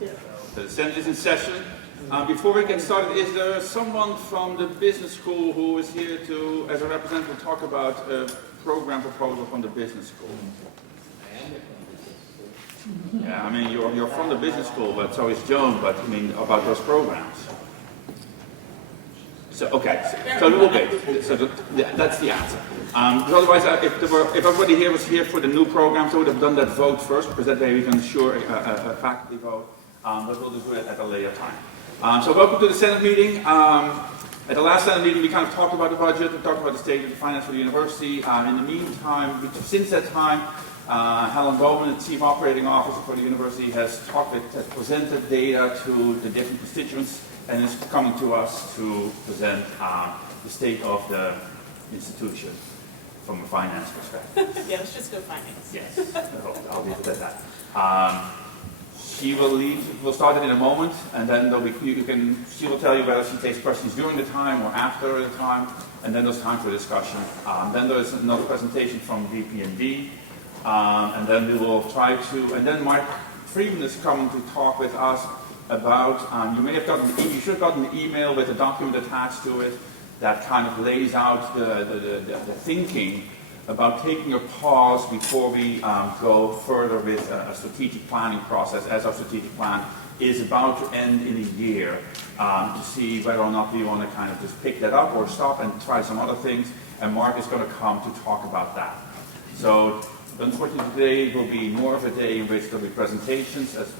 The Senate is in session. Before we get started, is there someone from the business school who is here to, as a representative, talk about a program proposal from the business school? Yeah, I mean, you're from the business school, but so is Joan, but I mean, about those programs. So, okay, that's the answer. Because otherwise, if everybody here was here for the new programs, I would have done that vote first, because that way we can ensure a faculty vote, but we'll do it at a later time. So welcome to the Senate meeting. At the last Senate meeting, we kind of talked about the budget, we talked about the state of the finance for the university. In the meantime, since that time, Helen Bowman, the Chief Operating Officer for the university, has presented data to the different constituents and is coming to us to present the state of the institution from a finance perspective. Yeah, let's just go finance. Yes, I'll leave it at that. She will leave. We'll start it in a moment, and then she will tell you whether she takes questions during the time or after the time, and then there's time for discussion. Then there's another presentation from VP&D, and then we will try to. And then Mike Freeman is coming to talk with us about. You should have gotten an email with a document attached to it that kind of lays out the thinking about taking a pause before we go further with a strategic planning process, as our strategic plan is about to end in a year, to see whether or not we want to kind of just pick that up or stop and try some other things, and Mark is going to come to talk about that. So unfortunately today will be more of a day in which there will be presentations, as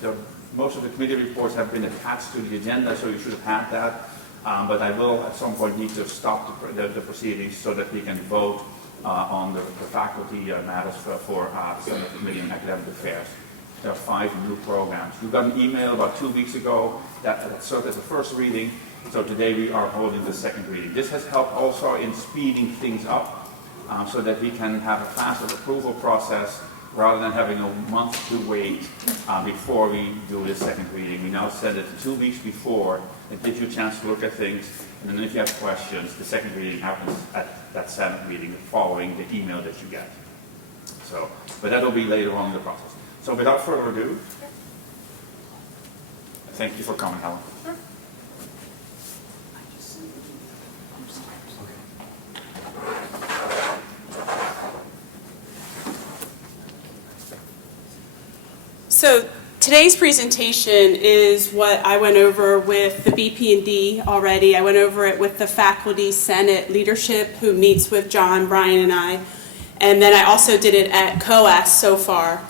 most of the committee reports have been attached to the agenda, so you should have had that, but I will at some point need to stop the proceedings so that we can vote on the faculty matters for the Senate Committee on Academic Affairs. There are 5 new programs. You got an email about 2 weeks ago that served as a first reading, so today we are holding the second reading. This has helped also in speeding things up so that we can have a faster approval process rather than having a month to wait before we do the second reading. We now send it 2 weeks before. It gives you a chance to look at things, and then if you have questions, the second reading happens at that Senate meeting following the email that you get. So, but that'll be later on in the process. So without further ado, thank you for coming, Helen. Sure. So today's presentation is what I went over with the BP&D already. I went over it with the faculty senate leadership who meets with John, Brian, and I. And then I also did it at COAS so far.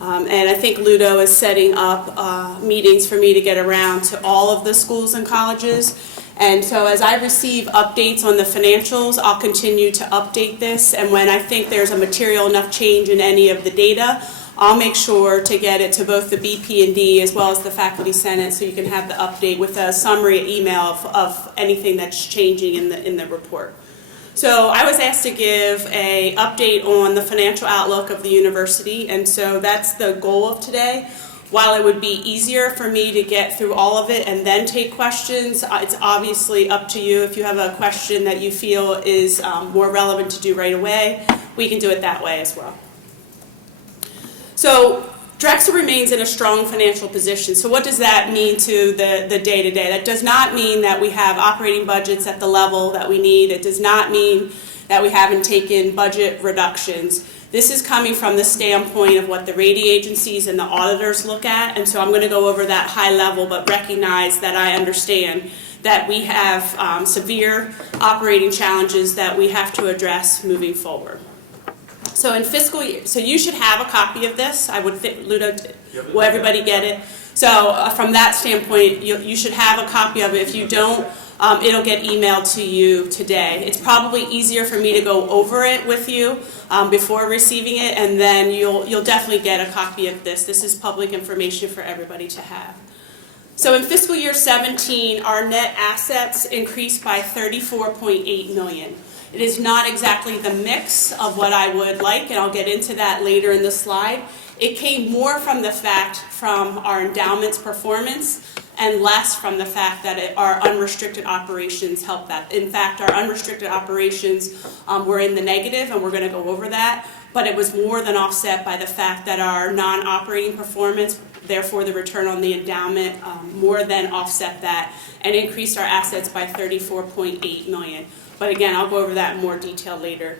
And I think Ludo is setting up meetings for me to get around to all of the schools and colleges. And so as I receive updates on the financials, I'll continue to update this. And when I think there's a material enough change in any of the data, I'll make sure to get it to both the BP&D as well as the Faculty Senate so you can have the update with a summary email of anything that's changing in the report. So I was asked to give an update on the financial outlook of the university, and so that's the goal of today. While it would be easier for me to get through all of it and then take questions, it's obviously up to you. If you have a question that you feel is more relevant to do right away, we can do it that way as well. So Drexel remains in a strong financial position. So what does that mean to the day-to-day? That does not mean that we have operating budgets at the level that we need. It does not mean that we haven't taken budget reductions. This is coming from the standpoint of what the rating agencies and the auditors look at, and so I'm going to go over that high level, but recognize that I understand that we have severe operating challenges that we have to address moving forward. So in fiscal year, so you should have a copy of this. I would think, Ludo, will everybody get it? So from that standpoint, you should have a copy of it. If you don't, it'll get emailed to you today. It's probably easier for me to go over it with you before receiving it, and then you'll definitely get a copy of this. This is public information for everybody to have. So in fiscal year 17, our net assets increased by $34.8 million. It is not exactly the mix of what I would like, and I'll get into that later in the slide. It came more from the fact from our endowment's performance and less from the fact that our unrestricted operations helped that. In fact, our unrestricted operations were in the negative, and we're going to go over that, but it was more than offset by the fact that our non-operating performance therefore the return on the endowment more than offset that and increased our assets by $34.8 million. But again, I'll go over that in more detail later.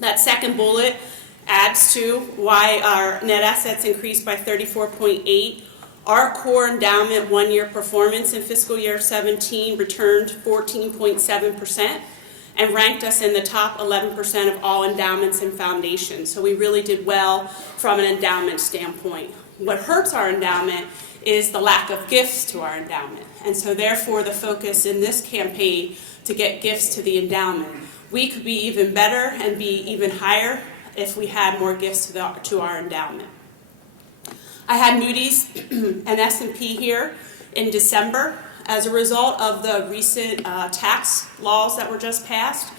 That second bullet adds to why our net assets increased by 34.8. Our core endowment one-year performance in fiscal year 17 returned 14.7% and ranked us in the top 11% of all endowments and foundations. So we really did well from an endowment standpoint. What hurts our endowment is the lack of gifts to our endowment. And so therefore the focus in this campaign to get gifts to the endowment. We could be even better and be even higher if we had more gifts to our endowment. I had Moody's and S&P here in December. As a result of the recent tax laws that were just passed,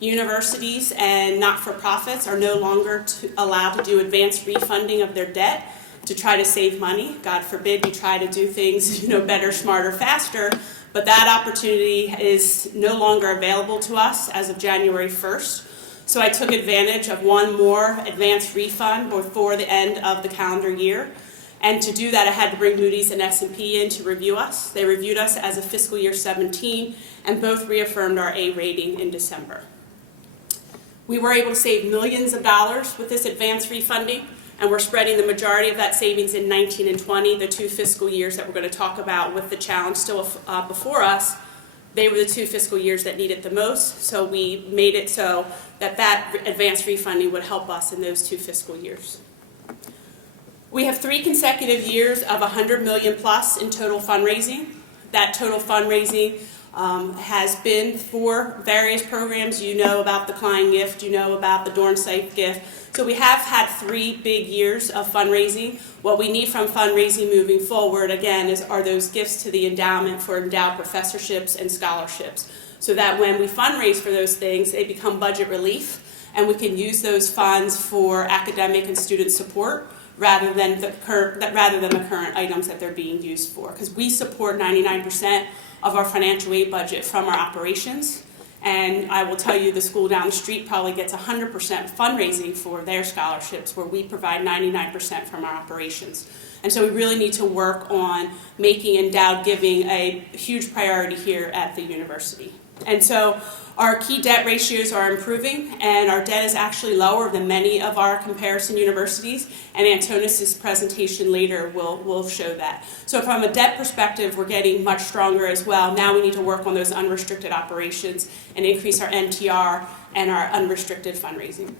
universities and not-for-profits are no longer allowed to do advanced refunding of their debt to try to save money. God forbid we try to do things, better, smarter, faster, but that opportunity is no longer available to us as of January 1st. So I took advantage of one more advanced refund before the end of the calendar year. And to do that, I had to bring Moody's and S&P in to review us. They reviewed us as of fiscal year 17 and both reaffirmed our A rating in December. We were able to save millions of dollars with this advanced refunding, and we're spreading the majority of that savings in 19 and 20, the 2 fiscal years that we're going to talk about with the challenge still before us. They were the 2 fiscal years that needed the most, so we made it so that advanced refunding would help us in those 2 fiscal years. We have 3 consecutive years of $100 million plus in total fundraising. That total fundraising has been for various programs. You know about the Klein gift, you know about the Dornsife gift. So we have had 3 big years of fundraising. What we need from fundraising moving forward, again, are those gifts to the endowment for endowed professorships and scholarships, so that when we fundraise for those things, they become budget relief, and we can use those funds for academic and student support rather than the current items that they're being used for. Because we support 99% of our financial aid budget from our operations. And I will tell you, the school down the street probably gets 100% fundraising for their scholarships, where we provide 99% from our operations. And so we really need to work on making endowed giving a huge priority here at the university. And so our key debt ratios are improving, and our debt is actually lower than many of our comparison universities, and Antonis' presentation later will show that. So from a debt perspective, we're getting much stronger as well. Now we need to work on those unrestricted operations and increase our NTR and our unrestricted fundraising.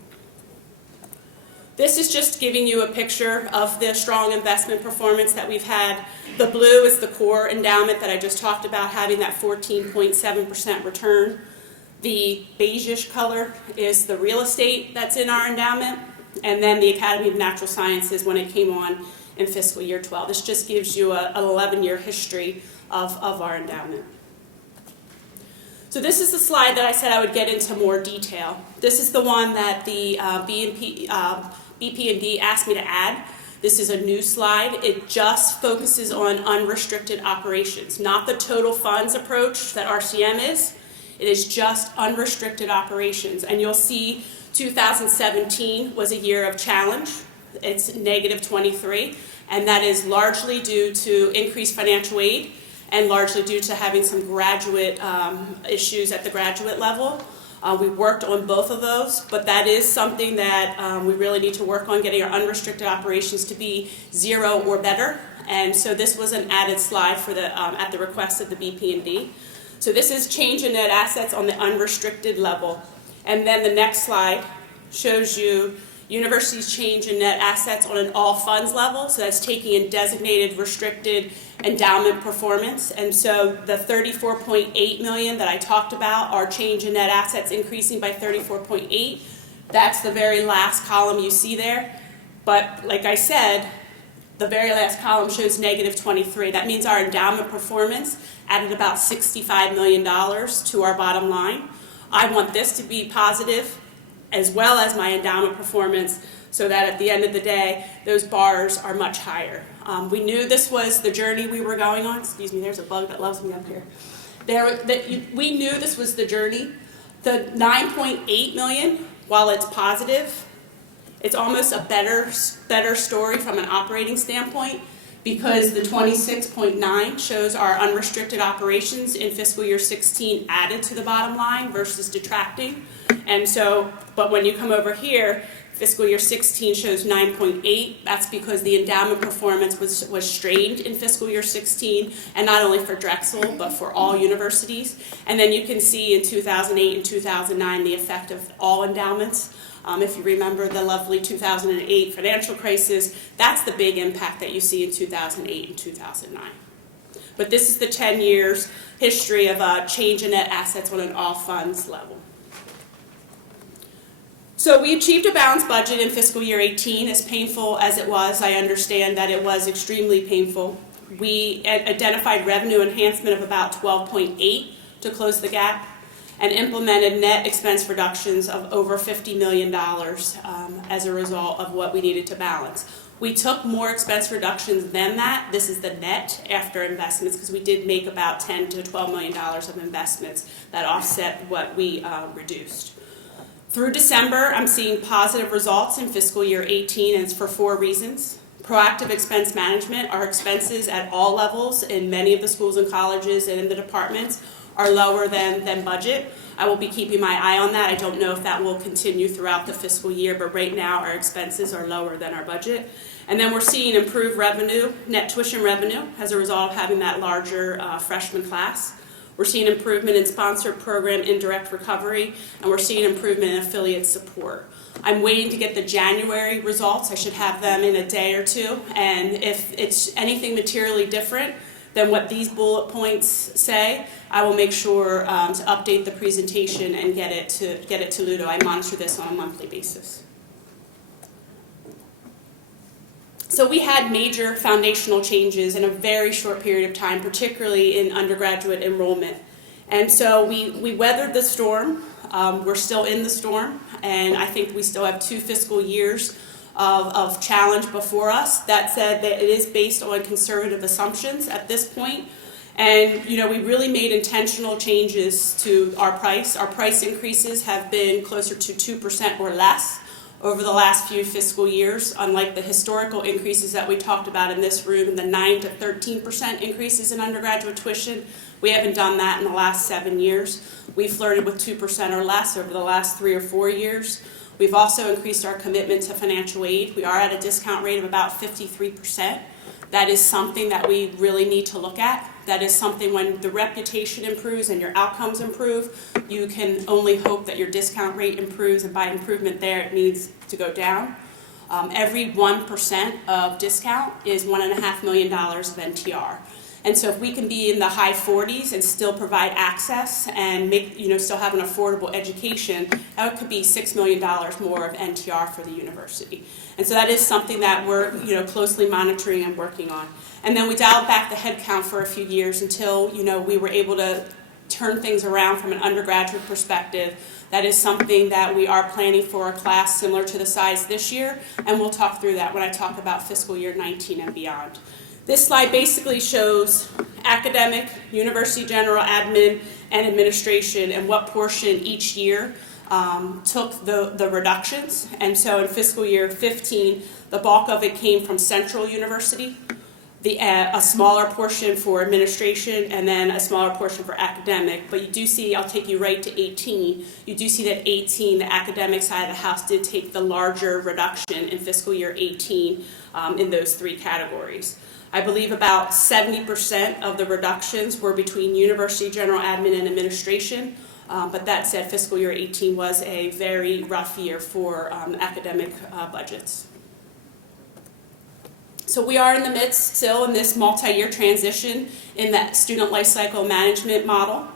This is just giving you a picture of the strong investment performance that we've had. The blue is the core endowment that I just talked about, having that 14.7% return. The beigeish color is the real estate that's in our endowment, and then the Academy of Natural Sciences when it came on in fiscal year 12. This just gives you an 11-year history of our endowment. So this is the slide that I said I would get into more detail. This is the one that the BP&D asked me to add. This is a new slide. It just focuses on unrestricted operations, not the total funds approach that RCM is. It is just unrestricted operations. And you'll see 2017 was a year of challenge. It's negative 23, and that is largely due to increased financial aid and largely due to having some graduate issues at the graduate level. We worked on both of those, but that is something that we really need to work on, getting our unrestricted operations to be 0 or better. And so this was an added slide for at the request of the BP&D. So this is change in net assets on the unrestricted level. And then the next slide shows you universities' change in net assets on an all funds level. So that's taking in designated, restricted, endowment performance. And so the $34.8 million that I talked about, our change in net assets increasing by 34.8, that's the very last column you see there. But like I said, the very last column shows negative 23. That means our endowment performance added about $65 million to our bottom line. I want this to be positive as well as my endowment performance, so that at the end of the day, those bars are much higher. We knew this was the journey we were going on. Excuse me, there's a bug that loves me up here. We knew this was the journey. The $9.8 million, while it's positive, It's almost a better story from an operating standpoint, because the 26.9 shows our unrestricted operations in fiscal year 16 added to the bottom line versus detracting. And so, but when you come over here, fiscal year 16 shows 9.8. That's because the endowment performance was strained in fiscal year 16, and not only for Drexel, but for all universities. And then you can see in 2008 and 2009 the effect of all endowments. If you remember the lovely 2008 financial crisis, that's the big impact that you see in 2008 and 2009. But this is the 10 years history of a change in net assets on an all funds level. So we achieved a balanced budget in fiscal year 18. As painful as it was, I understand that it was extremely painful. We identified revenue enhancement of about 12.8 to close the gap, and implemented net expense reductions of over $50 million as a result of what we needed to balance. We took more expense reductions than that. This is the net after investments, because we did make about $10 to $12 million of investments that offset what we reduced. Through December, I'm seeing positive results in fiscal year 18, and it's for 4 reasons. Proactive expense management. Our expenses at all levels in many of the schools and colleges and in the departments are lower than budget. I will be keeping my eye on that. I don't know if that will continue throughout the fiscal year, but right now our expenses are lower than our budget. And then we're seeing improved revenue, net tuition revenue, as a result of having that larger freshman class. We're seeing improvement in sponsored program indirect recovery, and we're seeing improvement in affiliate support. I'm waiting to get the January results. I should have them in a day or two, and if it's anything materially different than what these bullet points say, I will make sure to update the presentation and get it to Ludo. I monitor this on a monthly basis. So we had major foundational changes in a very short period of time, particularly in undergraduate enrollment. And so we weathered the storm. We're still in the storm, and I think we still have 2 fiscal years of challenge before us. That said, that it is based on conservative assumptions at this point. And we really made intentional changes to our price. Our price increases have been closer to 2% or less over the last few fiscal years, unlike the historical increases that we talked about in this room, the 9 to 13% increases in undergraduate tuition. We haven't done that in the last 7 years. We flirted with 2% or less over the last 3 or 4 years. We've also increased our commitment to financial aid. We are at a discount rate of about 53%. That is something that we really need to look at. That is something, when the reputation improves and your outcomes improve, you can only hope that your discount rate improves, and by improvement there, it needs to go down. Every 1% of discount is $1.5 million of NTR. And so if we can be in the high 40s and still provide access and make, still have an affordable education, that could be $6 million more of NTR for the university. And so that is something that we're closely monitoring and working on. And then we dialed back the headcount for a few years until we were able to turn things around from an undergraduate perspective. That is something that we are planning for a class similar to the size this year, and we'll talk through that when I talk about fiscal year 19 and beyond. This slide basically shows academic, university general, admin, and administration, and what portion each year took the reductions. And so in fiscal year 15, the bulk of it came from Central University, a smaller portion for administration, and then a smaller portion for academic. But you do see, I'll take you right to 18, you do see that 18, the academic side of the house, did take the larger reduction in fiscal year 18 in those 3 categories. I believe about 70% of the reductions were between university general admin and administration, but that said, fiscal year 18 was a very rough year for academic budgets. So we are in the midst still in this multi-year transition in that student life cycle management model.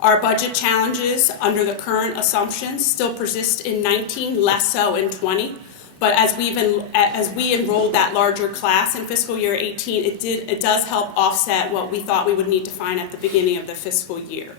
Our budget challenges under the current assumptions still persist in 19, less so in 20. But as we enrolled that larger class in fiscal year 18, it does help offset what we thought we would need to find at the beginning of the fiscal year.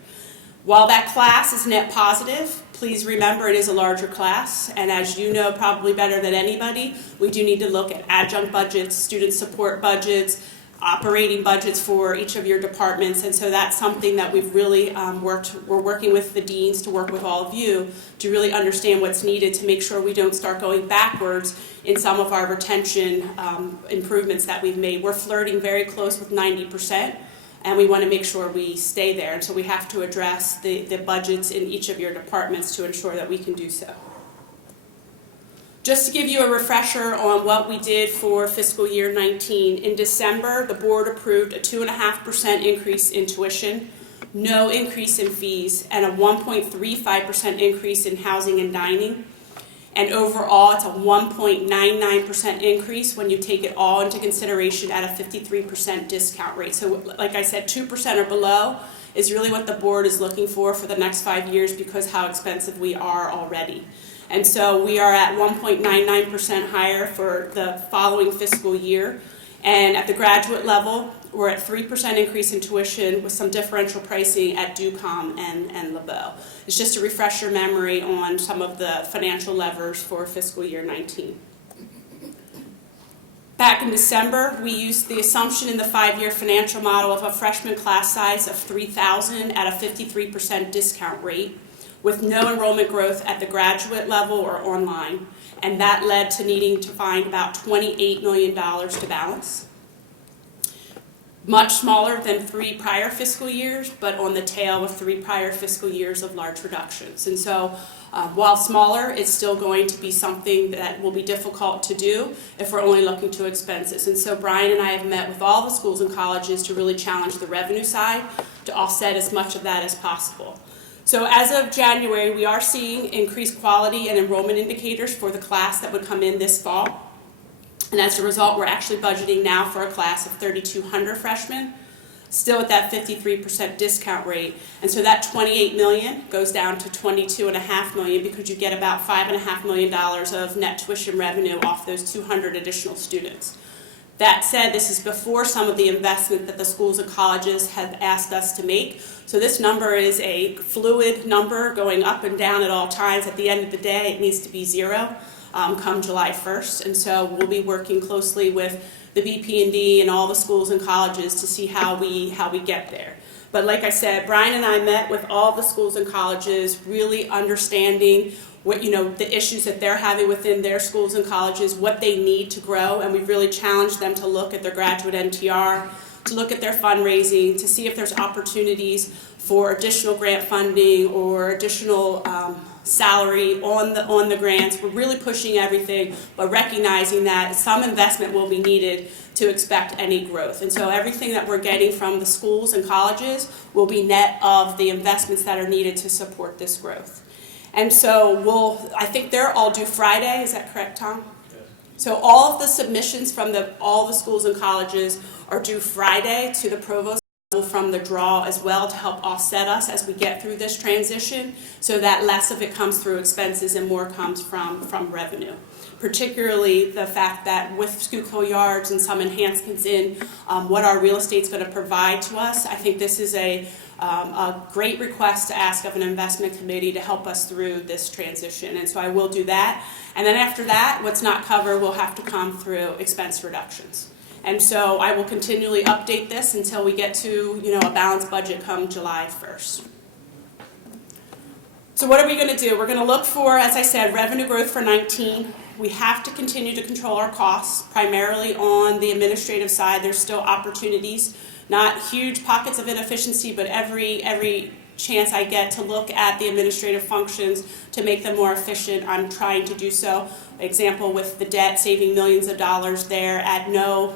While that class is net positive, please remember it is a larger class, and as you know probably better than anybody, we do need to look at adjunct budgets, student support budgets, operating budgets for each of your departments, and so that's something that we've really we're working with the deans to work with all of you to really understand what's needed to make sure we don't start going backwards in some of our retention improvements that we've made. We're flirting very close with 90%, and we want to make sure we stay there, and so we have to address the budgets in each of your departments to ensure that we can do so. Just to give you a refresher on what we did for fiscal year 19, in December, the board approved a 2.5% increase in tuition, no increase in fees, and a 1.35% increase in housing and dining. And overall, it's a 1.99% increase when you take it all into consideration at a 53% discount rate. So like I said, 2% or below is really what the board is looking for the next 5 years because how expensive we are already. And so we are at 1.99% higher for the following fiscal year. And at the graduate level, we're at 3% increase in tuition with some differential pricing at DuCom and LeBeau. It's just to refresh your memory on some of the financial levers for fiscal year 19. Back in December, we used the assumption in the 5-year financial model of a freshman class size of 3,000 at a 53% discount rate, with no enrollment growth at the graduate level or online, and that led to needing to find about $28 million to balance. Much smaller than 3 prior fiscal years, but on the tail of 3 prior fiscal years of large reductions. And so while smaller, it's still going to be something that will be difficult to do if we're only looking to expenses. And so Brian and I have met with all the schools and colleges to really challenge the revenue side to offset as much of that as possible. So as of January, we are seeing increased quality and enrollment indicators for the class that would come in this fall. And as a result, we're actually budgeting now for a class of 3,200 freshmen, still at that 53% discount rate. And so that $28 million goes down to $22.5 million because you get about $5.5 million of net tuition revenue off those 200 additional students. That said, this is before some of the investment that the schools and colleges have asked us to make. So this number is a fluid number going up and down at all times. At the end of the day, it needs to be zero come July 1st. And so we'll be working closely with the BP&D and all the schools and colleges to see how we get there. But like I said, Brian and I met with all the schools and colleges, really understanding what, the issues that they're having within their schools and colleges, what they need to grow, and we've really challenged them to look at their graduate MTR, to look at their fundraising, to see if there's opportunities for additional grant funding or additional salary on the grants. We're really pushing everything, but recognizing that some investment will be needed to expect any growth. And so everything that we're getting from the schools and colleges will be net of the investments that are needed to support this growth. And so I think they're all due Friday, is that correct, Tom? Yes. So all of the submissions from all the schools and colleges are due Friday to the provost from the draw as well to help offset us as we get through this transition so that less of it comes through expenses and more comes from revenue. Particularly the fact that with Schuylkill Yards and some enhancements in what our real estate's going to provide to us, I think this is a great request to ask of an investment committee to help us through this transition. And so I will do that. And then after that, what's not covered will have to come through expense reductions. And so I will continually update this until we get to, a balanced budget come July 1st. So what are we going to do? We're going to look for, as I said, revenue growth for 19. We have to continue to control our costs, primarily on the administrative side. There's still opportunities, not huge pockets of inefficiency, but every chance I get to look at the administrative functions to make them more efficient, I'm trying to do so. Example with the debt, saving millions of dollars there at no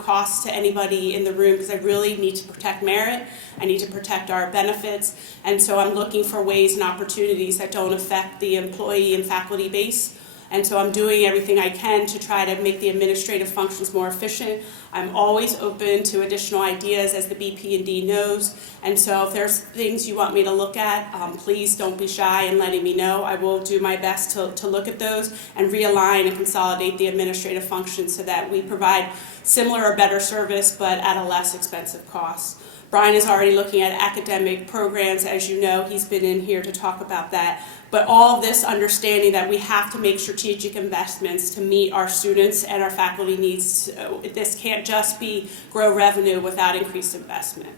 cost to anybody in the room, because I really need to protect merit. I need to protect our benefits, and so I'm looking for ways and opportunities that don't affect the employee and faculty base. And so I'm doing everything I can to try to make the administrative functions more efficient. I'm always open to additional ideas, as the BP&D knows. And so if there's things you want me to look at, please don't be shy in letting me know. I will do my best to look at those and realign and consolidate the administrative functions so that we provide similar or better service, but at a less expensive cost. Brian is already looking at academic programs. As you know, he's been in here to talk about that. But all of this understanding that we have to make strategic investments to meet our students and our faculty needs. This can't can't just be grow revenue without increased investment.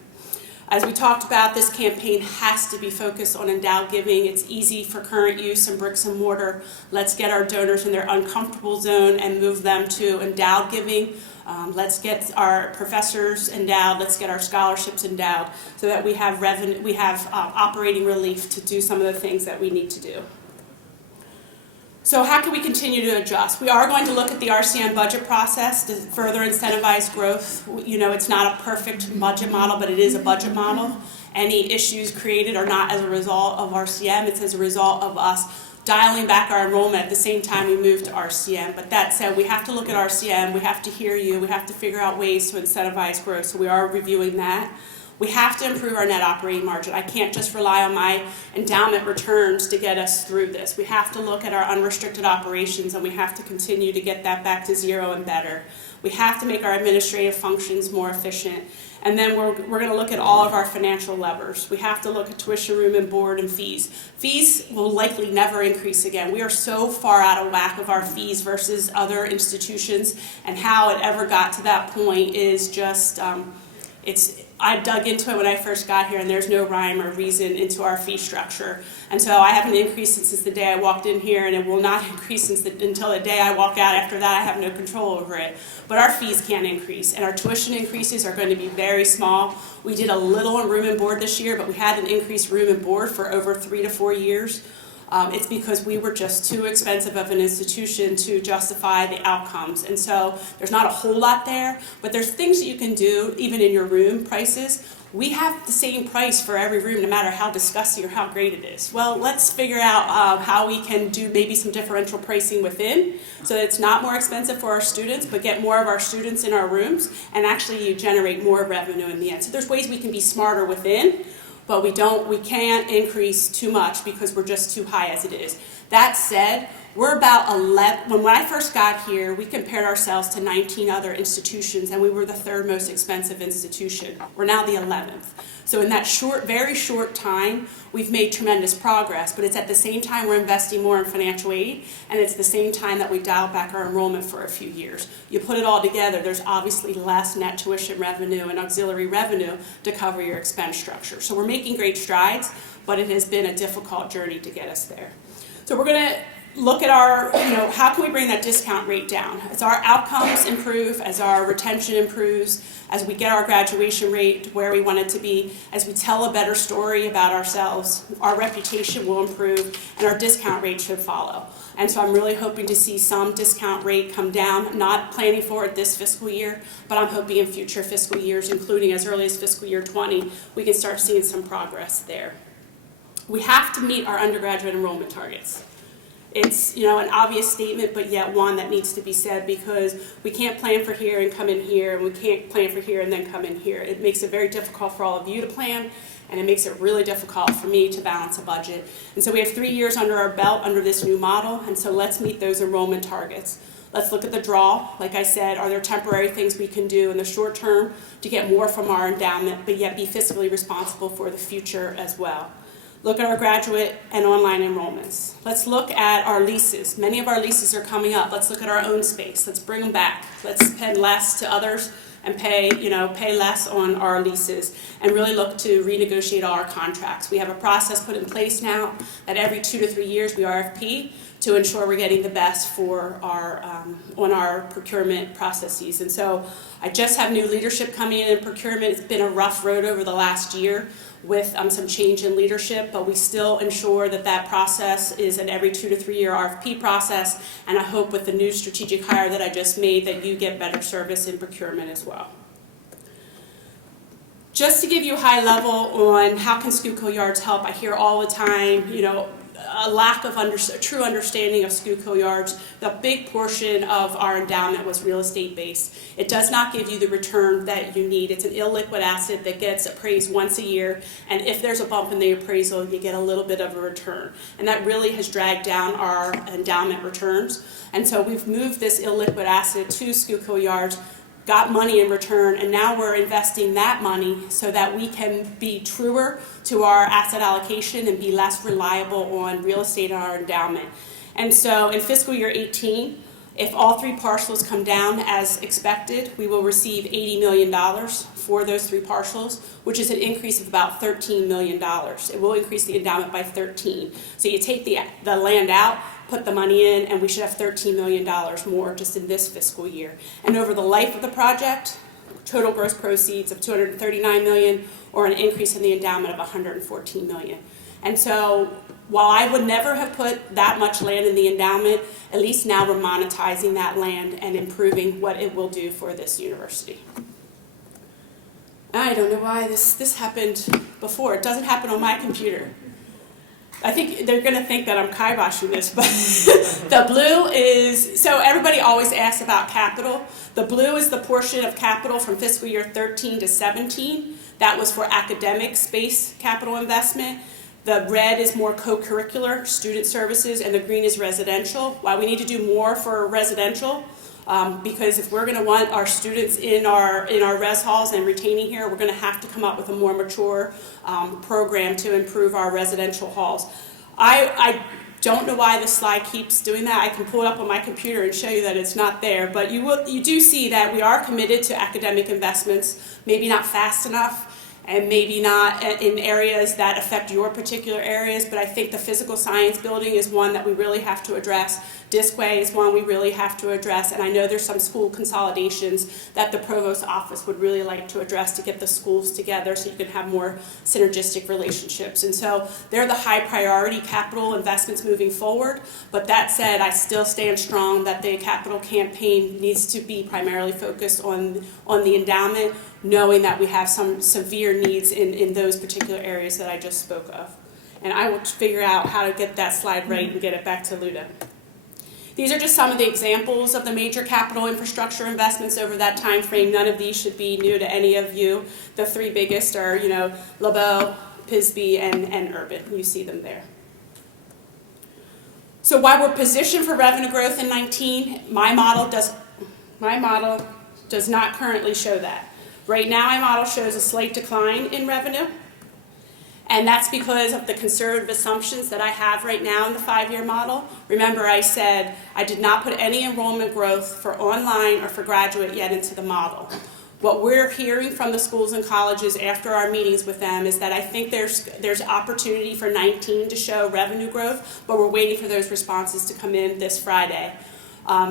As we talked about, this campaign has to be focused on endowed giving. It's easy for current use in bricks and mortar. Let's get our donors in their uncomfortable zone and move them to endowed giving. Let's get our professors endowed. Let's get our scholarships endowed so that we have revenue, we have operating relief to do some of the things that we need to do. So how can we continue to adjust? We are going to look at the RCM budget process to further incentivize growth. You know, it's not a perfect budget model, but it is a budget model. Any issues created are not as a result of RCM. It's as a result of us dialing back our enrollment at the same time we move to RCM. But that said, we have to look at RCM. We have to hear you. We have to figure out ways to incentivize growth. So we are reviewing that. We have to improve our net operating margin. I can't just rely on my endowment returns to get us through this. We have to look at our unrestricted operations, and we have to continue to get that back to zero and better. We have to make our administrative functions more efficient. And then we're going to look at all of our financial levers. We have to look at tuition, room, and board, and fees. Fees will likely never increase again. We are so far out of whack of our fees versus other institutions, and how it ever got to that point is just, I dug into it when I first got here, and there's no rhyme or reason into our fee structure. And so I haven't increased it since the day I walked in here, and it will not increase until the day I walk out. After that, I have no control over it. But our fees can't increase, and our tuition increases are going to be very small. We did a little on room and board this year, but we hadn't increased room and board for over 3 to 4 years. It's because we were just too expensive of an institution to justify the outcomes. And so there's not a whole lot there, but there's things that you can do even in your room prices. We have the same price for every room no matter how disgusting or how great it is. Well, let's figure out how we can do maybe some differential pricing within so that it's not more expensive for our students, but get more of our students in our rooms, and actually you generate more revenue in the end. So there's ways we can be smarter within, but we can't increase too much because we're just too high as it is. That said, we're about 11, when I first got here, we compared ourselves to 19 other institutions, and we were the 3rd most expensive institution. We're now the 11th. So in that very short time, we've made tremendous progress, but it's at the same time we're investing more in financial aid, and it's the same time that we dialed back our enrollment for a few years. You put it all together, there's obviously less net tuition revenue and auxiliary revenue to cover your expense structure. So we're making great strides, but it has been a difficult journey to get us there. So we're going to look at our, how can we bring that discount rate down? As our outcomes improve, as our retention improves, as we get our graduation rate to where we want it to be, as we tell a better story about ourselves, our reputation will improve, and our discount rate should follow. And so I'm really hoping to see some discount rate come down, not planning for it this fiscal year, but I'm hoping in future fiscal years, including as early as fiscal year 20, we can start seeing some progress there. We have to meet our undergraduate enrollment targets. It's an obvious statement, but yet one that needs to be said, because we can't plan for here and come in here, and we can't plan for here and then come in here. It makes it very difficult for all of you to plan, and it makes it really difficult for me to balance a budget. And so we have 3 years under our belt under this new model, and so let's meet those enrollment targets. Let's look at the draw. Like I said, are there temporary things we can do in the short term to get more from our endowment, but yet be fiscally responsible for the future as well? Look at our graduate and online enrollments. Let's look at our leases. Many of our leases are coming up. Let's look at our own space. Let's bring them back. Let's pay less to others and pay less on our leases, and really look to renegotiate all our contracts. We have a process put in place now that every 2 to 3 years we RFP to ensure we're getting the best for on our procurement processes. And so I just have new leadership coming in procurement. It's been a rough road over the last year with some change in leadership, but we still ensure that process is an every 2 to 3 year RFP process, and I hope with the new strategic hire that I just made that you get better service in procurement as well. Just to give you a high level on how can Schuylkill Yards help, I hear all the time, a lack of true understanding of Schuylkill Yards. The big portion of our endowment was real estate based. It does not give you the return that you need. It's an illiquid asset that gets appraised once a year, and if there's a bump in the appraisal, you get a little bit of a return. And that really has dragged down our endowment returns. And so we've moved this illiquid asset to Schuylkill Yards, got money in return, and now we're investing that money so that we can be truer to our asset allocation and be less reliable on real estate and our endowment. And so in fiscal year 18, If all 3 parcels come down as expected, we will receive $80 million for those 3 parcels, which is an increase of about $13 million. It will increase the endowment by 13. So you take the land out, put the money in, and we should have $13 million more just in this fiscal year. And over the life of the project, total gross proceeds of $239 million, or an increase in the endowment of $114 million. And so while I would never have put that much land in the endowment, at least now we're monetizing that land and improving what it will do for this university. I don't know why this happened before. It doesn't happen on my computer. I think they're going to think that I'm kiboshing this, but the blue is, so everybody always asks about capital. The blue is the portion of capital from fiscal year 13 to 17. That was for academic space capital investment. The red is more co-curricular student services, and the green is residential. While we need to do more for residential, because if we're going to want our students in our res halls and retaining here, we're going to have to come up with a more mature program to improve our residential halls. I don't know why this slide keeps doing that. I can pull it up on my computer and show you that it's not there, but you do see that we are committed to academic investments, maybe not fast enough, and maybe not in areas that affect your particular areas, but I think the physical science building is one that we really have to address. Discway is one we really have to address, and I know there's some school consolidations that the provost's office would really like to address to get the schools together so you can have more synergistic relationships. And so they're the high priority capital investments moving forward, but that said, I still stand strong that the capital campaign needs to be primarily focused on the endowment, knowing that we have some severe needs in those particular areas that I just spoke of. And I will figure out how to get that slide right and get it back to Luda. These are just some of the examples of the major capital infrastructure investments over that time frame. None of these should be new to any of you. The 3 biggest are, LaBelle, Pisby, and Urban. You see them there. So while we're positioned for revenue growth in 19, my model does not currently show that. Right now, my model shows a slight decline in revenue, and that's because of the conservative assumptions that I have right now in the 5-year model. Remember, I said I did not put any enrollment growth for online or for graduate yet into the model. What we're hearing from the schools and colleges after our meetings with them is that I think there's opportunity for 19 to show revenue growth, but we're waiting for those responses to come in this Friday.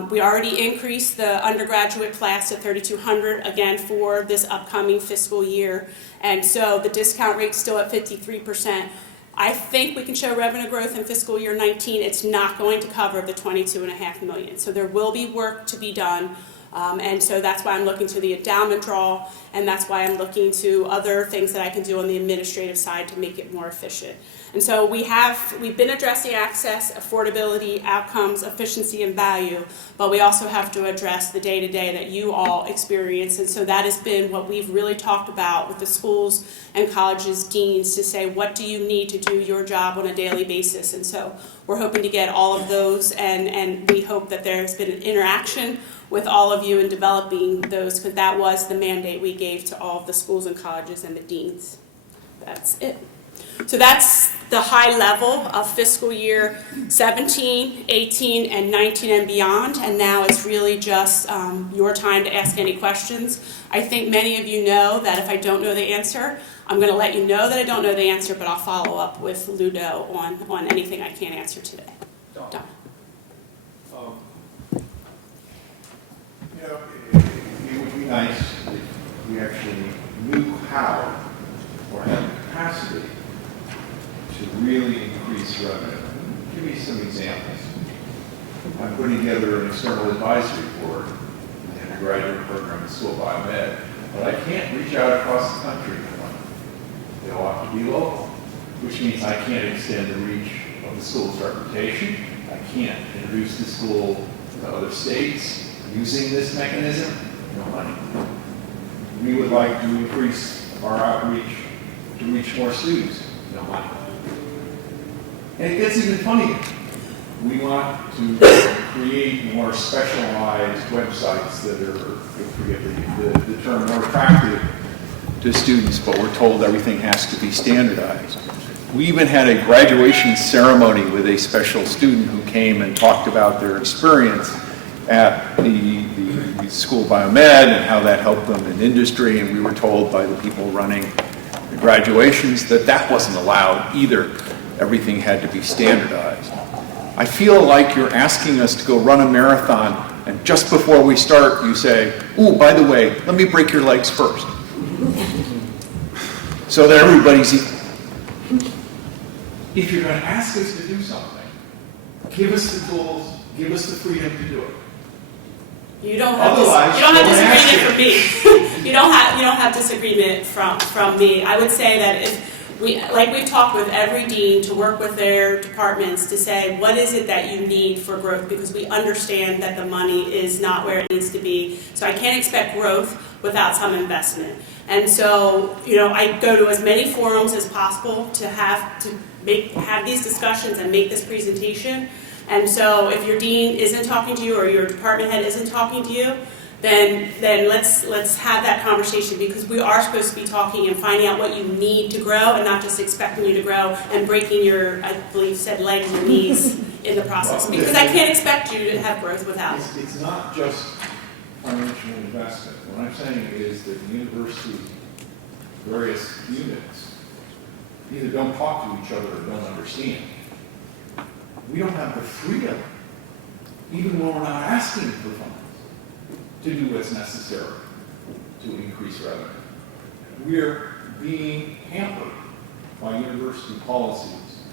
We already increased the undergraduate class to 3,200 again for this upcoming fiscal year, and so the discount rate's still at 53%. I think we can show revenue growth in fiscal year 19. It's not going to cover the $22.5 million, so there will be work to be done. And so that's why I'm looking to the endowment draw, and that's why I'm looking to other things that I can do on the administrative side to make it more efficient. And so we've been addressing access, affordability, outcomes, efficiency, and value, but we also have to address the day-to-day that you all experience. And so that has been what we've really talked about with the schools and colleges, deans, to say, what do you need to do your job on a daily basis? And so we're hoping to get all of those, and we hope that there's been an interaction with all of you in developing those, because that was the mandate we gave to all of the schools and colleges and the deans. That's it. So that's the high level of fiscal year 17, 18, and 19 and beyond, and now it's really just your time to ask any questions. I think many of you know that if I don't know the answer, I'm going to let you know that I don't know the answer, but I'll follow up with Ludo on anything I can't answer today. Don. It would be nice if we actually knew how or had the capacity to really increase revenue. Give me some examples. I'm putting together an external advisory board in a graduate program in School of Biomed, but I can't reach out across the country for money. They all have to be local, which means I can't extend the reach of the school's reputation. I can't introduce the school to other states using this mechanism. No money. We would like to increase our outreach to reach more students. No money. And it gets even funnier. We want to create more specialized websites that are, I forget the term, more attractive to students, but we're told everything has to be standardized. We even had a graduation ceremony with a special student who came and talked about their experience at the School of Biomed and how that helped them in industry, and we were told by the people running the graduations that that wasn't allowed either. Everything had to be standardized. I feel like you're asking us to go run a marathon, and just before we start, you say, "Ooh, by the way, let me break your legs first," so that everybody's equal. If you're going to ask us to do something, give us the tools, give us the freedom to do it. You don't have Otherwise, disagreement from me. you don't have disagreement from me. I would say that if we've talked with every dean to work with their departments to say, what is it that you need for growth? Because we understand that the money is not where it needs to be. So I can't expect growth without some investment. And so, I go to as many forums as possible to have these discussions and make this presentation. And so if your dean isn't talking to you or your department head isn't talking to you, then let's have that conversation, because we are supposed to be talking and finding out what you need to grow and not just expecting you to grow and breaking your, I believe, said legs and knees in the process. Because I can't expect you to have growth without it. It's not just financial investment. What I'm saying is that the university's various units either don't talk to each other or don't understand. We don't have the freedom, even when we're not asking for funds, to do what's necessary to increase revenue. We're being hampered by university policies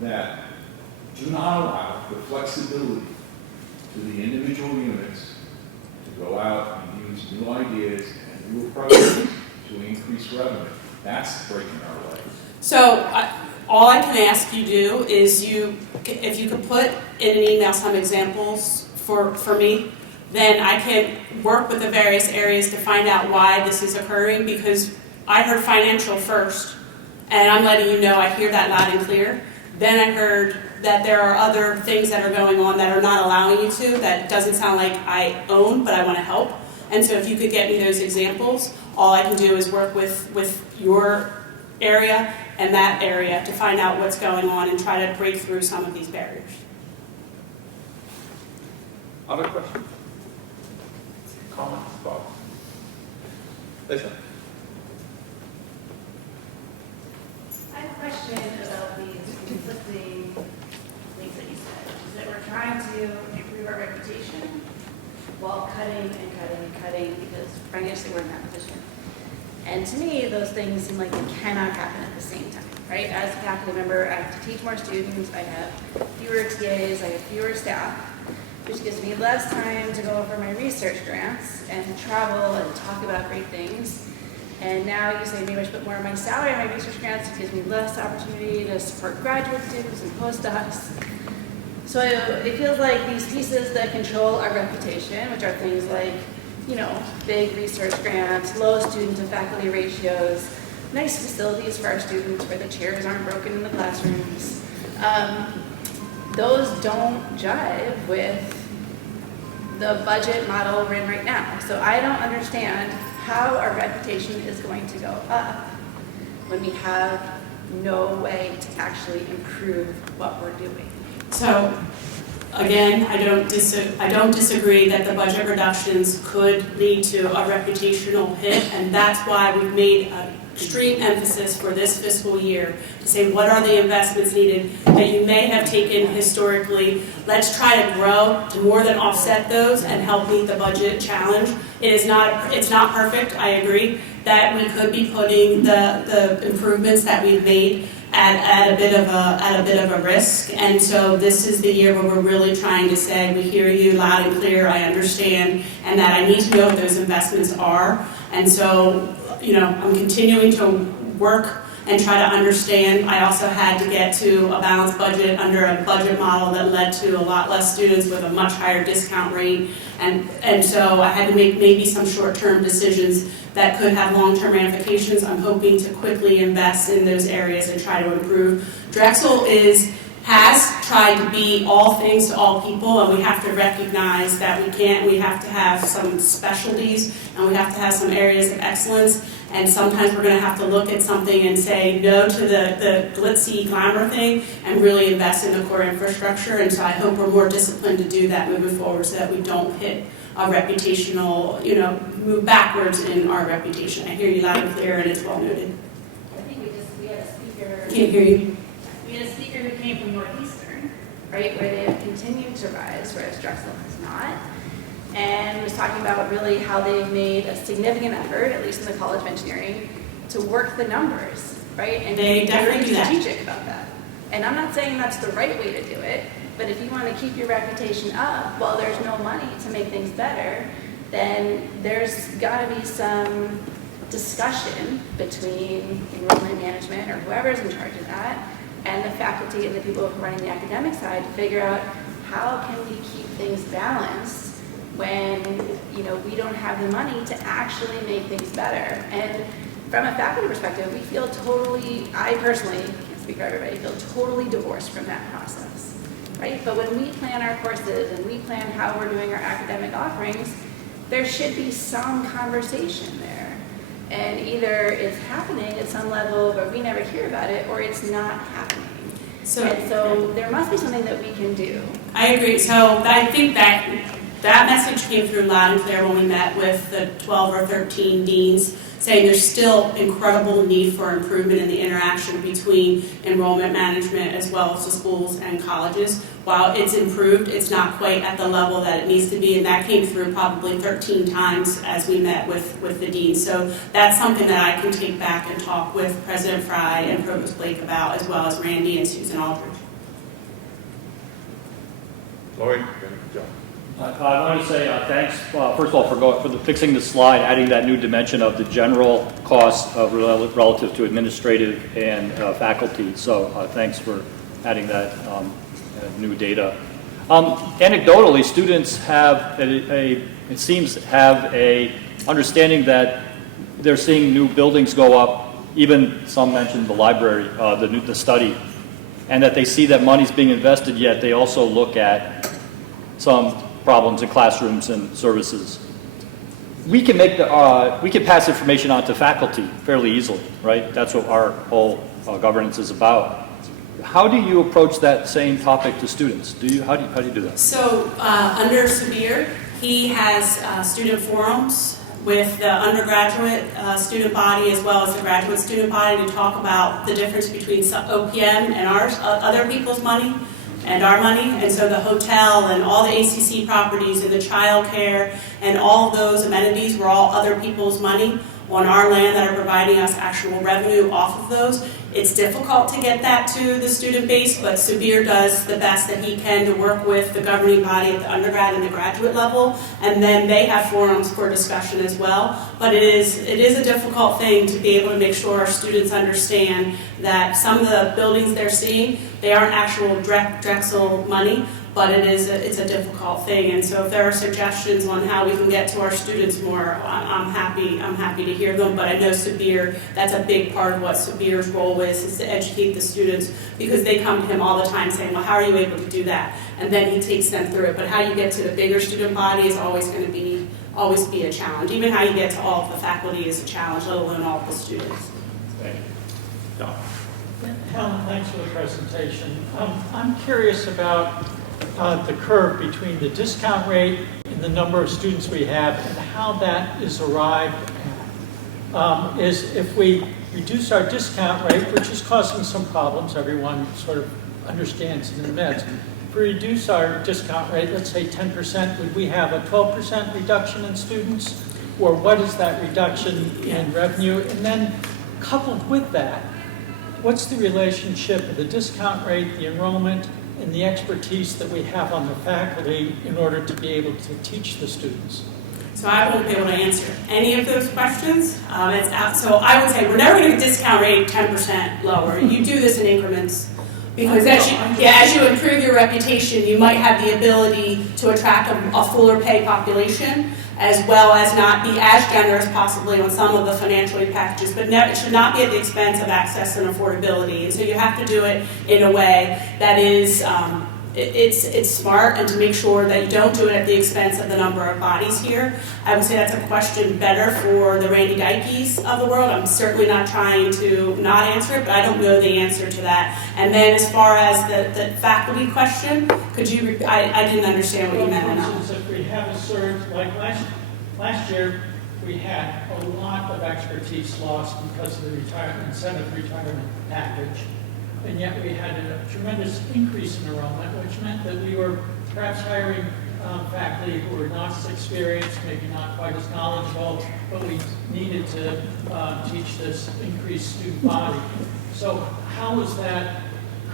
that do not allow the flexibility to the individual units to go out and use new ideas and new approaches to increase revenue. That's breaking our legs. So all I can ask you do is if you could put in an email some examples for me, then I can work with the various areas to find out why this is occurring, because I heard financial first, and I'm letting you know I hear that loud and clear. Then I heard that there are other things that are going on that are not allowing you to, that doesn't sound like I own, but I want to help. And so if you could get me those examples, all I can do is work with your area and that area to find out what's going on and try to break through some of these barriers. Other questions? Comments? Thoughts? Lisa? I have a question about these conflicting things that you said. Is that we're trying to improve our reputation while cutting and cutting and cutting because financially we're in that position. And to me, those things seem like they cannot happen at the same time, right? As a faculty member, I have to teach more students, I have fewer TAs, I have fewer staff, which gives me less time to go over my research grants and travel and talk about great things. And now you say maybe I should put more of my salary on my research grants. It gives me less opportunity to support graduate students and postdocs. So it feels like these pieces that control our reputation, which are things like, big research grants, low student to faculty ratios, nice facilities for our students where the chairs aren't broken in the classrooms. Those don't jive with the budget model we're in right now. So I don't understand how our reputation is going to go up when we have no way to actually improve what we're doing. So, again, I don't disagree that the budget reductions could lead to a reputational hit, and that's why we've made an extreme emphasis for this fiscal year to say what are the investments needed that you may have taken historically. Let's try to grow to more than offset those and help meet the budget challenge. It's not perfect, I agree, that we could be putting the improvements that we've made at a bit of a risk, and so this is the year where we're really trying to say we hear you loud and clear, I understand, and that I need to know what those investments are. And so, I'm continuing to work and try to understand. I also had to get to a balanced budget under a budget model that led to a lot less students with a much higher discount rate, and so I had to make maybe some short-term decisions that could have long-term ramifications. I'm hoping to quickly invest in those areas and try to improve. Drexel has tried to be all things to all people, and we have to recognize that we have to have some specialties, and we have to have some areas of excellence, and sometimes we're going to have to look at something and say no to the glitzy glamour thing and really invest in the core infrastructure. And so I hope we're more disciplined to do that moving forward so that we don't hit a reputational, move backwards in our reputation. I hear you loud and clear, and it's well noted. I think we had a speaker. Can't hear you. We had a speaker who came from Northeastern, right, where they have continued to rise, whereas Drexel has not. And was talking about really how they've made a significant effort, at least in the College of Engineering, to work the numbers, right? And They be definitely very do that. strategic about that. And I'm not saying that's the right way to do it, but if you want to keep your reputation up while there's no money to make things better, then there's got to be some discussion between enrollment management or whoever's in charge of that and the faculty and the people who are running the academic side to figure out how can we keep things balanced when we don't have the money to actually make things better. And from a faculty perspective, we feel totally, I personally, can't speak for everybody, feel totally divorced from that process, right? But when we plan our courses and we plan how we're doing our academic offerings, there should be some conversation there. And either it's happening at some level where we never hear about it, or it's not happening. So there must be something that we can do. I agree. So I think that message came through loud and clear when we met with the 12 or 13 deans, saying there's still incredible need for improvement in the interaction between enrollment management as well as the schools and colleges. While it's improved, it's not quite at the level that it needs to be, and that came through probably 13 times as we met with the deans. So that's something that I can take back and talk with President Fry and Provost Blake about, as well as Randy and Susan Aldridge. Lori, good job. I want to say thanks, first of all, for fixing the slide, adding that new dimension of the general cost relative to administrative and faculty. So thanks for adding that new data. Anecdotally, students have it seems have a understanding that they're seeing new buildings go up. Even some mentioned the library, the study, and that they see that money's being invested. Yet they also look at some problems in classrooms and services. We can we can pass information on to faculty fairly easily, right? That's what our whole governance is about. How do you approach that same topic to students? How do you do that? So under Sabir, he has student forums with the undergraduate student body as well as the graduate student body to talk about the difference between OPM and other people's money and our money. And so the hotel and all the ACC properties and the child care and all those amenities were all other people's money on our land that are providing us actual revenue off of those. It's difficult to get that to the student base, but Sabir does the best that he can to work with the governing body at the undergrad and the graduate level, and then they have forums for discussion as well. But it is a difficult thing to be able to make sure our students understand that some of the buildings they're seeing, they aren't actual Drexel money, but it's a difficult thing. And so if there are suggestions on how we can get to our students more, I'm happy to hear them. But I know Sabir, that's a big part of what Sabir's role is to educate the students, because they come to him all the time saying, well, how are you able to do that? And then he takes them through it. But how you get to the bigger student body is always going to be a challenge. Even how you get to all of the faculty is a challenge, let alone all of the students. Thank you. John. Helen, thanks for the presentation. I'm curious about the curve between the discount rate and the number of students we have and how that is arrived at. Is if we reduce our discount rate, which is causing some problems, everyone sort of understands and admits. If we reduce our discount rate, let's say 10%, would we have a 12% reduction in students? Or what is that reduction in revenue? And then coupled with that, what's the relationship of the discount rate, the enrollment, and the expertise that we have on the faculty in order to be able to teach the students? So I won't be able to answer any of those questions. So I would say we're never going to discount rate 10% lower. You do this in increments, because as you improve your reputation, you might have the ability to attract a fuller pay population, as well as not be as generous possibly on some of the financial aid packages, but it should not be at the expense of access and affordability. And so you have to do it in a way that is it's smart, and to make sure that you don't do it at the expense of the number of bodies here. I would say that's a question better for the Randy Dykes of the world. I'm certainly not trying to not answer it, but I don't know the answer to that. And then as far as the faculty question, could you, I didn't understand what you meant on that. For instance, if we have a surge, like last year, we had a lot of expertise lost because of the incentive retirement package. And yet we had a tremendous increase in enrollment, which meant that we were perhaps hiring faculty who were not as experienced, maybe not quite as knowledgeable, but we needed to teach this increased student body. So how is that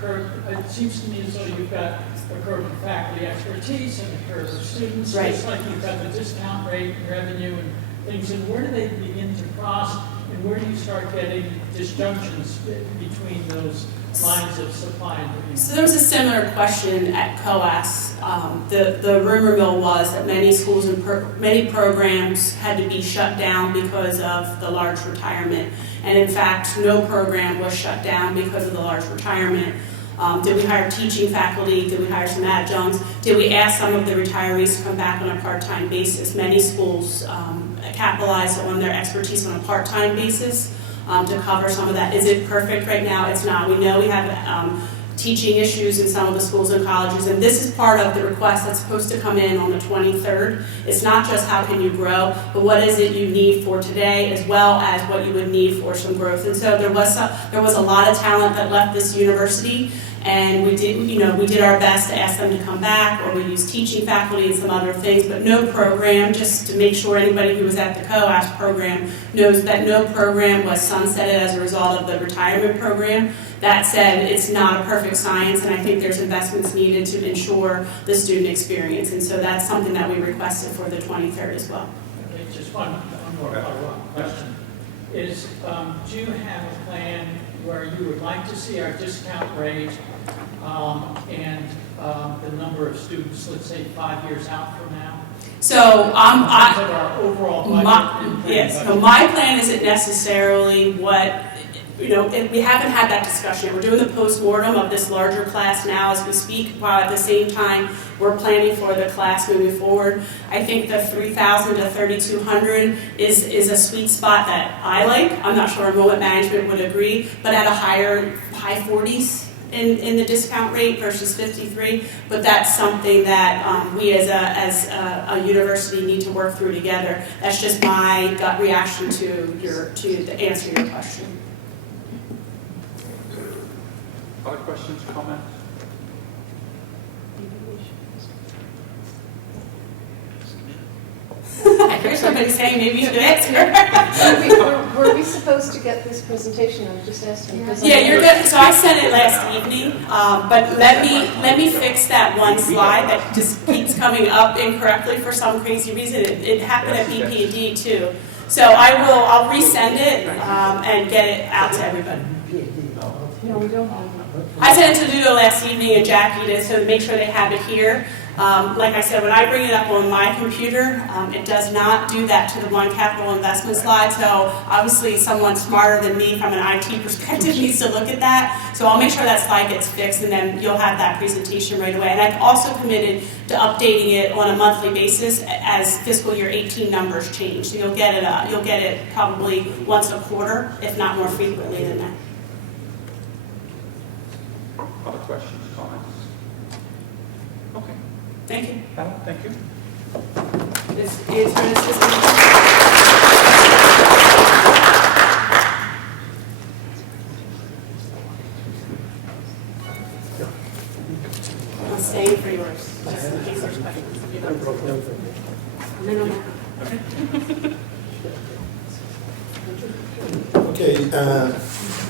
curve? It seems to me as though you've got a curve of faculty expertise and a curve of students, Right. just like you've got the discount rate and revenue and things. And where do they begin to cross, and where do you start getting disjunctions between those lines of supply and demand? So there was a similar question at COAS. The rumor mill was that many schools and many programs had to be shut down because of the large retirement. And in fact, no program was shut down because of the large retirement. Did we hire teaching faculty? Did we hire some adjuncts? Did we ask some of the retirees to come back on a part-time basis? Many schools capitalize on their expertise on a part-time basis to cover some of that. Is it perfect right now? It's not. We know we have teaching issues in some of the schools and colleges, and this is part of the request that's supposed to come in on the 23rd. It's not just how can you grow, but what is it you need for today, as well as what you would need for some growth. And so there was a lot of talent that left this university, and we did our best to ask them to come back, or we used teaching faculty and some other things, but no program, just to make sure anybody who was at the COAS program knows that no program was sunsetted as a result of the retirement program. That said, it's not a perfect science, and I think there's investments needed to ensure the student experience, and so that's something that we requested for the 23rd as well. Okay, just one more follow-up question. Is, do you have a plan where you would like to see our discount rate and the number of students, let's say 5 years out from now? So In terms of our overall budget. yes. So my plan isn't necessarily what. We haven't had that discussion yet. We're doing the post-mortem of this larger class now as we speak, while at the same time we're planning for the class moving forward. I think the 3,000 to 3,200 is a sweet spot that I like. I'm not sure enrollment management would agree, but at a high 40s in the discount rate versus 53. But that's something that we as a university need to work through together. That's just my gut reaction to answer your question. Other questions, comments? I hear somebody saying maybe you should answer. Were we supposed to get this presentation? I was just asking. Because Yeah, you're good. So I sent it last evening, but let me fix that one slide that just keeps coming up incorrectly for some crazy reason. It happened at BP&D too. So I'll resend it and get it out to everybody. No, we don't have it. I sent it to Ludo last evening and Jackie did, so make sure they have it here. Like I said, when I bring it up on my computer, it does not do that to the one capital investment slide. So obviously someone smarter than me from an IT perspective needs to look at that. So I'll make sure that slide gets fixed, and then you'll have that presentation right away. And I've also committed to updating it on a monthly basis as fiscal year 18 numbers change. So you'll get it probably once a quarter, if not more frequently than that. Other questions, comments? Okay. Thank you. Helen, thank you. This is I'm staying for yours, just in case there's questions. No. Okay,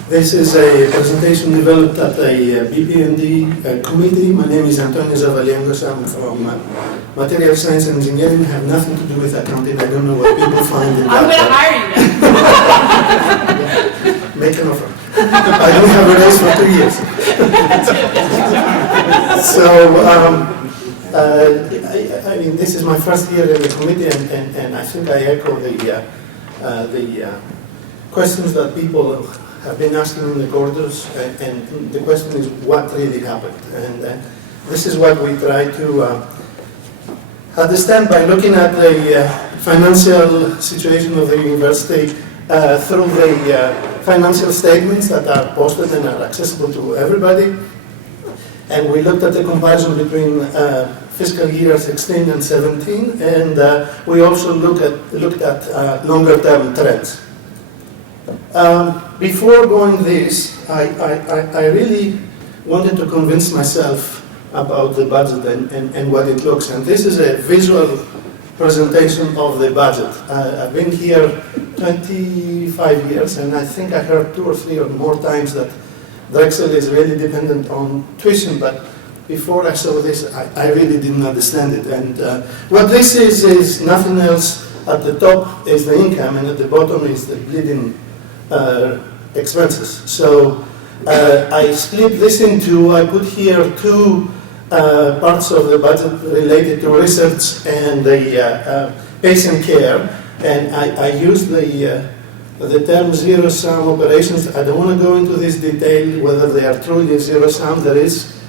this is a presentation developed at a BPND committee. My name is Antonio Zavaliangos. I'm from Material Science and Engineering. I have nothing to do with accounting. I don't know what people find in I'm going to that. hire you then. Make an offer. I don't have a raise for 2 years. So, I mean, this is my first year in the committee, and I think I echo the questions that people have been asking in the corridors, and the question is what really happened. And this is what we try to understand by looking at the financial situation of the university through the financial statements that are posted and are accessible to everybody. And we looked at the comparison between fiscal year 16 and 17, and we also looked at longer-term trends. Before going this, I really wanted to convince myself about the budget and what it looks. And this is a visual presentation of the budget. I've been here 25 years, and I think I heard 2 or 3 or more times that Drexel is really dependent on tuition, but before I saw this, I really didn't understand it. And what this is nothing else. At the top is the income, and at the bottom is the bleeding expenses. So I split this into, I put here 2 parts of the budget related to research and the patient care, and I used the term zero-sum operations. I don't want to go into this detail whether they are truly zero-sum. There is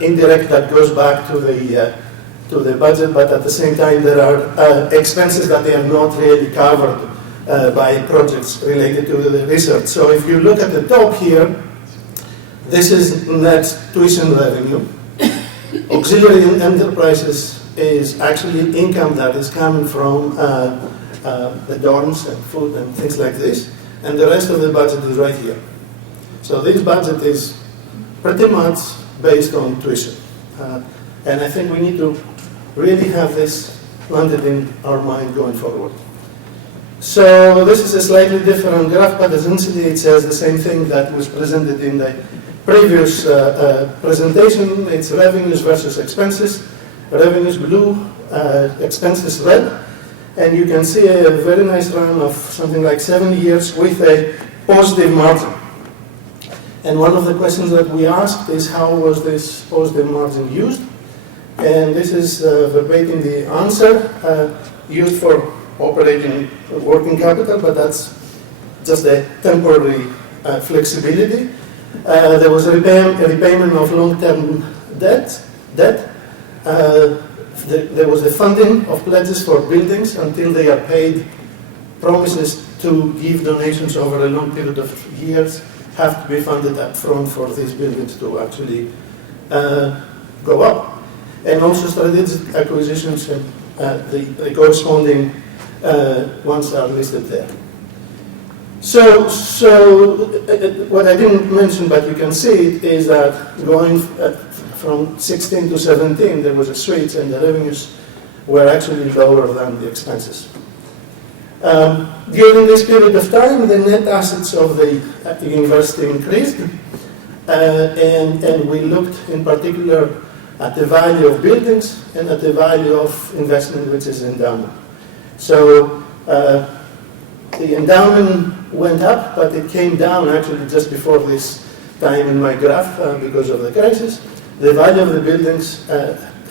indirect that goes back to the budget, but at the same time there are expenses that they are not really covered by projects related to the research. So if you look at the top here, this is net tuition revenue. Auxiliary enterprises is actually income that is coming from the dorms and food and things like this, and the rest of the budget is right here. So this budget is pretty much based on tuition. And I think we need to really have this landed in our mind going forward. So this is a slightly different graph, but essentially it says the same thing that was presented in the previous presentation. It's revenues versus expenses. Revenues blue, expenses red. And you can see a very nice run of something like 7 years with a positive margin. And one of the questions that we asked is how was this positive margin used? And this is verbatim the answer, used for operating working capital, but that's just a temporary flexibility. There was a repayment of long-term debt. There was the funding of pledges for buildings until they are paid. Promises to give donations over a long period of years have to be funded up front for these buildings to actually go up. And also strategic acquisitions, and the corresponding ones are listed there. So what I didn't mention, but you can see it, is that going from 16 to 17, there was a switch, and the revenues were actually lower than the expenses. During this period of time, the net assets of the university increased, and we looked in particular at the value of buildings and at the value of investment, which is endowment. So the endowment went up, but it came down actually just before this time in my graph because of the crisis. The value of the buildings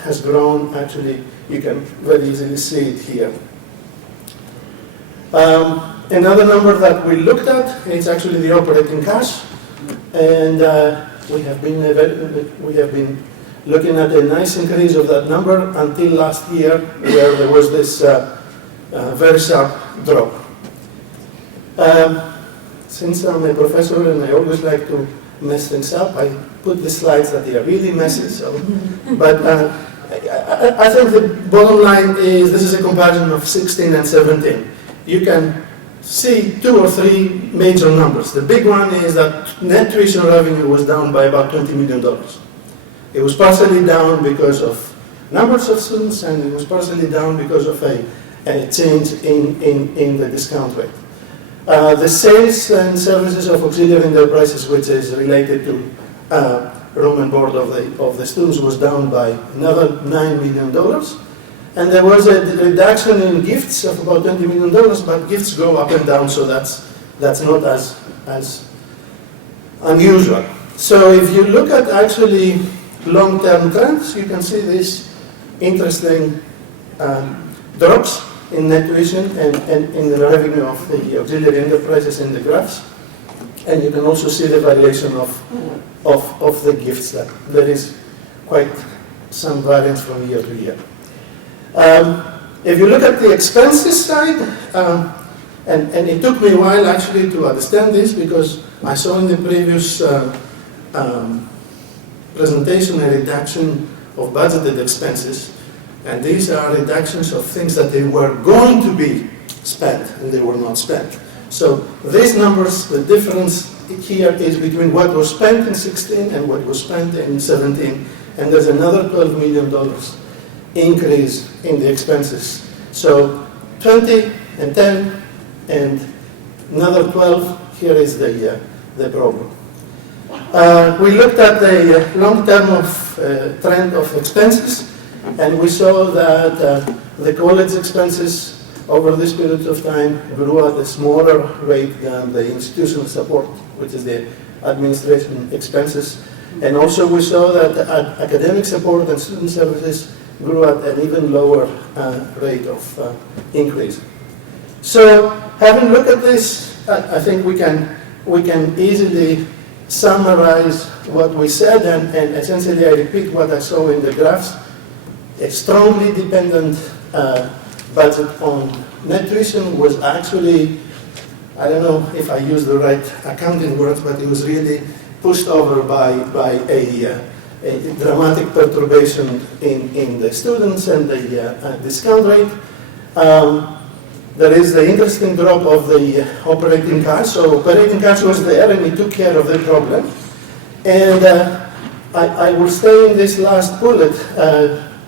has grown. Actually, you can very easily see it here. Another number that we looked at is actually the operating cash, and we have been looking at a nice increase of that number until last year, where there was this very sharp drop. Since I'm a professor and I always like to mess things up, I put the slides that they are really messy. So, but I think the bottom line is this is a comparison of 16 and 17. You can see 2 or 3 major numbers. The big one is that net tuition revenue was down by about $20 million. It was partially down because of numbers of students, and it was partially down because of a change in the discount rate. The sales and services of auxiliary enterprises, which is related to room and board of the students, was down by another $9 million. And there was a reduction in gifts of about $20 million, but gifts go up and down, so that's not as unusual. So if you look at actually long-term trends, you can see these interesting drops in net tuition and in the revenue of the auxiliary enterprises in the graphs. And you can also see the variation of the gifts that there is quite some variance from year to year. If you look at the expenses side, and it took me a while actually to understand this because I saw in the previous presentation a reduction of budgeted expenses, and these are reductions of things that they were going to be spent and they were not spent. So these numbers, the difference here is between what was spent in 16 and what was spent in 17, and there's another $12 million increase in the expenses. So 20 and 10 and another 12, here is the problem. We looked at the long-term trend of expenses, and we saw that the college expenses over this period of time grew at a smaller rate than the institutional support, which is the administration expenses. And also we saw that academic support and student services grew at an even lower rate of increase. So having looked at this, I think we can easily summarize what we said, and essentially I repeat what I saw in the graphs. A strongly dependent budget on net tuition was actually, I don't know if I use the right accounting words, but it was really pushed over by a dramatic perturbation in the students and the discount rate. There is the interesting drop of the operating cash. So operating cash was there and it took care of the problem. And I will stay in this last bullet.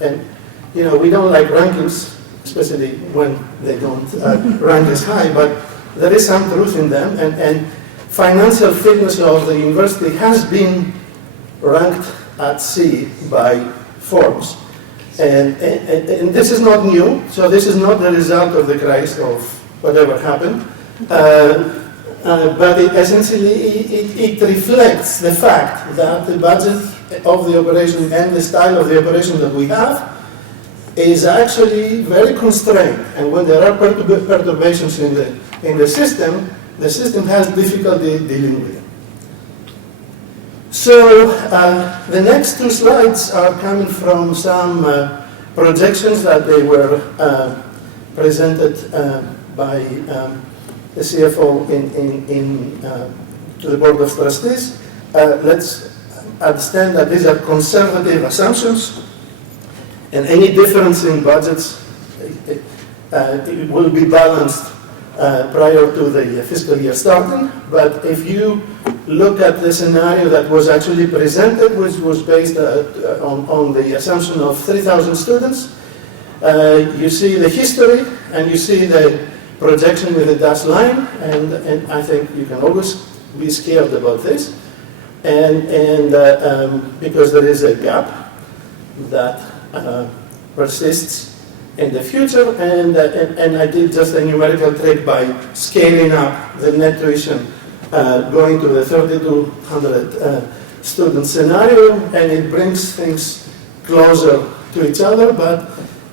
And you know, we don't like rankings, especially when they don't rank as high, but there is some truth in them. And financial fitness of the university has been ranked at C by Forbes. And this is not new, so this is not the result of the crisis of whatever happened. But it reflects the fact that the budget of the operation and the style of the operation that we have is actually very constrained. And when there are perturbations in the system has difficulty dealing with it. So the next two slides are coming from some projections that they were presented by the CFO to the Board of Trustees. Let's understand that these are conservative assumptions, and any difference in budgets it will be balanced prior to the fiscal year starting. But if you look at the scenario that was actually presented, which was based on the assumption of 3,000 students, you see the history and you see the projection with the dashed line, and I think you can always be scared about this, and because there is a gap that persists in the future, and I did just a numerical trick by scaling up the net tuition going to the 3,200 student scenario, and it brings things closer to each other, but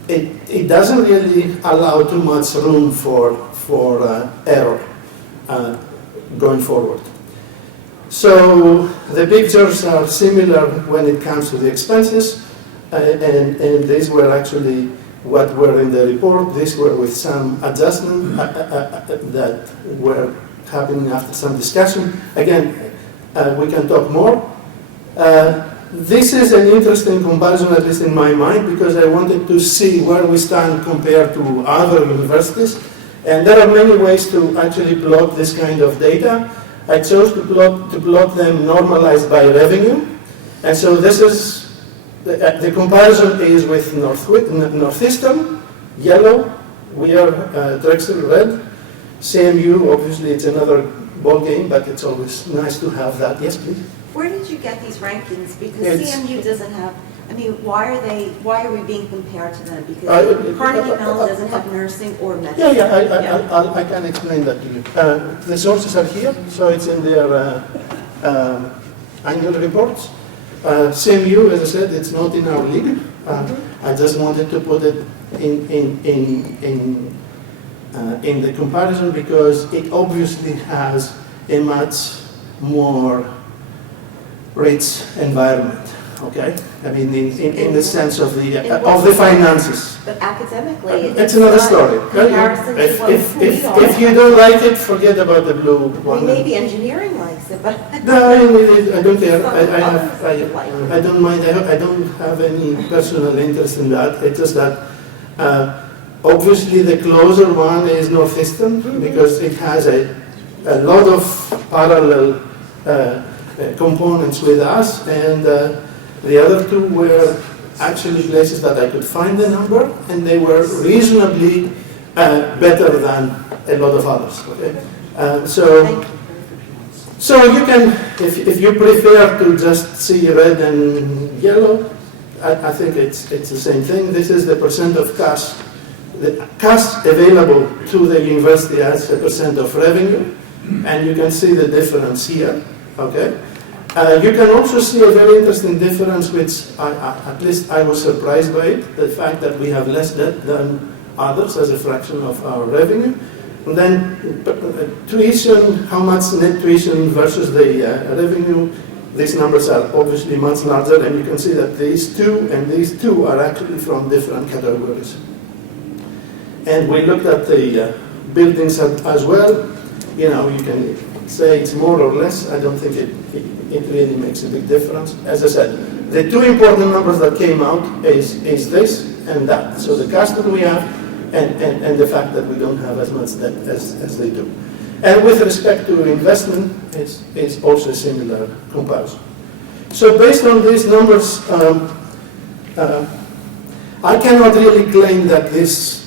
it doesn't really allow too much room for error going forward. So the pictures are similar when it comes to the expenses, and these were actually what were in the report. These were with some adjustment that were happening after some discussion. Again, we can talk more. This is an interesting comparison, at least in my mind, because I wanted to see where we stand compared to other universities. And there are many ways to actually plot this kind of data. I chose to plot them normalized by revenue. And so this is, the comparison is with Northeastern, yellow. We are Drexel, red. CMU, obviously it's another ball game, but it's always nice to have that. Yes, please. Where did you get these rankings? Because CMU doesn't have, I mean, why are we being compared to them? Because Carnegie Mellon doesn't have nursing or medicine. I can explain that to you. The sources are here, so it's in their annual reports. CMU, as I said, it's not in our league. I just wanted to put it in the comparison because it obviously has a much more rich environment okay? I mean, in the sense of the finances. But academically, It's another not story. comparison to what we are. If you don't like it, forget about the blue one. Maybe engineering likes it, but. No, I don't care. Some I don't mind. I don't have any personal interest in that. It's just that obviously the closer one is Northeastern because it has a lot of parallel components with us, and the other two were actually places that I could find the number, and they were reasonably better than a lot of others. Okay, so you can, if you prefer to just see red and yellow, I think it's the same thing. This is the percent of cash, the cash available to the university as a percent of revenue, and you can see the difference here. Okay. You can also see a very interesting difference, which at least I was surprised by it, the fact that we have less debt than others as a fraction of our revenue. And then tuition, how much net tuition versus the revenue, these numbers are obviously much larger, and you can see that these two and these two are actually from different categories. And we looked at the buildings as well. You know, you can say it's more or less. I don't think it really makes a big difference. As I said, the two important numbers that came out is this and that. So the cash that we have and the fact that we don't have as much debt as they do. And with respect to investment, it's also a similar comparison. So based on these numbers, I cannot really claim that these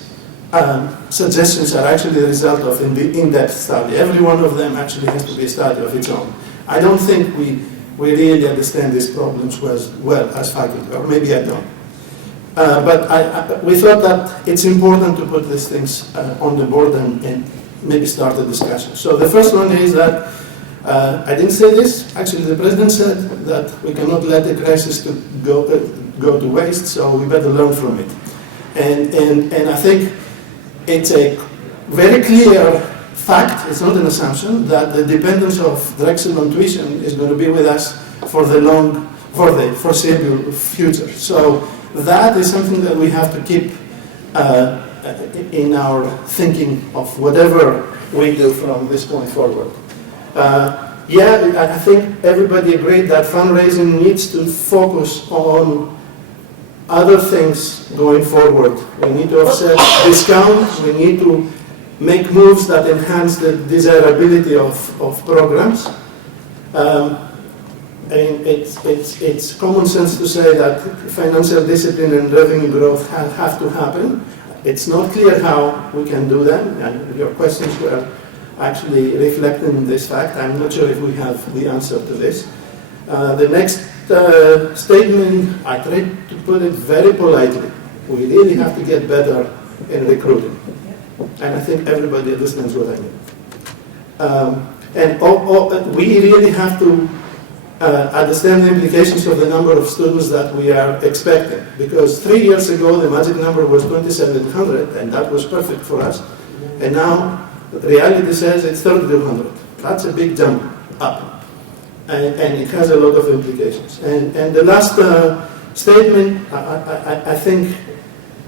suggestions are actually the result of in-depth study. Every one of them actually has to be a study of its own. I don't think we really understand these problems well as faculty, or maybe I don't. But we thought that it's important to put these things on the board and maybe start a discussion. So the first one is that, I didn't say this, actually the president said that we cannot let the crisis go to waste, so we better learn from it. And I think it's a very clear fact, it's not an assumption, that the dependence of Drexel on tuition is going to be with us for the foreseeable future. So that is something that we have to keep in our thinking of whatever we do from this point forward. I think everybody agreed that fundraising needs to focus on other things going forward. We need to offset discounts, we need to make moves that enhance the desirability of programs. And it's common sense to say that financial discipline and revenue growth have to happen. It's not clear how we can do that, and your questions were actually reflecting this fact. I'm not sure if we have the answer to this. The next statement, I tried to put it very politely. We really have to get better in recruiting. And I think everybody understands what I mean. We really have to understand the implications of the number of students that we are expecting. Because 3 years ago, the magic number was 2,700, and that was perfect for us. And now, reality says it's 3,200. That's a big jump up. And it has a lot of implications. And the last statement, I think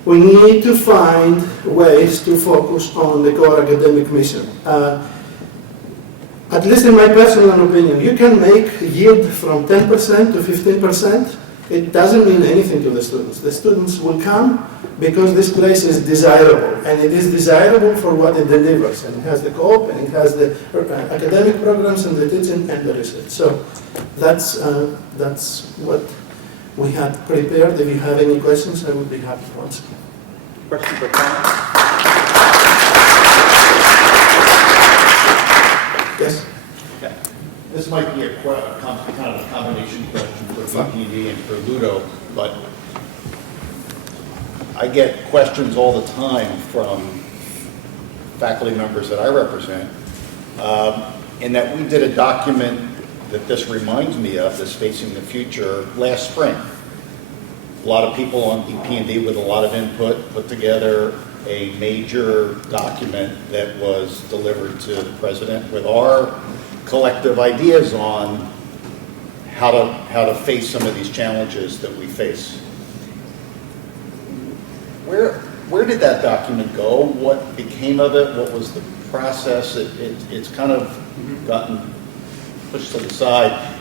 we need to find ways to focus on the core academic mission. At least in my personal opinion, you can make yield from 10% to 15%. It doesn't mean anything to the students. The students will come because this place is desirable, and it is desirable for what it delivers. And it has the co-op, and it has the academic programs, and the teaching, and the research. So that's what we had prepared. If you have any questions, I would be happy to answer. Questions or comments? Yes? Yeah. This might be kind of a combination question for VPD and for Ludo, but I get questions all the time from faculty members that I represent, in that we did a document that this reminds me of, this Facing the Future, last spring. A lot of people on EP&D with a lot of input put together a major document that was delivered to the president with our collective ideas on how to face some of these challenges that we face. Where did that document go? What became of it? What was the process? It's kind of gotten pushed to the side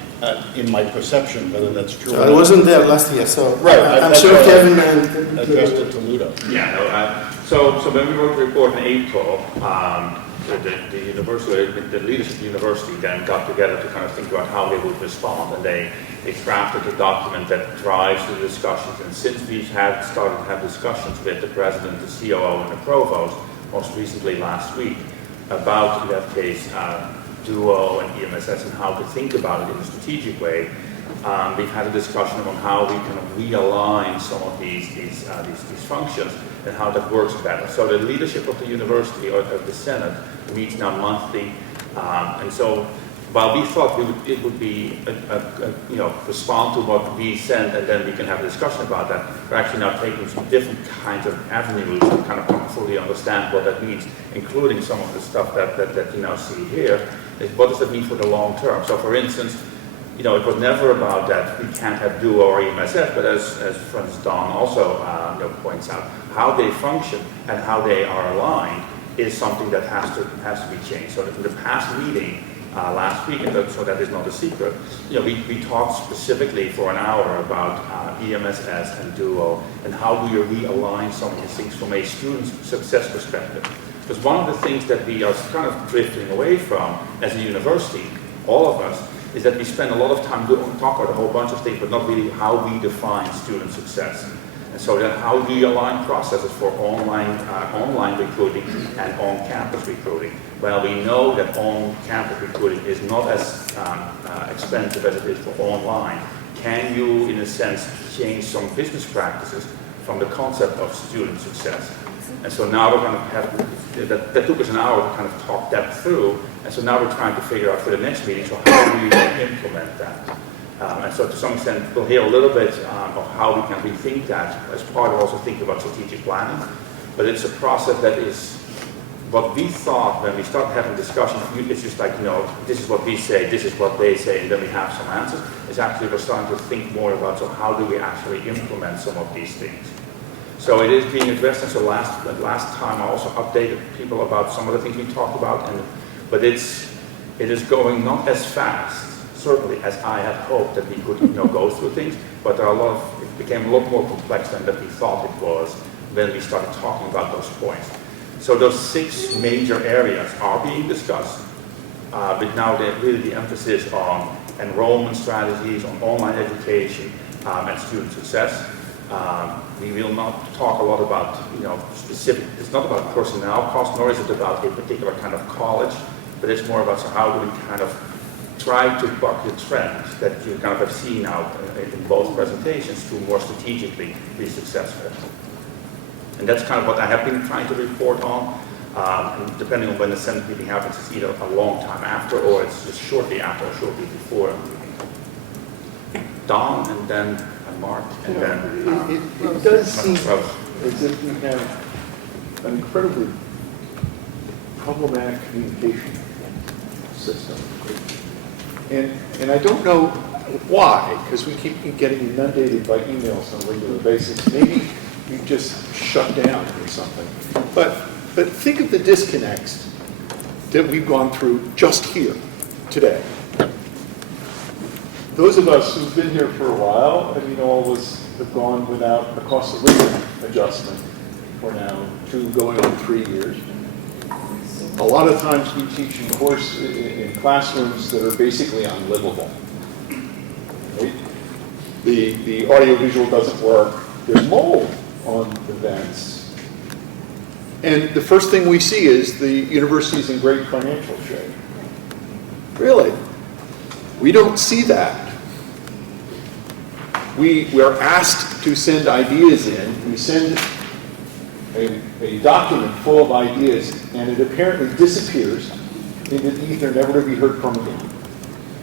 in my perception, whether that's true. I wasn't there last year, so Right, I'm that's sure why I Kevin addressed it to Ludo. Yeah, no, so when we wrote the report in April, the university, the leadership of the university then got together to kind of think about how they would respond, and they crafted a document that drives the discussions. And since we had started to have discussions with the president, the COO, and the provost, most recently last week, about, in that case, Duo and EMSS and how to think about it in a strategic way, we've had a discussion on how we kind of realign some of these functions and how that works better. So the leadership of the university or of the Senate meets now monthly, and so while we thought it would be respond to what we sent and then we can have a discussion about that, we're actually now taking some different kinds of avenues to kind of fully understand what that means, including some of the stuff that you now see here. Is what does that mean for the long term? So for instance, it was never about that we can't have Duo or EMSF, but as Franz Don also points out, how they function and how they are aligned is something that has to be changed. So in the past meeting last week, and so that is not a secret, we talked specifically for an hour about EMSS and Duo and how do you realign some of these things from a student success perspective. Because one of the things that we are kind of drifting away from as a university, all of us, is that we spend a lot of time talking about a whole bunch of things, but not really how we define student success. And so then how do you align processes for online recruiting and on-campus recruiting? Well, we know that on-campus recruiting is not as expensive as it is for online. Can you, in a sense, change some business practices from the concept of student success? And so now we're going to have, that took us an hour to kind of talk that through, and so now we're trying to figure out for the next meeting, so how do we implement that? And so to some extent, we'll hear a little bit of how we can rethink that as part of also thinking about strategic planning. But it's a process that is what we thought when we started having discussions. It's just like, this is what we say, this is what they say, and then we have some answers. It's actually we're starting to think more about, so how do we actually implement some of these things? So it is being addressed, and so last time I also updated people about some of the things we talked about, but it is going not as fast, certainly, as I had hoped that we could go through things, but there are it became a lot more complex than that we thought it was when we started talking about those points. So those 6 major areas are being discussed, but now really the emphasis on enrollment strategies, on online education, and student success. We will not talk a lot about, specific, it's not about personnel cost, nor is it about a particular kind of college, but it's more about, so how do we kind of try to buck the trend that you kind of have seen now in both presentations to more strategically be successful. And that's kind of what I have been trying to report on. And depending on when the Senate meeting happens, it's either a long time after or it's just shortly after or shortly before. Don, and then Mark, and then it does seem as if we have an incredibly problematic communication system. And I don't know why, because we keep getting inundated by emails on a regular basis. Maybe you just shut down or something. But think of the disconnects that we've gone through just here today. Those of us who've been here for a while, all of us have gone without a cost of living adjustment for now 2 going on 3 years. A lot of times we teach in classrooms that are basically unlivable. Right? The audiovisual doesn't work. There's mold on the vents. And the first thing we see is the university's in great financial shape. Really? We don't see that. We are asked to send ideas in. We send a document full of ideas, and it apparently disappears into the ether, never to be heard from again.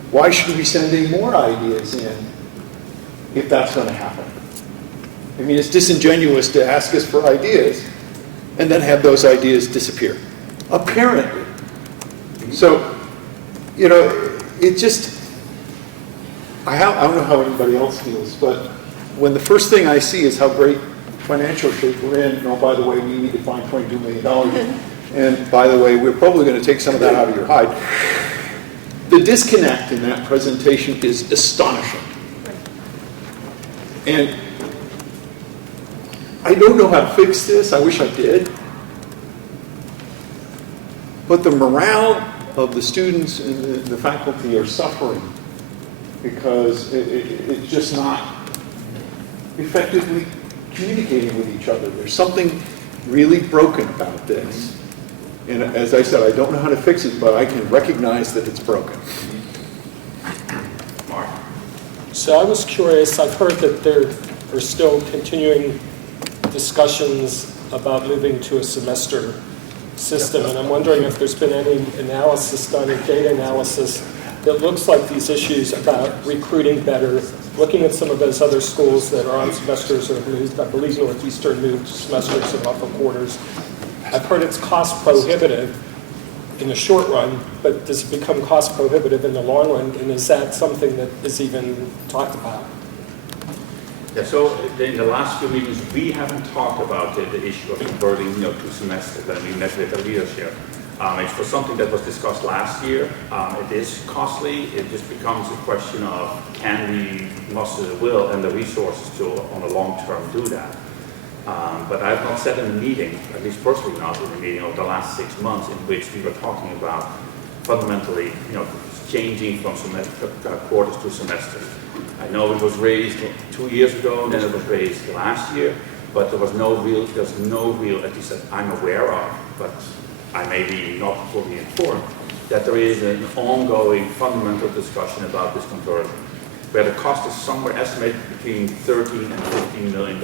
Why should we send any more ideas in if that's going to happen? It's disingenuous to ask us for ideas and then have those ideas disappear. Apparently. So, it just, I don't know how anybody else feels, but when the first thing I see is how great financial shape we're in, by the way, we need to find $22 million, and by the way, we're probably going to take some of that out of your hide. The disconnect in that presentation is astonishing. And I don't know how to fix this. I wish I did. But the morale of the students and the faculty are suffering because it's just not effectively communicating with each other. There's something really broken about this. And as I said, I don't know how to fix it, but I can recognize that it's broken. Mark? So I was curious, I've heard that there are still continuing discussions about moving to a semester system, and I'm wondering if there's been any analysis done, or data analysis, that looks like these issues about recruiting better, looking at some of those other schools that are on semesters or have moved. I believe Northeastern moved to semesters and upper quarters. I've heard it's cost prohibitive in the short run, but does it become cost prohibitive in the long run, and is that something that is even talked about? Yeah, so in the last few meetings, we haven't talked about the issue of converting, to semesters. I mean, that's with the leadership. It's for something that was discussed last year. It is costly. It just becomes a question of can we muster the will and the resources to, on the long term, do that. But I've not sat in a meeting, at least personally not in a meeting over the last 6 months, in which we were talking about fundamentally, changing from quarters to semesters. I know it was raised 2 years ago, then it was raised last year, but there's no real, at least that I'm aware of, but I may be not fully informed, that there is an ongoing fundamental discussion about this conversion, where the cost is somewhere estimated between $13 and $15 million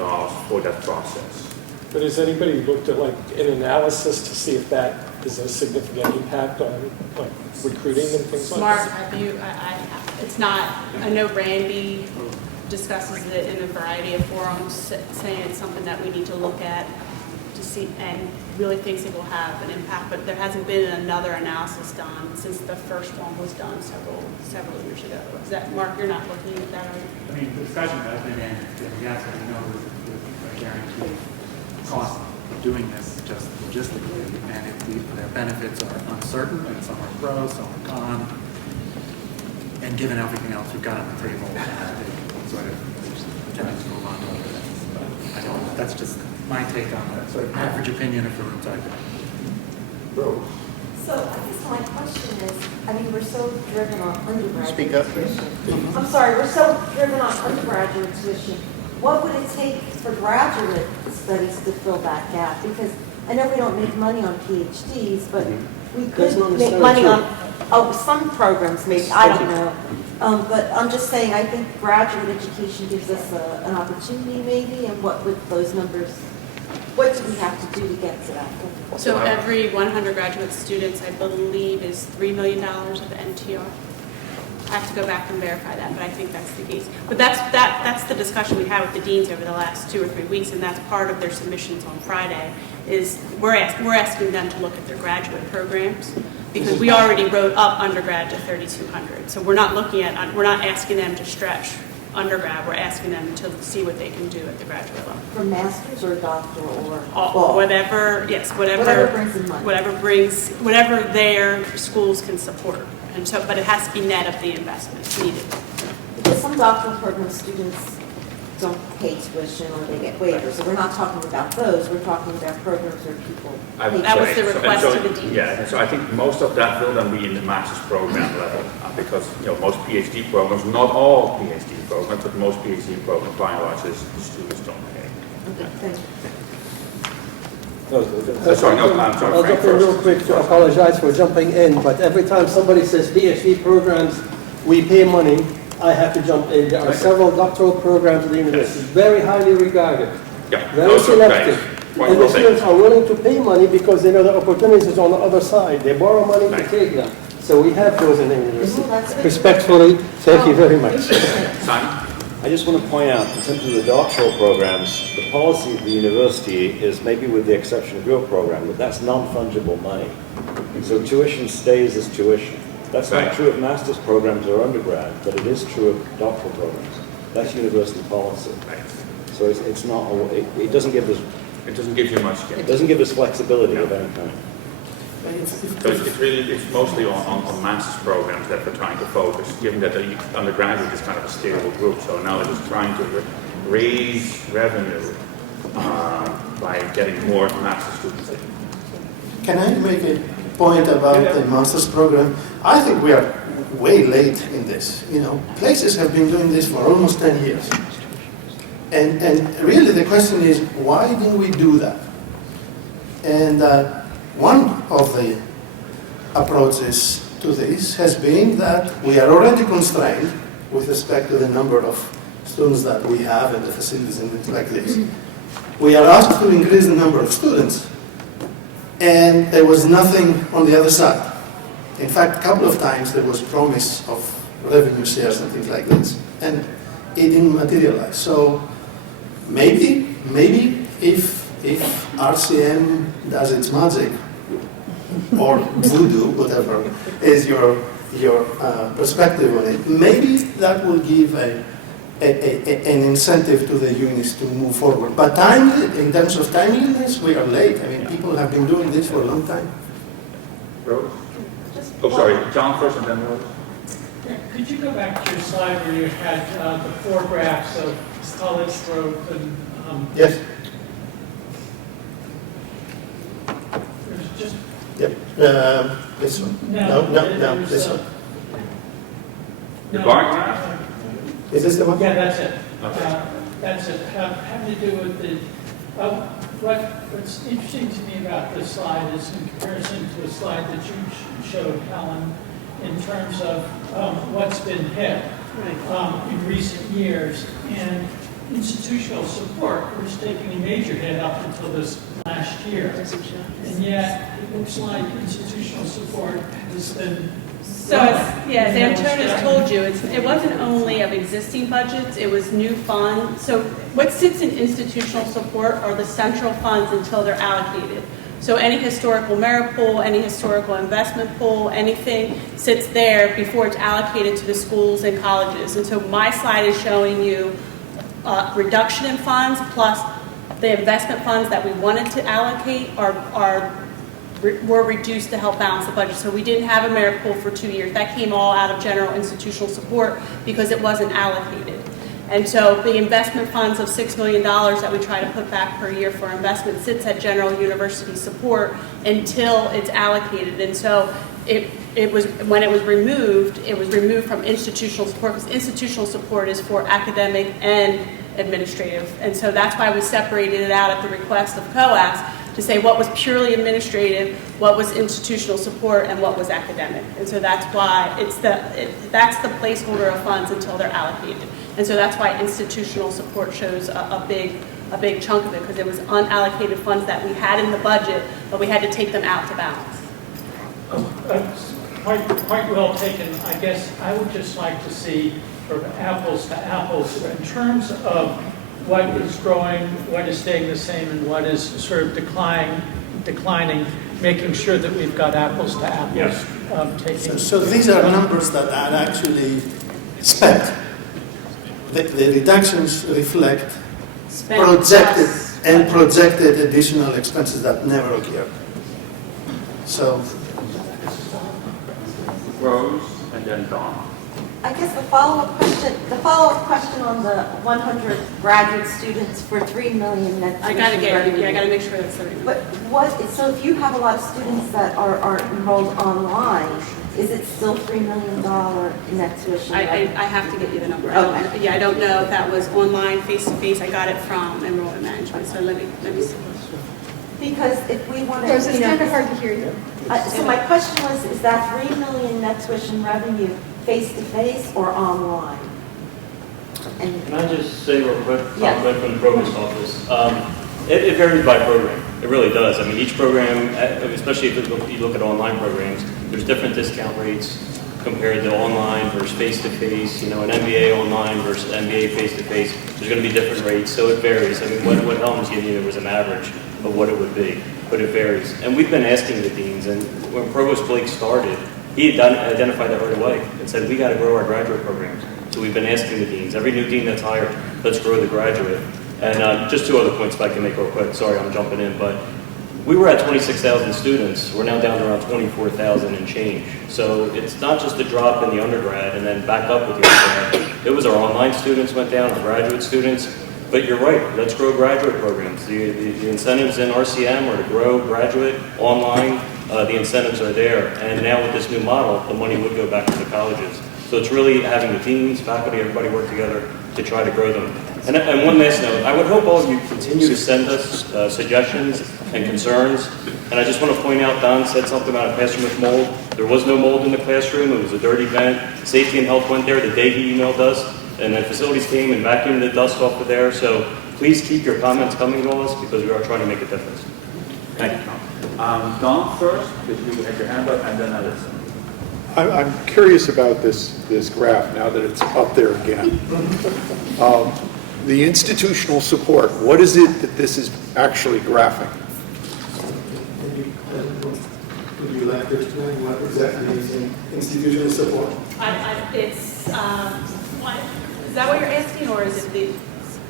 for that process. But has anybody looked at an analysis to see if that is a significant impact on recruiting and things like Mark, that? have you, it's not, I know Randy discusses it in a variety of forums, saying it's something that we need to look at to see, and really thinks it will have an impact, but there hasn't been another analysis done since the first one was done several years ago. Is that, Mark, you're not looking at that, are you? I mean, the discussion has been in, yes, I know there's a guaranteed cost of doing this just logistically, and if their benefits are uncertain, and some are pro, some are con, and given everything else we've got on the table, sort of tending to move on to other things. I don't, that's just my take on the sort of average opinion of the rooms I've been. So I guess my question is, I mean, we're so driven on undergraduate Speak up, please. tuition. I'm sorry, we're so driven on undergraduate tuition. What would it take for graduate studies to fill that gap? Because I know we don't make money on PhDs, but we That's could not make necessarily money true. on some programs, maybe, I don't know. But I'm just saying, I think graduate education gives us an opportunity maybe, and what would those numbers, what do we have to do to get to that? So every 100 graduate students, I believe, is $3 million of NTR. I have to go back and verify that, but I think that's the case. But that's the discussion we had with the deans over the last 2 or 3 weeks, and that's part of their submissions on Friday, is we're asking them to look at their graduate programs, because we already wrote up undergrad to 3,200. So we're not asking them to stretch undergrad, we're asking them to see what they can do at the graduate level. For master's or doctoral or Whatever brings in money. Whatever their schools can support. And so, but it has to be net of the investments needed. Because some doctoral program students don't pay tuition or they get waivers. So we're not talking about those, we're talking about programs where people pay That was tuition. the request to the deans. Yeah, and so I think most of that will then be in the master's program level, because most PhD programs, not all PhD programs, but most PhD programs, by and large, students don't pay. Okay, thank you. Sorry, no, I'm sorry, I'll Frank jump in real first. quick to apologize for jumping in, but every time somebody says PhD programs, we pay money, I have to jump in. There are several doctoral programs at the university, very highly regarded, Yeah, very those are selective. thanks. Point And the well students taken. are willing to pay money because they know the opportunities is on the other side. They borrow money to Thanks. take them. So we have those in the university. Well, that's good. Respectfully, thank you very much. Simon? I just want to point out, in terms of the doctoral programs, the policy of the university is, maybe with the exception of your program, that that's non-fungible money. So tuition stays as tuition. That's Right. not true of master's programs or undergrad, but it is true of doctoral programs. That's university policy. Right. So it's not, it doesn't give us, It doesn't give you much. it doesn't give us flexibility of any kind. So it's mostly on master's programs that we're trying to focus, given that the undergraduate is kind of a stable group. So now we're just trying to raise revenue by getting more master's students in. Can I make a point about the master's program? I think we are way late in this. You know, places have been doing this for almost 10 years. And really the question is, why didn't we do that? And one of the approaches to this has been that we are already constrained with respect to the number of students that we have and the facilities and things like this. We are asked to increase the number of students, and there was nothing on the other side. In fact, a couple of times there was promise of revenue shares and things like this, and it didn't materialize. So maybe if RCM does its magic, or voodoo, whatever is your perspective on it, maybe that will give an incentive to the units to move forward. But in terms of timeliness, we are late. I mean, people have been doing this for a long time. Rose? Oh, sorry, John first and then Rose. Yeah, could you go back to your slide where you had the 4 graphs of college growth and Yes. there's just Yep. This one. No, there's, this one. The no, bar graph? Is this the one? Yeah, that's it. Okay. That's it. Having to do with the, what's interesting to me about this slide is in comparison to a slide that you showed, Helen, in terms of what's been hit in recent years. And institutional support was taking a major hit up until this last year. And yet, it looks like institutional support has been So, as Antonio told you, it wasn't only of existing budgets, it was new funds. So what sits in institutional support are the central funds until they're allocated. So any historical merit pool, any historical investment pool, anything sits there before it's allocated to the schools and colleges. And so my slide is showing you reduction in funds plus the investment funds that we wanted to allocate were reduced to help balance the budget. So we didn't have a merit pool for 2 years. That came all out of general institutional support because it wasn't allocated. And so the investment funds of $6 million that we try to put back per year for investment sits at general university support until it's allocated. And so when it was removed from institutional support, because institutional support is for academic and administrative. And so that's why we separated it out at the request of COAS to say what was purely administrative, what was institutional support, and what was academic. And so that's why that's the placeholder of funds until they're allocated. And so that's why institutional support shows a big chunk of it, because it was unallocated funds that we had in the budget, but we had to take them out to balance. quite well taken. I guess I would just like to see sort of apples to apples in terms of what is growing, what is staying the same, and what is sort of declining, making sure that we've got apples to apples. Yes. So these are numbers that are actually spent. The reductions reflect projected additional expenses that never occurred. So, Rose and then Dawn. I guess the follow-up question on the 100 graduate students for $3 million net. I gotta make sure that's the right. But so if you have a lot of students that are enrolled online, is it still $3 million net tuition? I have to get you the number. Okay. I don't know if that was online, face-to-face. I got it from enrollment management, so let me see. Because if we want Rose, to, it's kind of hard to hear you. so my question was, is that $3 million net tuition revenue face-to-face or online? And Can I just say real quick, Yes. Tom Glenn from the Provost Office? It varies by program. It really does. I mean, each program, especially if you look at online programs, there's different discount rates compared to online versus face-to-face. You know, an MBA online versus MBA face-to-face, there's going to be different rates, so it varies. I mean, what Helen's giving you was an average of what it would be, but it varies. And we've been asking the deans, and when Provost Blake started, he had identified that right away and said, we got to grow our graduate programs. So we've been asking the deans, every new dean that's hired, let's grow the graduate. And just two other points if I can make real quick. Sorry, I'm jumping in, but we were at 26,000 students. We're now down to around 24,000 and change. So it's not just a drop in the undergrad and then back up with the undergrad. It was our online students went down, our graduate students. But you're right, let's grow graduate programs. The incentives in RCM are to grow graduate online. The incentives are there. And now with this new model, the money would go back to the colleges. So it's really having the teams, faculty, everybody work together to try to grow them. And one last note, I would hope all of you continue to send us suggestions and concerns. And I just want to point out, Don said something about a classroom with mold. There was no mold in the classroom. It was a dirty vent. Safety and health went there the day he emailed us. And then facilities came and vacuumed the dust off of there. So please keep your comments coming to us because we are trying to make a difference. Thank you, Tom. Don first, because you had your hand up, and then Alyssa. I'm curious about this graph now that it's up there again. The institutional support, what is it that this is actually graphing? Would you like to explain what exactly is institutional support? Is that what you're asking, or is it the?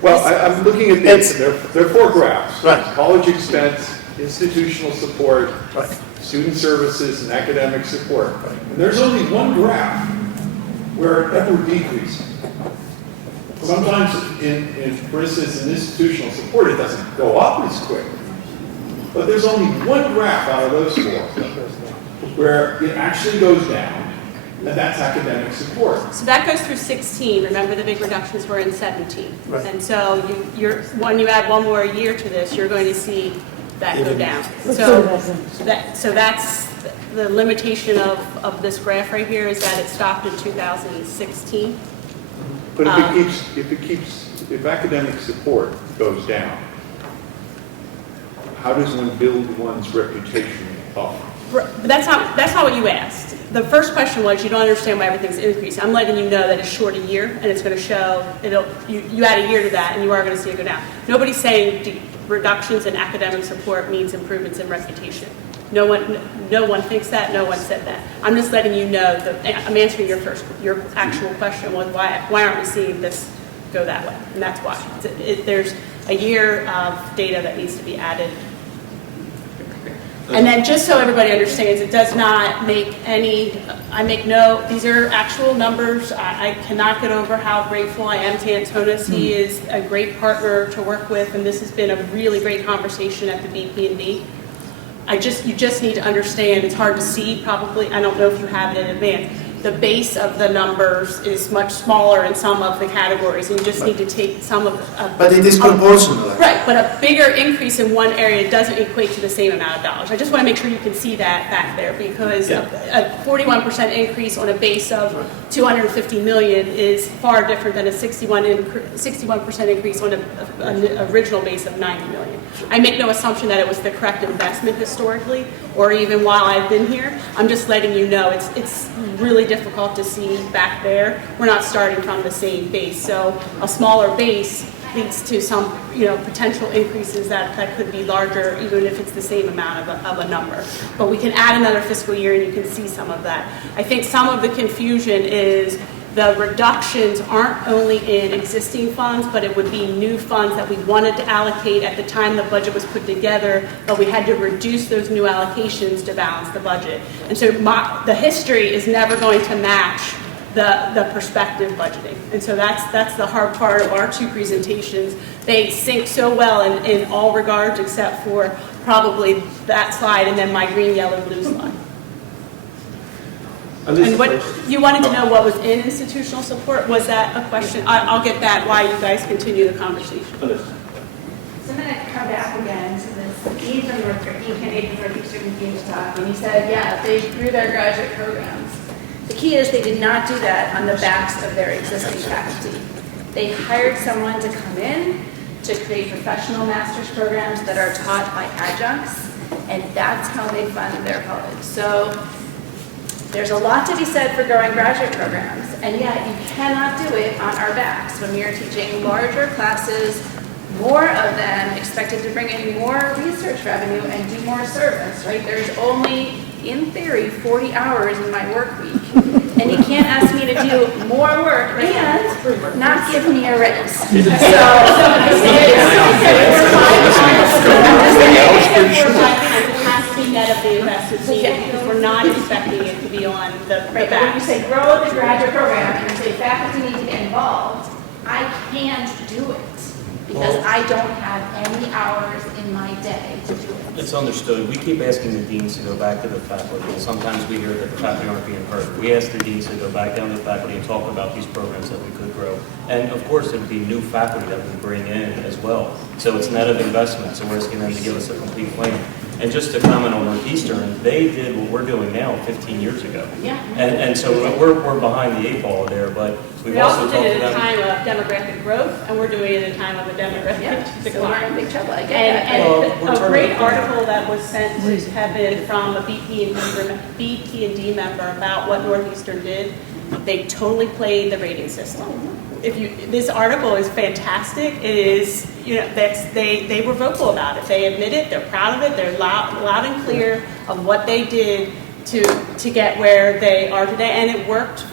Well, I'm looking at this. There are four graphs. Right. College expense, institutional support, student services, and academic support. And there's only one graph where it ever decreases. Sometimes, for instance, in institutional support, it doesn't go up as quick. But there's only one graph out of those four where it actually goes down. And that's academic support. So that goes through 16. Remember, the big reductions were in 17. Right. And so when you add one more year to this, you're going to see that go down. So that's the limitation of this graph right here is that it stopped in 2016. But if academic support goes down, how does one build one's reputation up? But that's not what you asked. The first question was you don't understand why everything's increasing. I'm letting you know that it's short a year and it's going to show you add a year to that and you are going to see it go down. Nobody's saying reductions in academic support means improvements in reputation. No one thinks that. No one said that. I'm just letting you know that I'm answering your actual question was why aren't we seeing this go that way? And that's why there's a year of data that needs to be added. And then just so everybody understands, it does not make these are actual numbers. I cannot get over how grateful I am to Antonis. He is a great partner to work with, and this has been a really great conversation at the BP&D. You just need to understand, it's hard to see probably, I don't know if you have it in advance, the base of the numbers is much smaller in some of the categories, and you just need to take some of the... But it is proportional. Right, but a bigger increase in one area doesn't equate to the same amount of dollars. I just want to make sure you can see that back there, because a 41% increase on a base of $250 million is far different than a 61% increase on an original base of $90 million. I make no assumption that it was the correct investment historically, or even while I've been here. I'm just letting you know it's really difficult to see back there. We're not starting from the same base, so a smaller base leads to some potential increases that could be larger, even if it's the same amount of a number. But we can add another fiscal year, and you can see some of that. I think some of the confusion is the reductions aren't only in existing funds, but it would be new funds that we wanted to allocate at the time the budget was put together, but we had to reduce those new allocations to balance the budget. And so the history is never going to match the prospective budgeting. And so that's the hard part of our two presentations. They sync so well in all regards except for probably that slide and then my green, yellow, blue slide. And what you wanted to know what was in institutional support? Was that a question? I'll get that while you guys continue the conversation. So I'm going to come back again to this Dean from Northrop, Dean Kennedy from Northrop Student Dean's talk, and he said, they grew their graduate programs. The key is they did not do that on the backs of their existing faculty. They hired someone to come in to create professional master's programs that are taught by adjuncts, and that's how they fund their college. So there's a lot to be said for growing graduate programs, and yet you cannot do it on our backs when we are teaching larger classes, more of them expected to bring in more research revenue and do more service, right? There's only in theory, 40 hours in my work week. And you can't ask me to do more work and not give me a raise. So I It has to be net of the investments needed, because we're not expecting it to be on the Right, but when you say grow the graduate program and you say faculty need to get involved, I can't do it because I don't have any hours in my day to do it. It's understood. We keep asking the deans to go back to the faculty, and sometimes we hear that the faculty aren't being heard. We ask the deans to go back down to the faculty and talk about these programs that we could grow. And of course, it would be new faculty that we bring in as well. So it's net of investment, so we're asking them to give us a complete plan. And just to comment on Northeastern, they did what we're doing now 15 years ago. Yeah. And so we're behind the 8 ball there, but we've We also also talked did to it at a them. time of demographic growth, and we're doing it at a time of a demographic Yeah, so we're decline. in big trouble, I get that. And Well, a we're great turning it article that was sent to Kevin from a BP&D member about what Northeastern did, they totally played the rating system. This article is fantastic. It is, they were vocal about it. They admit it, they're proud of it, they're loud and clear of what they did to get where they are today, and it worked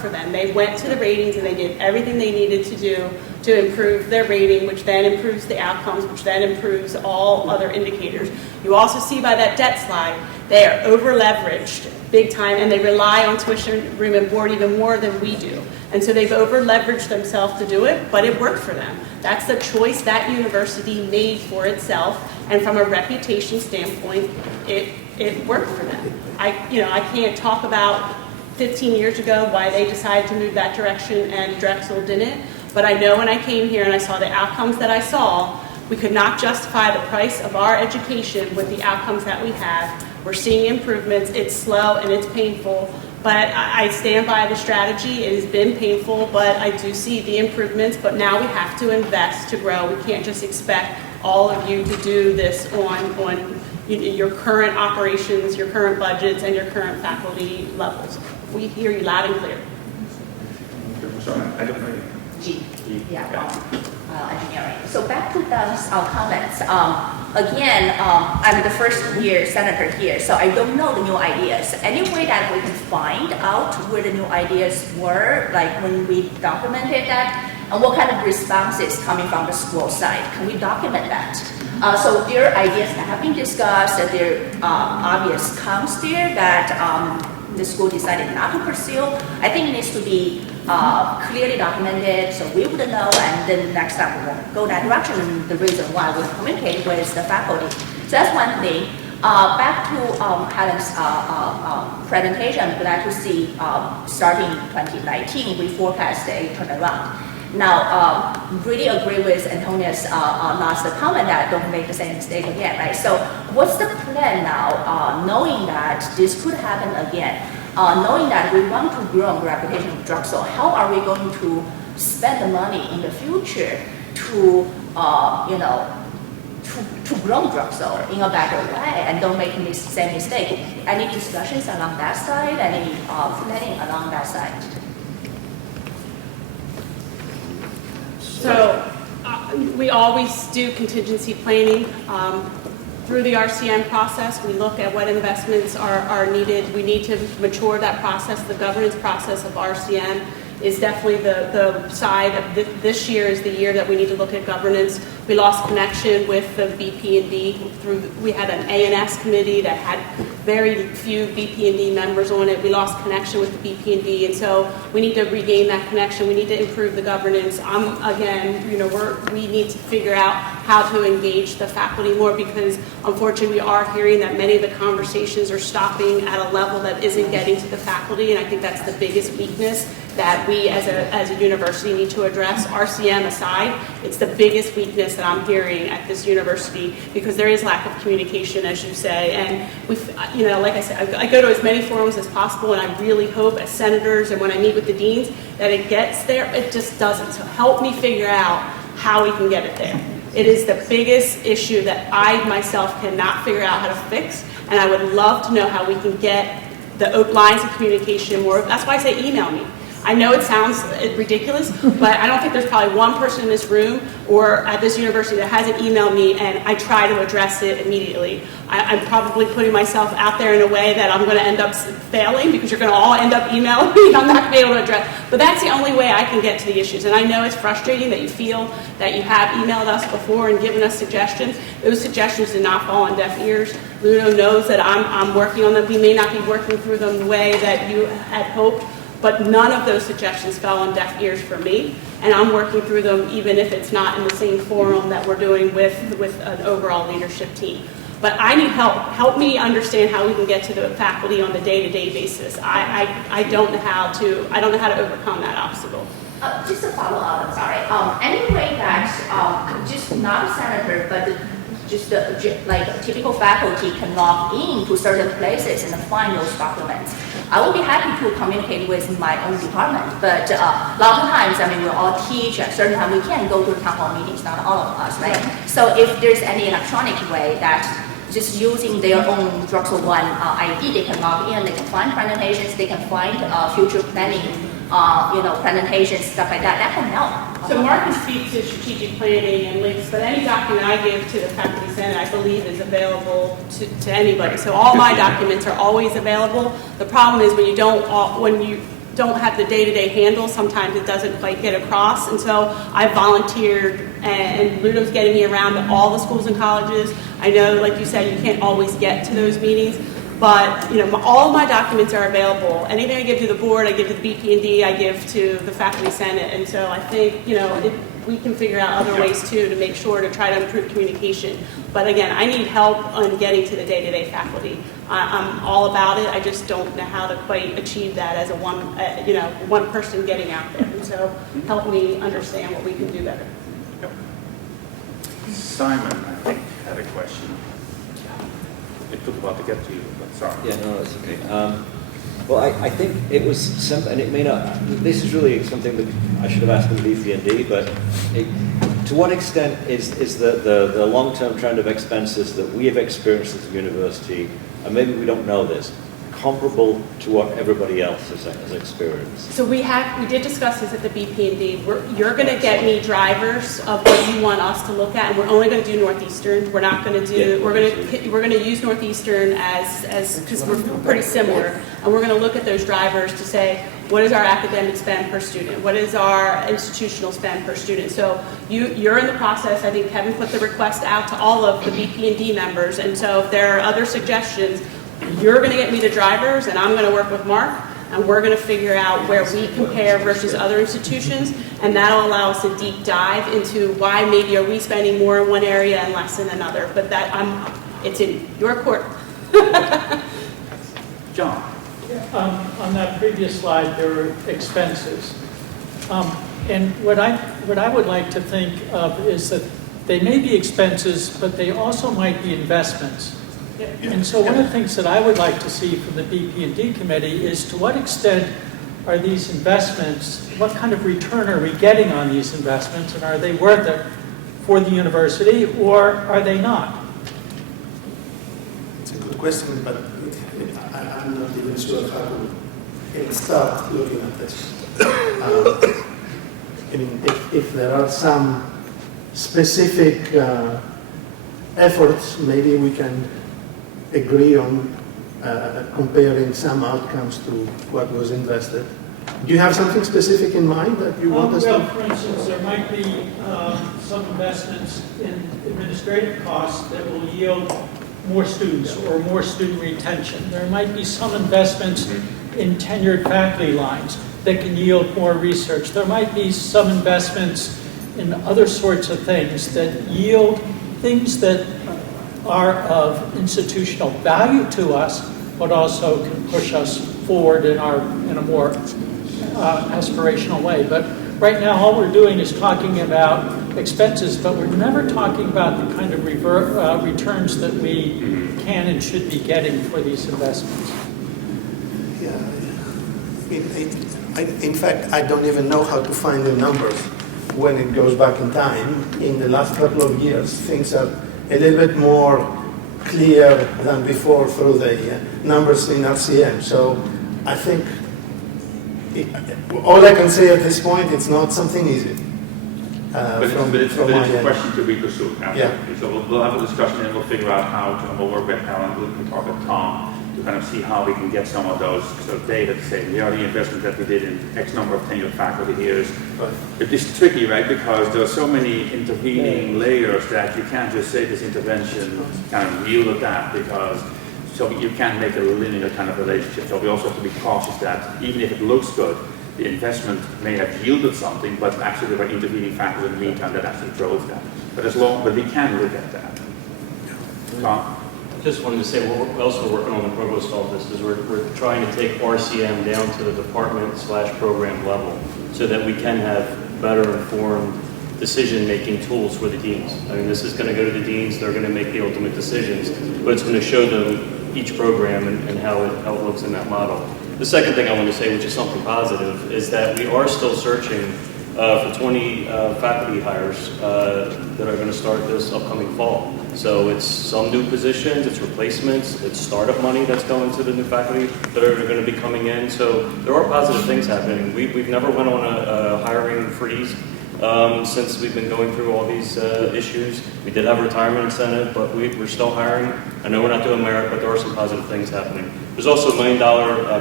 for them. They went to the ratings and they did everything they needed to do to improve their rating, which then improves the outcomes, which then improves all other indicators. You also see by that debt slide, they are over leveraged big time, and they rely on tuition room and board even more than we do. And so they've over leveraged themselves to do it, but it worked for them. That's the choice that university made for itself, and from a reputation standpoint, it worked for them. I can't talk about 15 years ago why they decided to move that direction and Drexel didn't, but I know when I came here and I saw the outcomes that I saw, we could not justify the price of our education with the outcomes that we have. We're seeing improvements. It's slow and it's painful, but I stand by the strategy. It has been painful, but I do see the improvements, but now we have to invest to grow. We can't just expect all of you to do this on your current operations, your current budgets, and your current faculty levels. We hear you loud and clear. Sorry, I don't know. Engineering. So back to those comments. Again, I'm the first year senator here, so I don't know the new ideas. Any way that we can find out where the new ideas were, like when we documented that, and what kind of responses coming from the school side? Can we document that? So there are ideas that have been discussed, that there are obvious cons there that the school decided not to pursue. I think it needs to be clearly documented so we would know, and then next time we won't go that direction, and the reason why we communicate with the faculty. So that's one thing. Back to Helen's presentation, I'm glad to see starting 2019, we forecast a turnaround. Now, really agree with Antonia's last comment that don't make the same mistake again, right? So what's the plan now, knowing that this could happen again, knowing that we want to grow the reputation of Drexel, how are we going to spend the money in the future to, to grow Drexel in a better way and don't make the same mistake? Any discussions along that side, any planning along that side? So we always do contingency planning. Through the RCM process, we look at what investments are needed. We need to mature that process. The governance process of RCM is definitely the side of this year is the year that we need to look at governance. We lost connection with the BP&D we had an A&S committee that had very few BP&D members on it. We lost connection with the BP&D, and so we need to regain that connection. We need to improve the governance. We need to figure out how to engage the faculty more, because unfortunately we are hearing that many of the conversations are stopping at a level that isn't getting to the faculty, and I think that's the biggest weakness that we as a university need to address. RCM aside, it's the biggest weakness that I'm hearing at this university, because there is lack of communication, as you say, and like I said, I go to as many forums as possible, and I really hope as senators and when I meet with the deans that it gets there. It just doesn't. So help me figure out how we can get it there. It is the biggest issue that I myself cannot figure out how to fix, and I would love to know how we can get the lines of communication more. That's why I say email me. I know it sounds ridiculous, but I don't think there's probably one person in this room or at this university that hasn't emailed me and I try to address it immediately. I'm probably putting myself out there in a way that I'm going to end up failing because you're going to all end up emailing me and I'm not going to be able to address. But that's the only way I can get to the issues. And I know it's frustrating that you feel that you have emailed us before and given us suggestions. Those suggestions did not fall on deaf ears. Ludo knows that I'm working on them. We may not be working through them the way that you had hoped, but none of those suggestions fell on deaf ears for me. And I'm working through them even if it's not in the same forum that we're doing with an overall leadership team. But I need help. Help me understand how we can get to the faculty on the day-to-day basis. I don't know how to overcome that obstacle. Just a follow-up, I'm sorry. Any way that just not a senator, but just like a typical faculty can log in to certain places and find those documents. I will be happy to communicate with my own department, but a lot of times, I mean, we all teach at certain time. We can't go to town hall meetings, not all of us, right? So if there's any electronic way that just using their own Drexel One ID, they can log in, they can find presentations, they can find future planning, presentations, stuff like that. That can help. So Mark can speak to strategic planning and links, but any document I give to the faculty senate, I believe, is available to anybody. So all my documents are always available. The problem is when you don't have the day-to-day handle, sometimes it doesn't quite get across. And so I volunteered, and Ludo's getting me around to all the schools and colleges. I know, like you said, you can't always get to those meetings. But all of my documents are available. Anything I give to the board, I give to the BPD, I give to the faculty senate. And so I think we can figure out other ways too to make sure to try to improve communication. But again, I need help on getting to the day-to-day faculty. I'm all about it. I just don't know how to quite achieve that as a one person getting out there. And so help me understand what we can do better. Yep. Simon, I think, had a question. It took a while to get to you, but sorry. Yeah, no, that's okay. Well, I think it was simple, and it may not, this is really something that I should have asked in BC&D, but to what extent is the long-term trend of expenses that we have experienced as a university, and maybe we don't know this, comparable to what everybody else has experienced? So we did discuss this at the BP&D. You're going to get me drivers of what you want us to look at, and we're only going to do Northeastern. We're not going to do. We're going to use Northeastern as because we're pretty similar, and we're going to look at those drivers to say what is our academic spend per student, what is our institutional spend per student. So you're in the process. I think Kevin put the request out to all of the BP&D members, and so if there are other suggestions, you're going to get me the drivers, and I'm going to work with Mark, and we're going to figure out where we compare versus other institutions, and that'll allow us a deep dive into why maybe are we spending more in one area and less in another. But it's in your court. John. On that previous slide, there were expenses. And what I would like to think of is that they may be expenses, but they also might be investments. And so one of the things that I would like to see from the BP&D committee is to what extent are these investments, what kind of return are we getting on these investments, and are they worth it for the university, or are they not? It's a good question, but I'm not even sure how to even start looking at this. I mean, if there are some specific efforts, maybe we can agree on comparing some outcomes to what was invested. Do you have something specific in mind that you want us to? Well, for instance, there might be some investments in administrative costs that will yield more students or more student retention. There might be some investments in tenured faculty lines that can yield more research. There might be some investments in other sorts of things that yield things that are of institutional value to us, but also can push us forward in a more aspirational way. But right now, all we're doing is talking about expenses, but we're never talking about the kind of returns that we can and should be getting for these investments. Yeah, in fact, I don't even know how to find the numbers when it goes back in time. In the last couple of years, things are a little bit more clear than before through the numbers in RCM. So I think all I can say at this point, it's not something easy. But it's from my a end. question to be pursued. Absolutely. Yeah. So we'll have a discussion and we'll figure out how to, and we'll work with Alan, we can talk with Tom to kind of see how we can get some of those sort of data to say, here are the investments that we did in X number of tenured faculty years. Right. It's tricky, right? Because there are so many intervening layers that you can't just say this intervention kind of yielded that, because so you can't make a linear kind of relationship. So we also have to be cautious that even if it looks good, the investment may have yielded something, but actually there were intervening factors in the meantime that actually drove that. But we can look at that. Tom? Just wanted to say, what else we're working on the provost office is we're trying to take RCM down to the department/program level so that we can have better informed decision-making tools for the deans. I mean, this is going to go to the deans, they're going to make the ultimate decisions, but it's going to show them each program and how it looks in that model. The second thing I want to say, which is something positive, is that we are still searching for 20 faculty hires that are going to start this upcoming fall. So it's some new positions, it's replacements, it's startup money that's going to the new faculty that are going to be coming in. So there are positive things happening. We've never went on a hiring freeze since we've been going through all these issues. We did have a retirement incentive, but we're still hiring. I know we're not doing merit, but there are some positive things happening. There's also $1 million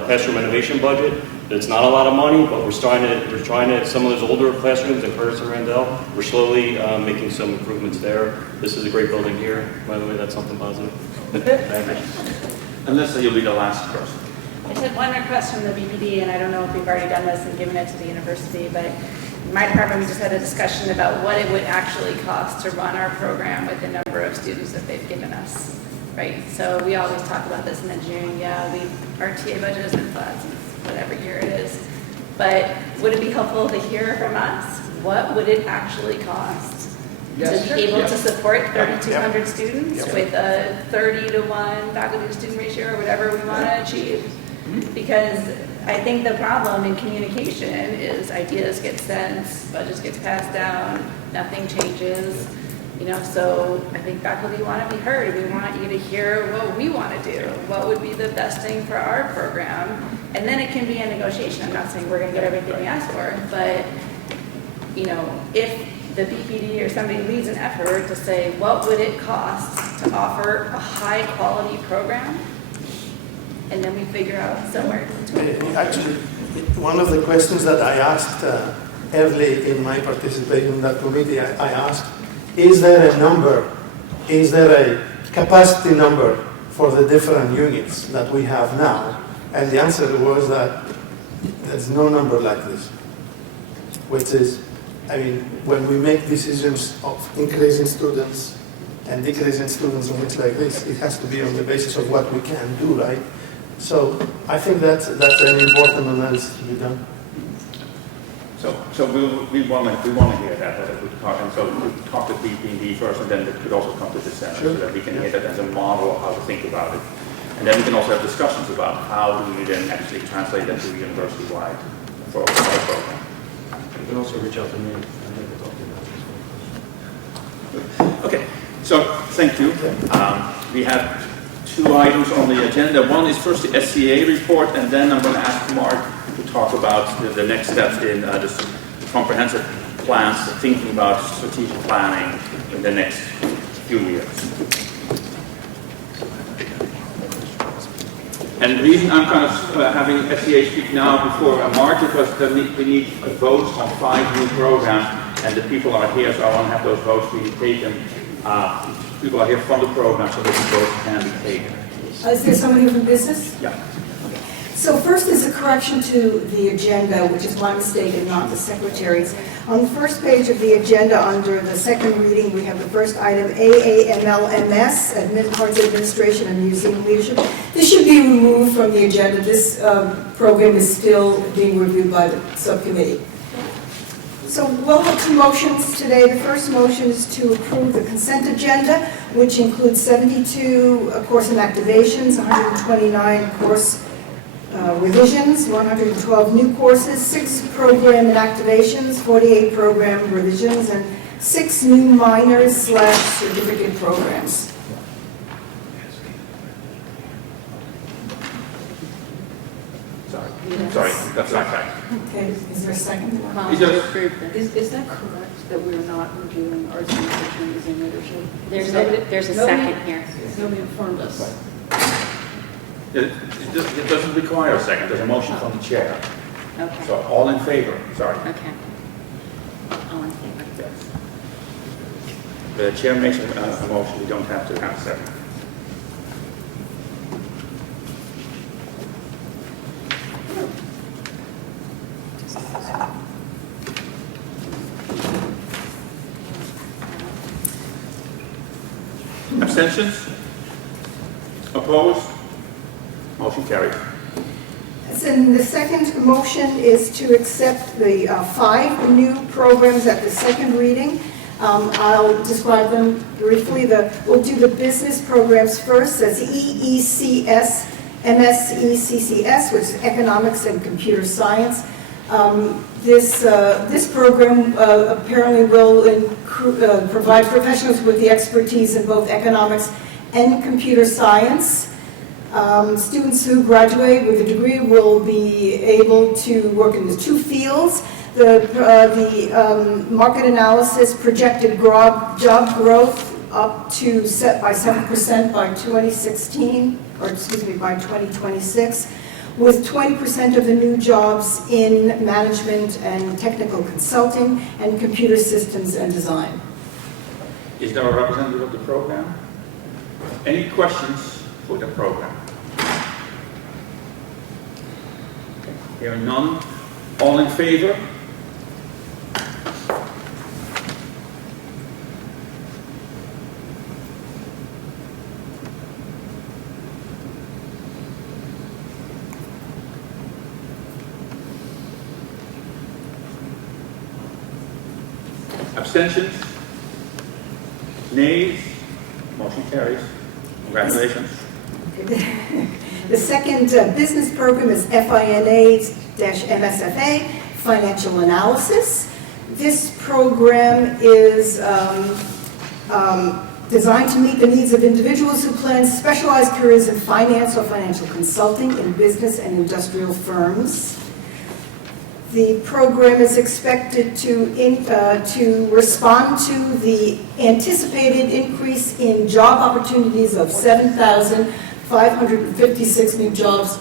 classroom renovation budget. It's not a lot of money, but we're trying to, some of those older classrooms in Curtis and Randell, we're slowly making some improvements there. This is a great building here. By the way, that's something positive. Thank you. Unless you'll be the last person. I just had one request from the BPD, and I don't know if we've already done this and given it to the university, but in my department, we just had a discussion about what it would actually cost to run our program with the number of students that they've given us, right? So we always talk about this in engineering. Yeah, our TA budget has been flat since whatever year it is. But would it be helpful to hear from us? What would it actually cost to be able to support 3,200 students with a 30-to-1 faculty-to-student ratio or whatever we want to achieve? Because I think the problem in communication is ideas get sent, budgets get passed down, nothing changes. So I think faculty want to be heard. We want you to hear what we want to do. What would be the best thing for our program? And then it can be a negotiation. I'm not saying we're going to get everything we ask for, but if the BPD or somebody leads an effort to say, what would it cost to offer a high quality program? And then we figure out somewhere between. Actually, one of the questions that I asked early in my participation in that committee, I asked, is there a number, is there a capacity number for the different units that we have now? And the answer was that there's no number like this, which is, when we make decisions of increasing students and decreasing students and things like this, it has to be on the basis of what we can do, right? So I think that's an important analysis to be done. So we want to hear that. And so we'll talk to BPD first, and then it could also come to the center, so that we can hear that as a model of how to think about it. And then we can also have discussions about how do we then actually translate that to university-wide for our program. You can also reach out to me. Okay, so thank you. We have 2 items on the agenda. One is first the SCA report, and then I'm going to ask Mark to talk about the next steps in this comprehensive plans, thinking about strategic planning in the next few years. And the reason I'm kind of having SCA speak now before Mark, because we need votes on 5 new programs, and the people are here, so I want to have those votes be taken. People are here from the program, so those votes can be taken. Is there somebody from business? Yeah. So first is a correction to the agenda, which is my mistake and not the secretary's. On the first page of the agenda, under the second reading, we have the first item, AAMLMS, Arts Administration and Museum Leadership. This should be removed from the agenda. This program is still being reviewed by the subcommittee. So we'll have 2 motions today. The first motion is to approve the consent agenda, which includes 72 course and activations, 129 course revisions, 112 new courses, 6 program and activations, 48 program revisions, and 6 new minors/certificate programs. Sorry, that's not right. Okay, is there a second? Is there- Is that correct, that we're not reviewing arts and culture and museum leadership? There's a Nobody- second here. Nobody informed us. It doesn't require a second, there's a motion from the chair. Okay, So all in favor, sorry. okay. All in favor? Yes. The chair makes a motion, we don't have to have a second. Abstentions? Opposed? Motion carried. And the second motion is to accept the 5 new programs at the second reading. I'll describe them briefly. We'll do the business programs first. That's EECS, MSECCS, which is Economics and Computer Science. This program apparently will provide professionals with the expertise in both economics and computer science. Students who graduate with a degree will be able to work in the 2 fields. The market analysis projected job growth up to set by 7% by 2016, or excuse me, by 2026, with 20% of the new jobs in management and technical consulting and computer systems and design. Is there a representative of the program? Any questions for the program? Okay, hearing none. All in favor? Abstentions? Nays? Motion carries. Congratulations. The second business program is FINA-MSFA, Financial Analysis. This program is designed to meet the needs of individuals who plan specialized careers in finance or financial consulting in business and industrial firms. The program is expected to respond to the anticipated increase in job opportunities of 7,556 new jobs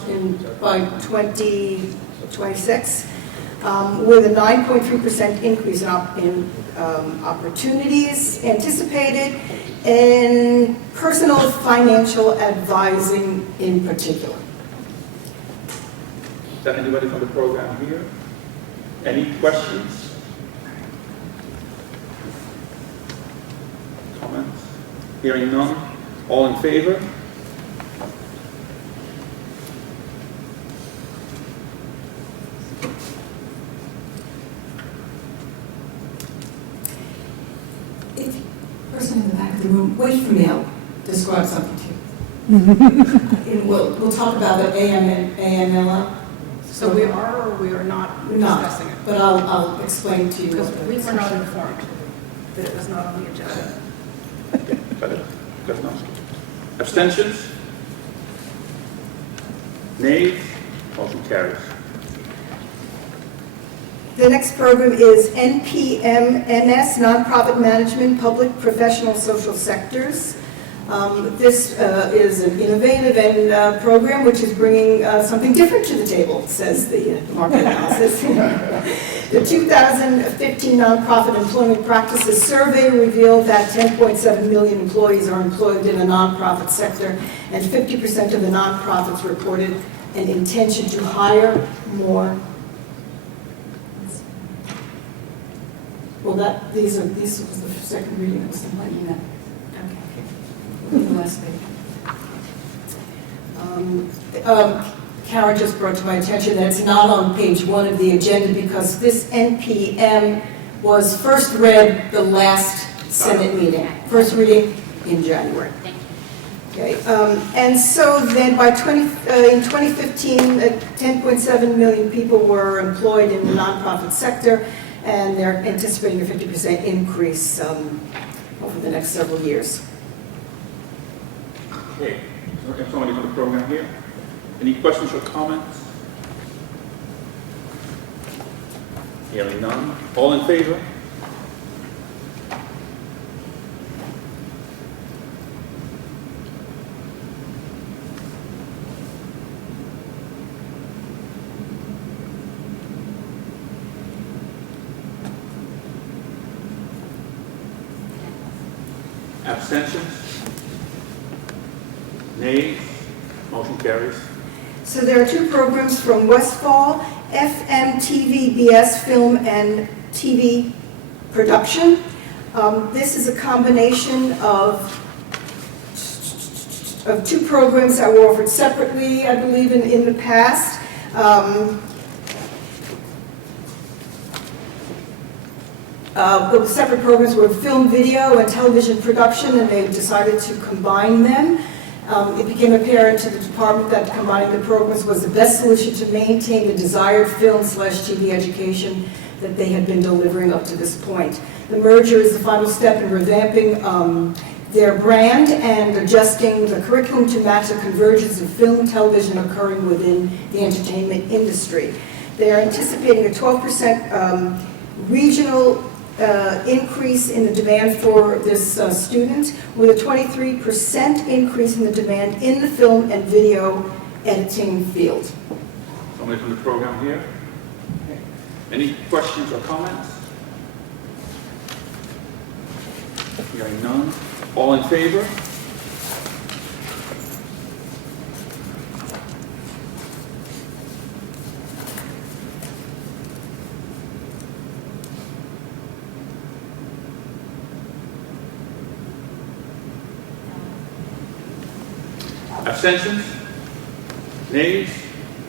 by 2026, with a 9.3% increase in opportunities anticipated in personal financial advising in particular. Is there anybody from the program here? Any questions? Comments? Hearing none. All in favor? If the person in the back of the room, wait for me, I'll describe something to you. We'll talk about the AML. So we are or we are not discussing it? But I'll explain to you. Because we were not informed that it was not on the agenda. Abstentions? Nays? Motion carries. The next program is NPM-MS, Nonprofit Management, Public Professional Social Sectors. This is an innovative program which is bringing something different to the table, says the market analysis. The 2015 Nonprofit Employment Practices Survey revealed that 10.7 million employees are employed in the nonprofit sector, and 50% of the nonprofits reported an intention to hire more. Well, this was the second reading of something like that. The last page. Kara just brought to my attention that it's not on page 1 of the agenda because this NPM was first read the last Senate meeting, first reading in January. Okay, and so then in 2015, 10.7 million people were employed in the nonprofit sector, and they're anticipating a 50% increase over the next several years. Okay, so we have somebody from the program here. Any questions or comments? Hearing none. All in favor? Abstentions? Nays? Motion carries. So there are two programs from Westfall, FMTVBS Film and TV Production. This is a combination of two programs that were offered separately, I believe, in the past. The separate programs were film, video, and television production, and they decided to combine them. It became apparent to the department that combining the programs was the best solution to maintain the desired film/TV education that they had been delivering up to this point. The merger is the final step in revamping their brand and adjusting the curriculum to match the convergence of film and television occurring within the entertainment industry. They are anticipating a 12% regional increase in the demand for this student, with a 23% increase in the demand in the film and video editing field. Somebody from the program here? Any questions or comments? Hearing none. All in favor? Abstentions? Nays?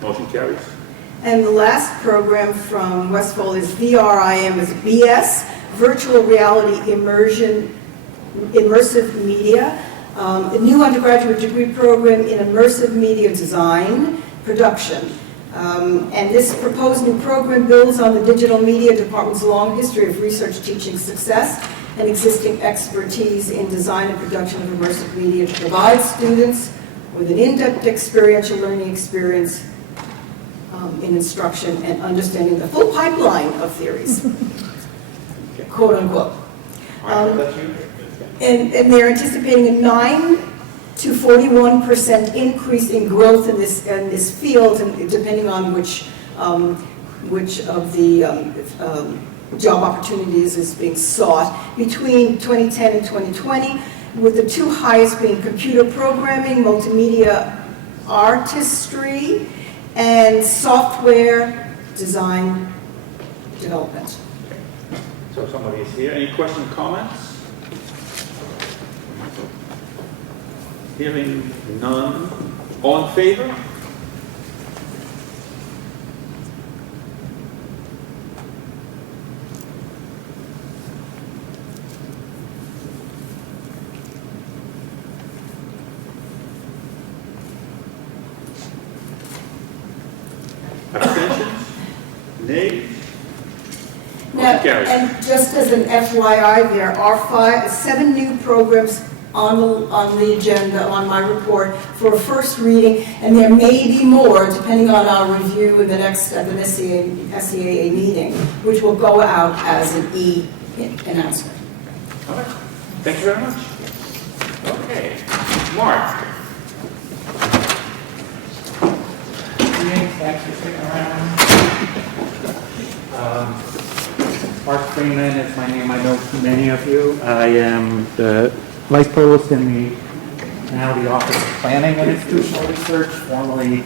Motion carries. And the last program from Westfall is VRIM, is BS, Virtual Reality Immersive Media, a new undergraduate degree program in immersive media design production. And this proposed new program builds on the digital media department's long history of research teaching success and existing expertise in design and production of immersive media to provide students with an in-depth experiential learning experience in instruction and understanding the full pipeline of theories, quote unquote. And they're anticipating a 9 to 41% increase in growth in this field, and depending on which of the job opportunities is being sought between 2010 and 2020, with the two highest being computer programming, multimedia artistry, and software design development. So somebody is here. Any questions, comments? Hearing none. All in favor? Abstentions? Nays? Now, and just as an FYI, there are 7 new programs on the agenda, on my report, for a first reading, and there may be more, depending on our review in the next SEAA meeting, which will go out as an e-announcement. All right. Thank you very much. Okay. Mark. Thanks for sticking around. Mark Freeman is my name. I know many of you. I am the Vice Provost in the Office of Planning and Institutional Research, formerly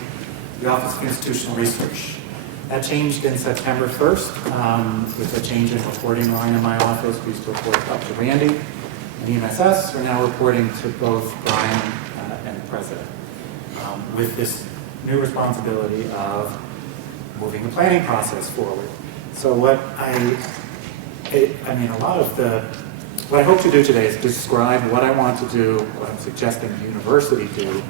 the Office of Institutional Research. That changed in September 1st with a change in reporting line in my office. We used to report up to Randy and EMSS. We're now reporting to both Brian and the President with this new responsibility of moving the planning process forward. So what what I hope to do today is describe what I want to do, what I'm suggesting the university do,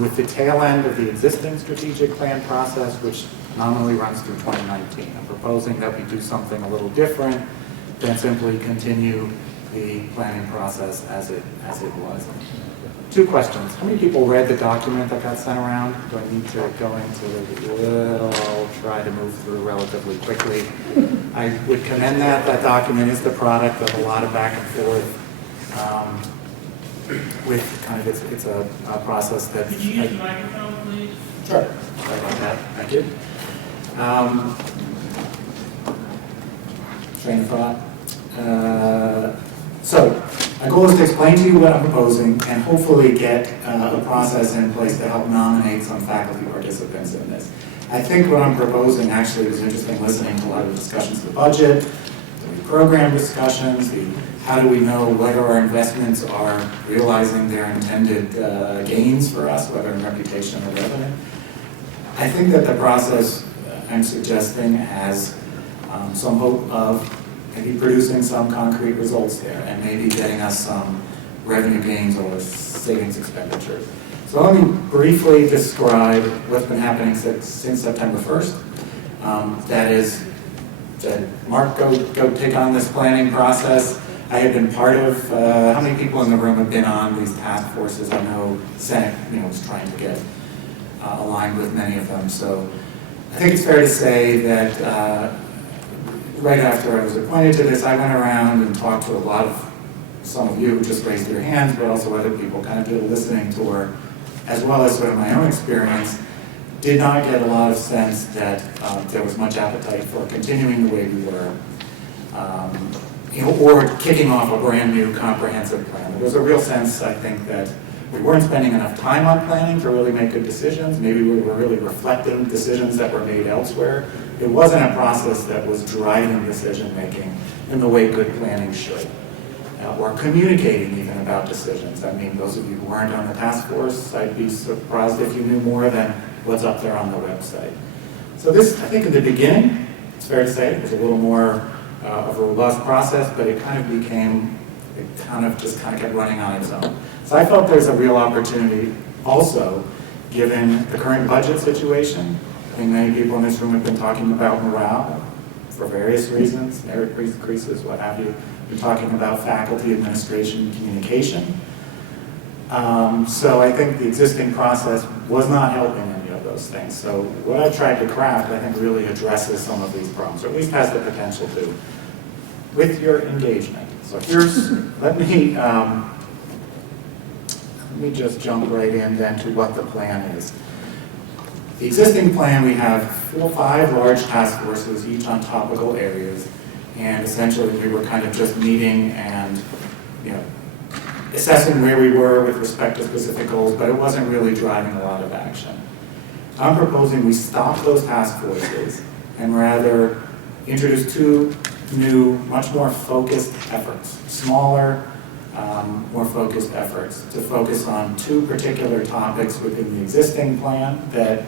with the tail end of the existing strategic plan process, which nominally runs through 2019. I'm proposing that we do something a little different than simply continue the planning process as it was. Two questions. How many people read the document that got sent around? Do I need to go into it a little, try to move through relatively quickly? I would commend that. That document is the product of a lot of back and forth with kind of, it's a process that... Could you use the microphone, please? Sure. Sorry about that. Thank you. Train of thought. So, my goal is to explain to you what I'm proposing and hopefully get a process in place to help nominate some faculty participants in this. I think what I'm proposing actually was interesting listening to a lot of the discussions of the budget, the program discussions, the how do we know whether our investments are realizing their intended gains for us, whether in reputation or revenue. I think that the process I'm suggesting has some hope of maybe producing some concrete results there and maybe getting us some revenue gains or savings expenditures. So let me briefly describe what's been happening since September 1st. That is, Mark, go take on this planning process. I have been part of, how many people in the room have been on these task forces? I know Senate, was trying to get aligned with many of them. So I think it's fair to say that right after I was appointed to this, I went around and talked to a lot of, some of you who just raised your hands, but also other people, kind of did a listening tour, as well as sort of my own experience. Did not get a lot of sense that there was much appetite for continuing the way we were, or kicking off a brand new comprehensive plan. There was a real sense, I think, that we weren't spending enough time on planning to really make good decisions. Maybe we were really reflecting decisions that were made elsewhere. It wasn't a process that was driving decision-making in the way good planning should, or communicating even about decisions. I mean, those of you who weren't on the task force, I'd be surprised if you knew more than what's up there on the website. So this, I think in the beginning, it's fair to say, it was a little more of a robust process, but it kind of just kept running on its own. So I felt there's a real opportunity also, given the current budget situation. I think many people in this room have been talking about morale for various reasons, merit increases, what have you. We're talking about faculty, administration, communication. So I think the existing process was not helping any of those things. So what I've tried to craft, I think, really addresses some of these problems, or at least has the potential to, with your engagement. So here's, let me just jump right in then to what the plan is. The existing plan, we have 5 large task forces, each on topical areas, and essentially we were kind of just meeting and, assessing where we were with respect to specific goals, but it wasn't really driving a lot of action. I'm proposing we stop those task forces and rather introduce 2 new, much more focused efforts, smaller, more focused efforts to focus on 2 particular topics within the existing plan that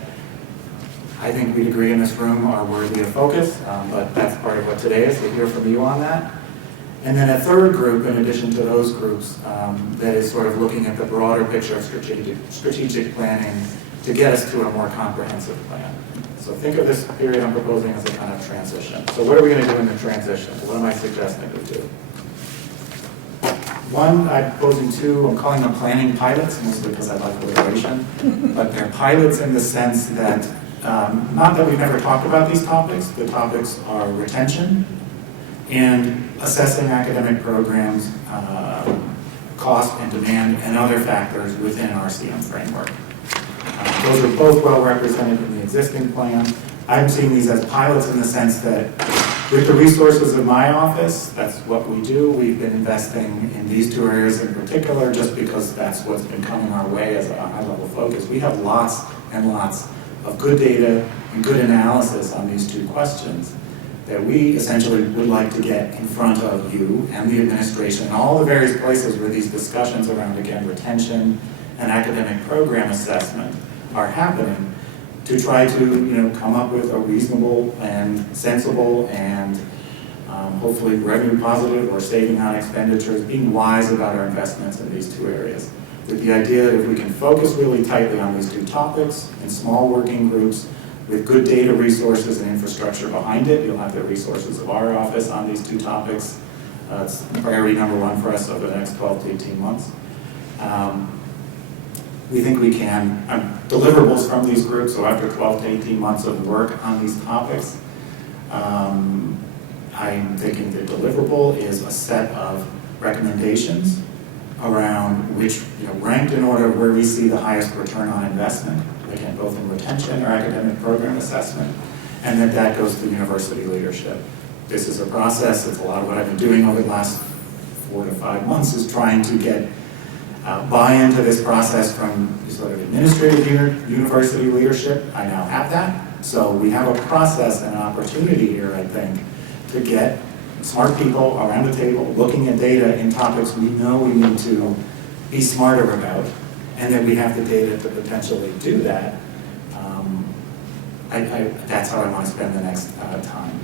I think we'd agree in this room are worthy of focus, but that's part of what today is, to hear from you on that. And then a third group, in addition to those groups, that is sort of looking at the broader picture of strategic planning to get us to a more comprehensive plan. So think of this period I'm proposing as a kind of transition. So what are we going to do in the transition? What am I suggesting we do? One, I'm proposing 2, I'm calling them planning pilots, mostly because I like alliteration, but they're pilots in the sense that, not that we've never talked about these topics, the topics are retention and assessing academic programs, cost and demand, and other factors within our CM framework. Those are both well represented in the existing plan. I'm seeing these as pilots in the sense that with the resources of my office, that's what we do. We've been investing in these 2 areas in particular just because that's what's been coming our way as a high-level focus. We have lots and lots of good data and good analysis on these 2 questions that we essentially would like to get in front of you and the administration and all the various places where these discussions around, again, retention and academic program assessment are happening, to try to come up with a reasonable and sensible and hopefully revenue positive or saving on expenditures, being wise about our investments in these 2 areas. With the idea that if we can focus really tightly on these 2 topics in small working groups with good data resources and infrastructure behind it, you'll have the resources of our office on these 2 topics. It's priority number 1 for us over the next 12 to 18 months. we think we can, deliverables from these groups, so after 12 to 18 months of work on these topics, I'm thinking the deliverable is a set of recommendations around which, ranked in order where we see the highest return on investment, again, both in retention or academic program assessment, and that goes to university leadership. This is a process, it's a lot of what I've been doing over the last 4 to 5 months is trying to get buy-in to this process from sort of administrative university leadership. I now have that. So we have a process and an opportunity here, I think, to get smart people around the table looking at data in topics we know we need to be smarter about, and that we have the data to potentially do that. That's how I want to spend the next time.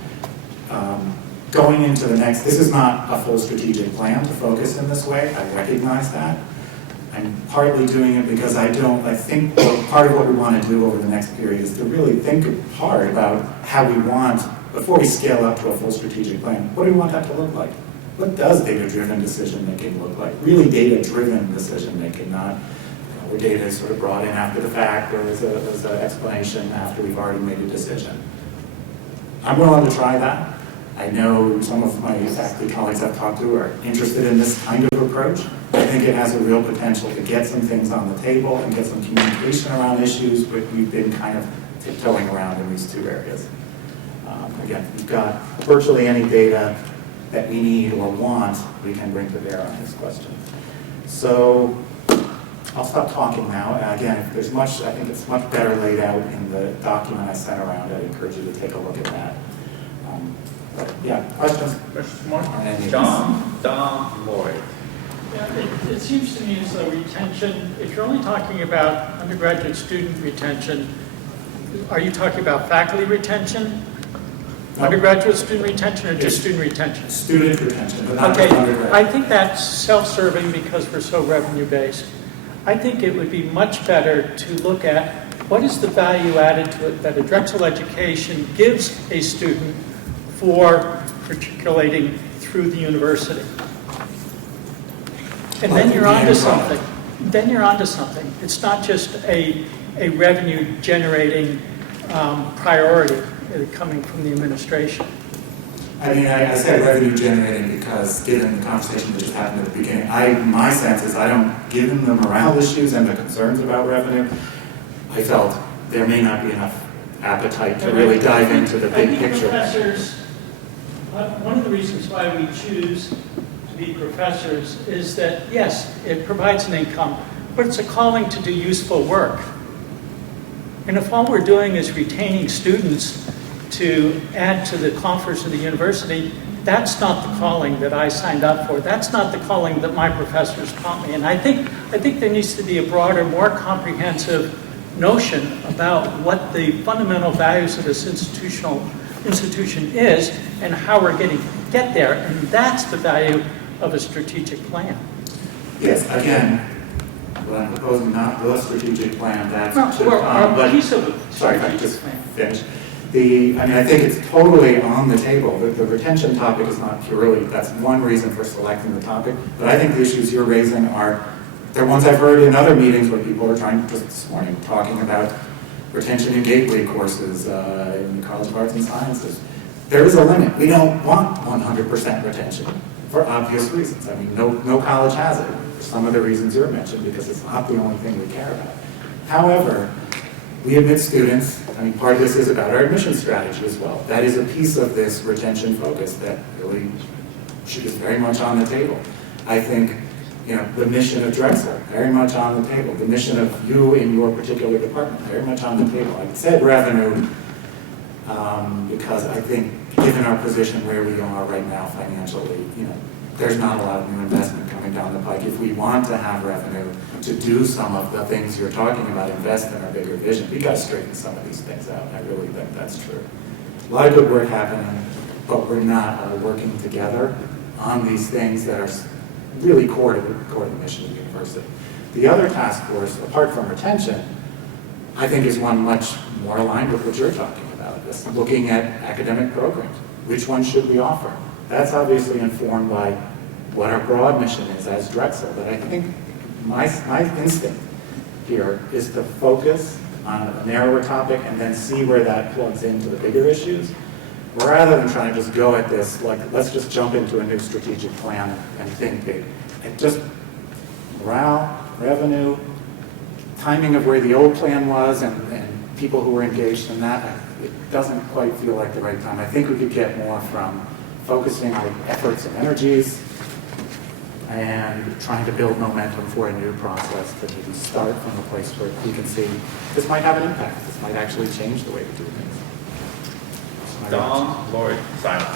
Going into the next, this is not a full strategic plan to focus in this way. I recognize that. I'm partly doing it because I think part of what we want to do over the next period is to really think hard about how we want, before we scale up to a full strategic plan, what do we want that to look like? What does data-driven decision-making look like? Really data-driven decision-making, not where data is sort of brought in after the fact or as an explanation after we've already made a decision. I'm willing to try that. I know some of my faculty colleagues I've talked to are interested in this kind of approach. I think it has a real potential to get some things on the table and get some communication around issues, but we've been kind of tiptoeing around in these two areas. Again, we've got virtually any data that we need or want, we can bring to bear on this question. So I'll stop talking now. And again, if there's much, I think it's much better laid out in the document I sent around. I'd encourage you to take a look at that. But yeah, questions? Don Lloyd. Yeah, it seems to me as though retention, if you're only talking about undergraduate student retention, are you talking about faculty retention, undergraduate student retention, or just student retention? Student retention, but not okay, just undergraduate. I think that's self-serving because we're so revenue-based. I think it would be much better to look at what is the value added to it that a Drexel education gives a student for matriculating through the university. And then you're onto something. Then you're onto something. It's not just a revenue-generating priority coming from the administration. I mean, I said revenue generating because given the conversation that just happened at the beginning, my sense is given the morale issues and the concerns about revenue, I felt there may not be enough appetite to really dive into the big picture. Professors, one of the reasons why we choose to be professors is that, yes, it provides an income, but it's a calling to do useful work. And if all we're doing is retaining students to add to the coffers of the university, that's not the calling that I signed up for. That's not the calling that my professors taught me. And I think there needs to be a broader, more comprehensive notion about what the fundamental values of this institution is and how we're going to get there. And that's the value of a strategic plan. Yes, again, what I'm proposing not the strategic plan, that's a piece of a sorry, if I just finish. I think it's totally on the table. The retention topic is not purely, that's one reason for selecting the topic, but I think the issues you're raising they're ones I've heard in other meetings where people are trying, just this morning, talking about retention in gateway courses in the College of Arts and Sciences. There is a limit. We don't want 100% retention for obvious reasons. I mean, no college has it for some of the reasons you mentioned because it's not the only thing we care about. However, we admit students, part of this is about our admission strategy as well. That is a piece of this retention focus that really is very much on the table. I think, the mission of Drexel, very much on the table. The mission of you in your particular department, very much on the table. I said revenue because I think given our position where we are right now financially, there's not a lot of new investment coming down the pike. If we want to have revenue to do some of the things you're talking about, invest in our bigger vision, we got to straighten some of these things out. I really think that's true. A lot of good work happening, but we're not working together on these things that are really core to the mission of the university. The other task force, apart from retention, I think is one much more aligned with what you're talking about, this looking at academic programs. Which ones should we offer? That's obviously informed by what our broad mission is as Drexel, but I think my instinct here is to focus on a narrower topic and then see where that plugs into the bigger issues, rather than trying to just go at this, like, let's just jump into a new strategic plan and think big. And just morale, revenue, timing of where the old plan was and people who were engaged in that, it doesn't quite feel like the right time. I think we could get more from focusing our efforts and energies and trying to build momentum for a new process that we can start from a place where we can see this might have an impact. This might actually change the way we do things. Don, Lloyd, Simon.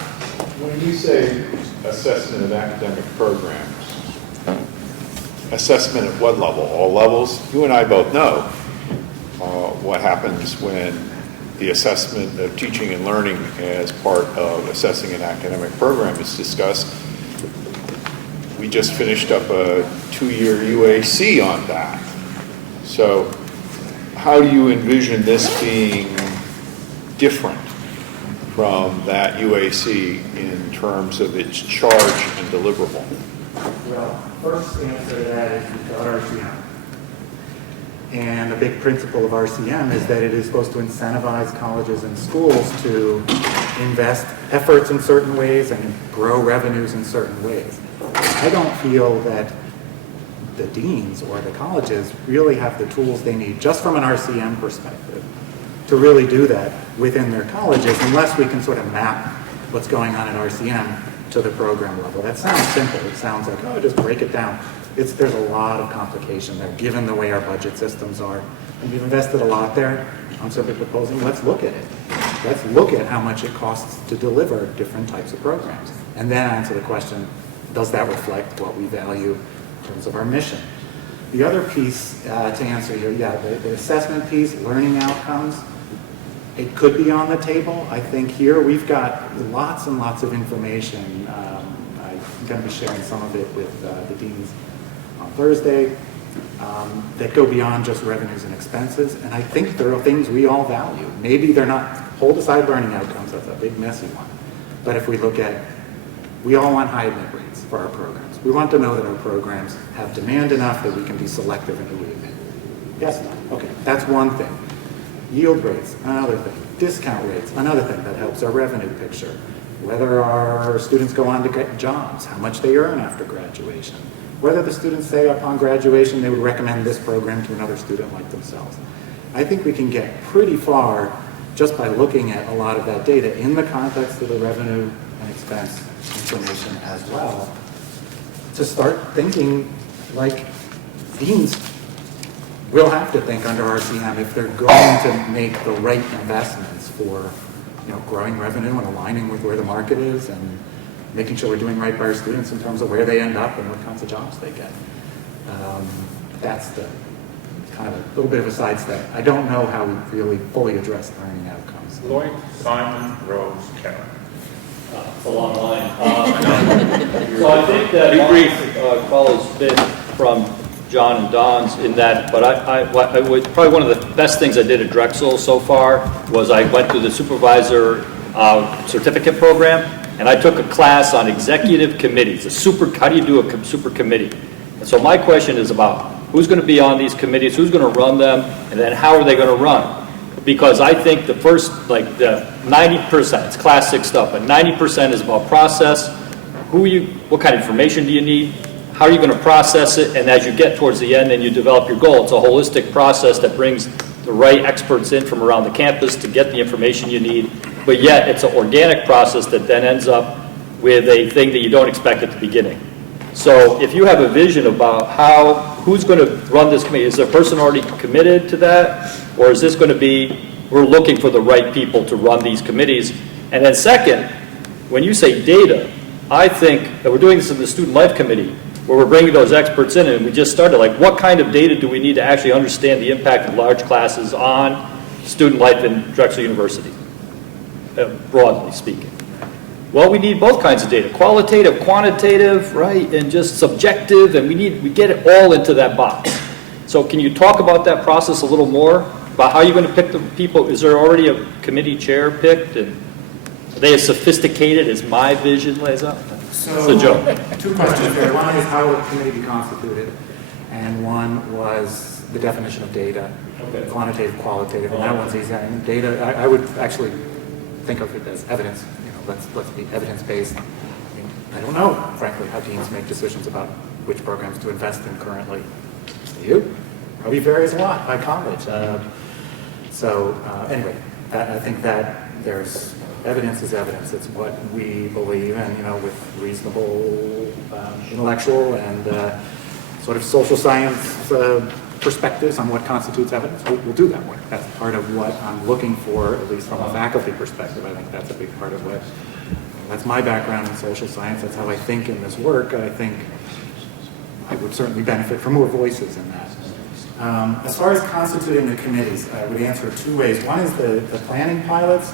When you say assessment of academic programs, assessment at what level? All levels? You and I both know what happens when the assessment of teaching and learning as part of assessing an academic program is discussed. We just finished up a 2-year UAC on that. So how do you envision this being different from that UAC in terms of its charge and deliverable? Well, first answer to that is we've got RCM. And a big principle of RCM is that it is supposed to incentivize colleges and schools to invest efforts in certain ways and grow revenues in certain ways. I don't feel that the deans or the colleges really have the tools they need, just from an RCM perspective, to really do that within their colleges, unless we can sort of map what's going on in RCM to the program level. That sounds simple. It sounds like, oh, just break it down. There's a lot of complication there, given the way our budget systems are. And we've invested a lot there. I'm simply proposing, let's look at it. Let's look at how much it costs to deliver different types of programs. And then answer the question, does that reflect what we value in terms of our mission? The other piece to answer here, the assessment piece, learning outcomes, it could be on the table. I think here we've got lots and lots of information. I'm going to be sharing some of it with the deans on Thursday that go beyond just revenues and expenses. And I think there are things we all value. Maybe they're not hold aside learning outcomes. That's a big messy one. But if we look at, we all want high admit rates for our programs. We want to know that our programs have demand enough that we can be selective in who we admit. Yes, no. Okay, that's one thing. Yield rates, another thing. Discount rates, another thing that helps our revenue picture. Whether our students go on to get jobs, how much they earn after graduation. Whether the students say upon graduation they would recommend this program to another student like themselves. I think we can get pretty far just by looking at a lot of that data in the context of the revenue and expense information as well, to start thinking like deans will have to think under RCM if they're going to make the right investments for, growing revenue and aligning with where the market is and making sure we're doing right by our students in terms of where they end up and what kinds of jobs they get. That's the kind of a little bit of a sidestep. I don't know how we really fully address learning outcomes. Lloyd, Simon, Rose, Karen. It's a long line. So I think that follows a bit from John and Don's in that, but I would probably one of the best things I did at Drexel so far was I went through the supervisor certificate program, and I took a class on executive committees. How do you do a super committee? And so my question is about who's going to be on these committees, who's going to run them, and then how are they going to run? Because I think the first, the 90%, it's classic stuff, but 90% is about process. What kind of information do you need? How are you going to process it? And as you get towards the end and you develop your goal, it's a holistic process that brings the right experts in from around the campus to get the information you need. But yet it's an organic process that then ends up with a thing that you don't expect at the beginning. So if you have a vision about who's going to run this committee, is there a person already committed to that? Or is this going to be, we're looking for the right people to run these committees? And then second, when you say data, I think that we're doing this in the Student Life Committee, where we're bringing those experts in, and we just started, what kind of data do we need to actually understand the impact of large classes on student life in Drexel University, broadly speaking? Well, we need both kinds of data, qualitative, quantitative, right, and just subjective, and we get it all into that box. So can you talk about that process a little more, about how you're going to pick the people? Is there already a committee chair picked, and are they as sophisticated as my vision lays out? So, it's a joke. Two questions there. One is how would the committee be constituted? And one was, the definition of data, Okay. quantitative, qualitative, and that one's easy. I mean, data, I would actually think of it as evidence. You know, let's be evidence-based. I mean, I don't know, frankly, how deans make decisions about which programs to invest in currently. You? Probably varies a lot by college. Anyway, I think that there's evidence is evidence. It's what we believe, and with reasonable intellectual and sort of social science perspectives on what constitutes evidence. We'll do that work. That's part of what I'm looking for, at least from a faculty perspective. I think that's a big part of what. That's my background in social science. That's how I think in this work. I think I would certainly benefit from more voices in that. As far as constituting the committees, I would answer two ways. One is the planning pilots.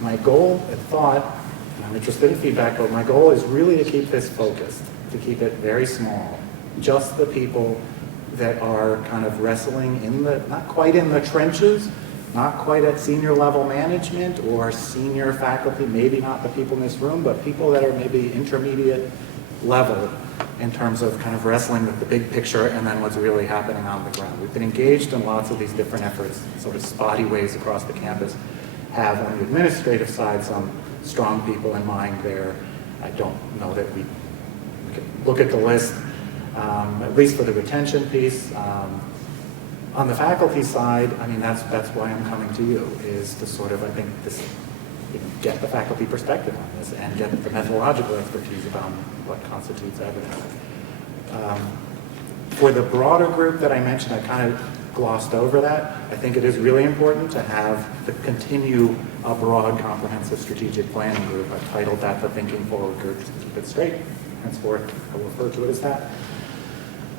My goal and thought, and I'm interested in feedback, but my goal is really to keep this focused, to keep it very small. Just the people that are kind of wrestling in not quite in the trenches, not quite at senior level management or senior faculty, maybe not the people in this room, but people that are maybe intermediate level in terms of kind of wrestling with the big picture and then what's really happening on the ground. We've been engaged in lots of these different efforts, sort of spotty ways across the campus, have on the administrative side some strong people in mind there. I don't know that we can look at the list, at least for the retention piece. On the faculty side, I mean, that's why I'm coming to you, is to sort of, I think, get the faculty perspective on this and get the methodological expertise about what constitutes evidence. For the broader group that I mentioned, I kind of glossed over that. I think it is really important to continue a broad, comprehensive strategic planning group. I've titled that the Thinking Forward Group, to keep it straight. Henceforth, I will refer to it as that.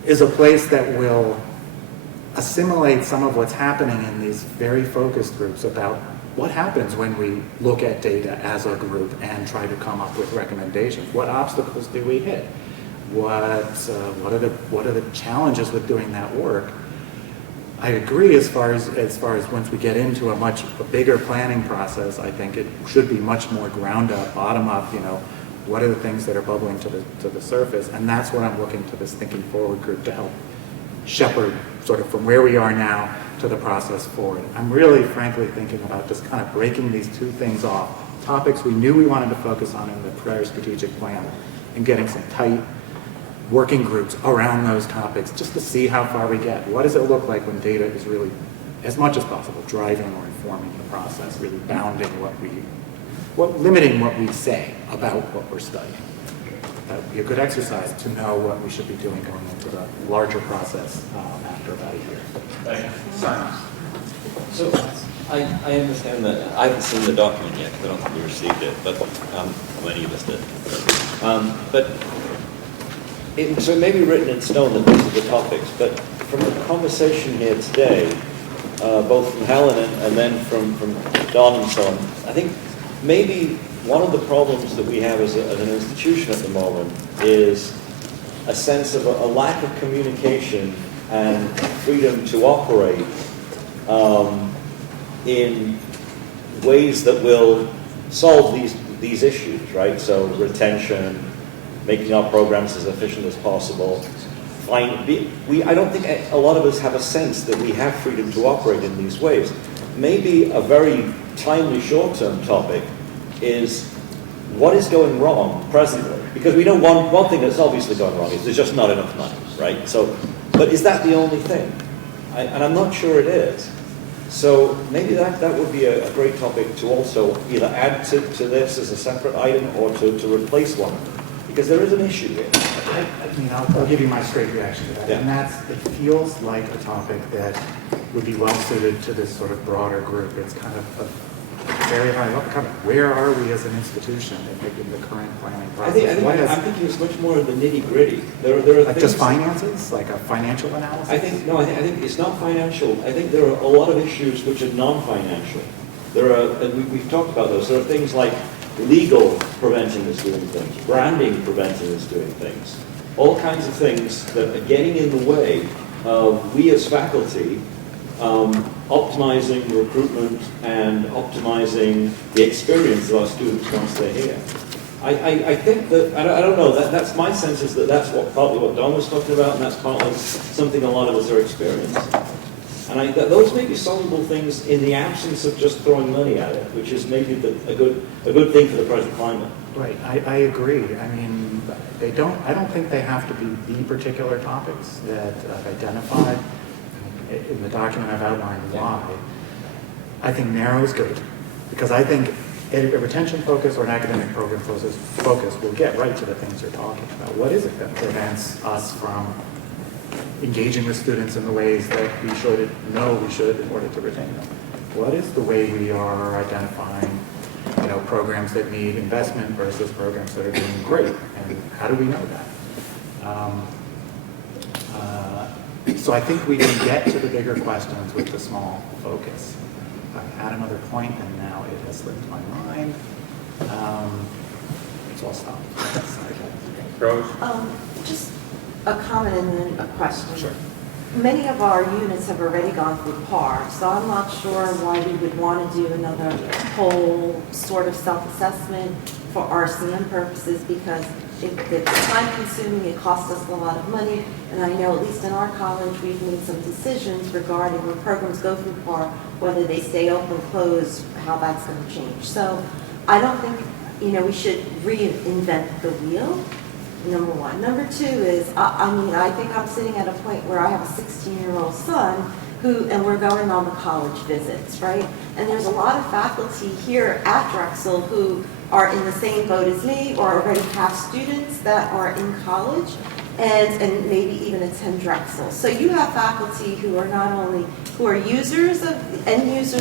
Is a place that will assimilate some of what's happening in these very focused groups about what happens when we look at data as a group and try to come up with recommendations. What obstacles do we hit? What are the challenges with doing that work? I agree as far as once we get into a bigger planning process, I think it should be much more ground up, bottom up, what are the things that are bubbling to the surface? And that's what I'm looking to this Thinking Forward group to help shepherd sort of from where we are now to the process forward. I'm really, frankly, thinking about just kind of breaking these two things off. Topics we knew we wanted to focus on in the prior strategic plan and getting some tight working groups around those topics just to see how far we get. What does it look like when data is really, as much as possible, driving or informing the process, really bounding limiting what we say about what we're studying. That would be a good exercise to know what we should be doing going into the larger process after about a year. Thank you. Simon. So I understand that. I haven't seen the document yet because I don't think we received it, but many of us did. So it may be written in stone that these are the topics, but from the conversation here today, both from Helen and then from Don and so on, I think maybe one of the problems that we have as an institution at the moment is a sense of a lack of communication and freedom to operate in ways that will solve these issues, right? So retention, making our programs as efficient as possible. I don't think a lot of us have a sense that we have freedom to operate in these ways. Maybe a very timely short-term topic is what is going wrong presently? Because we know one thing that's obviously going wrong is there's just not enough money, right? So, but is that the only thing? And I'm not sure it is. So maybe that would be a great topic to also either add to this as a separate item or to replace one. Because there is an issue here. I'll give you my straight reaction to that. Yeah. And it feels like a topic that would be well suited to this sort of broader group. It's kind of a very high level. Kind of where are we as an institution in the current planning process? I'm thinking it's much more of the nitty gritty. There are like things, just finances, like a financial analysis. I think it's not financial. I think there are a lot of issues which are non-financial. And we've talked about those. There are things like legal preventing us doing things, branding preventing us doing things, all kinds of things that are getting in the way of we as faculty optimizing recruitment and optimizing the experience of our students once they're here. I think that, I don't know, that's my sense is that that's partly what Don was talking about, and that's partly something a lot of us are experiencing. And those may be solvable things in the absence of just throwing money at it, which is maybe a good thing for the present climate. Right, I agree. I mean, I don't think they have to be the particular topics that I've identified. In the document I've outlined why. I think narrow is good, because I think a retention focus or an academic program focus will get right to the things you're talking about. What is it that prevents us from engaging with students in the ways that we should in order to retain them? What is the way we are identifying, programs that need investment versus programs that are doing great, and how do we know that? So I think we can get to the bigger questions with the small focus. I had another point, and now it has slipped my mind. So I'll stop. Rose? Just a comment and then a question. Sure. Many of our units have already gone through PAR, so I'm not sure why we would want to do another whole sort of self-assessment for RCM purposes, because it's time-consuming, it costs us a lot of money, and I know at least in our college we've made some decisions regarding when programs go through PAR, whether they stay open, close, how that's going to change. So I don't think we should reinvent the wheel. Number one. Number two is, I think I'm sitting at a point where I have a 16-year-old son and we're going on the college visits, right? And there's a lot of faculty here at Drexel who are in the same boat as me or already have students that are in college and maybe even attend Drexel. So you have faculty who are not only, who are end users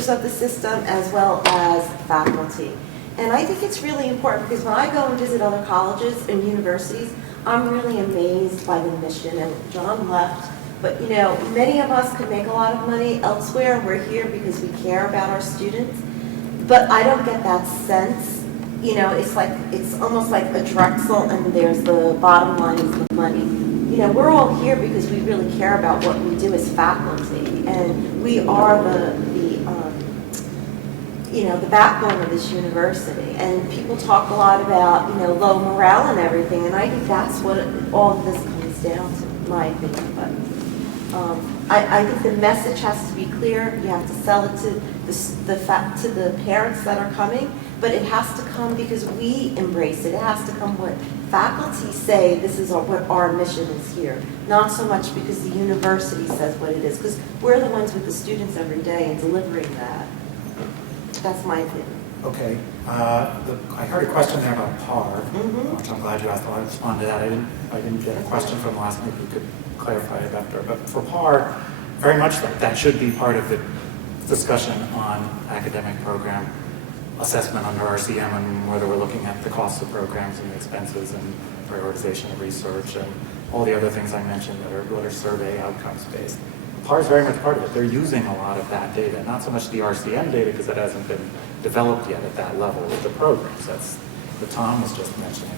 of the system as well as faculty. And I think it's really important because when I go and visit other colleges and universities, I'm really amazed by the mission. And John left, but many of us could make a lot of money elsewhere, and we're here because we care about our students. But I don't get that sense. It's almost like a Drexel, and there's the bottom line is the money. We're all here because we really care about what we do as faculty, and we are the backbone of this university. And people talk a lot about, low morale and everything, and I think that's what all of this comes down to, in my opinion. But I think the message has to be clear. You have to sell it to the parents that are coming, but it has to come because we embrace it. It has to come what faculty say, this is what our mission is here. Not so much because the university says what it is, because we're the ones with the students every day and delivering that. That's my opinion. Okay. I heard a question there about PAR, which I'm glad you asked. I'll respond to that. I didn't get a question from last night. You could clarify it after. But for PAR, very much that should be part of the discussion on academic program assessment under RCM, and whether we're looking at the costs of programs and the expenses and prioritization of research and all the other things I mentioned that are survey outcomes based. PAR is very much part of it. They're using a lot of that data, not so much the RCM data because that hasn't been developed yet at that level with the programs. That's what Tom was just mentioning.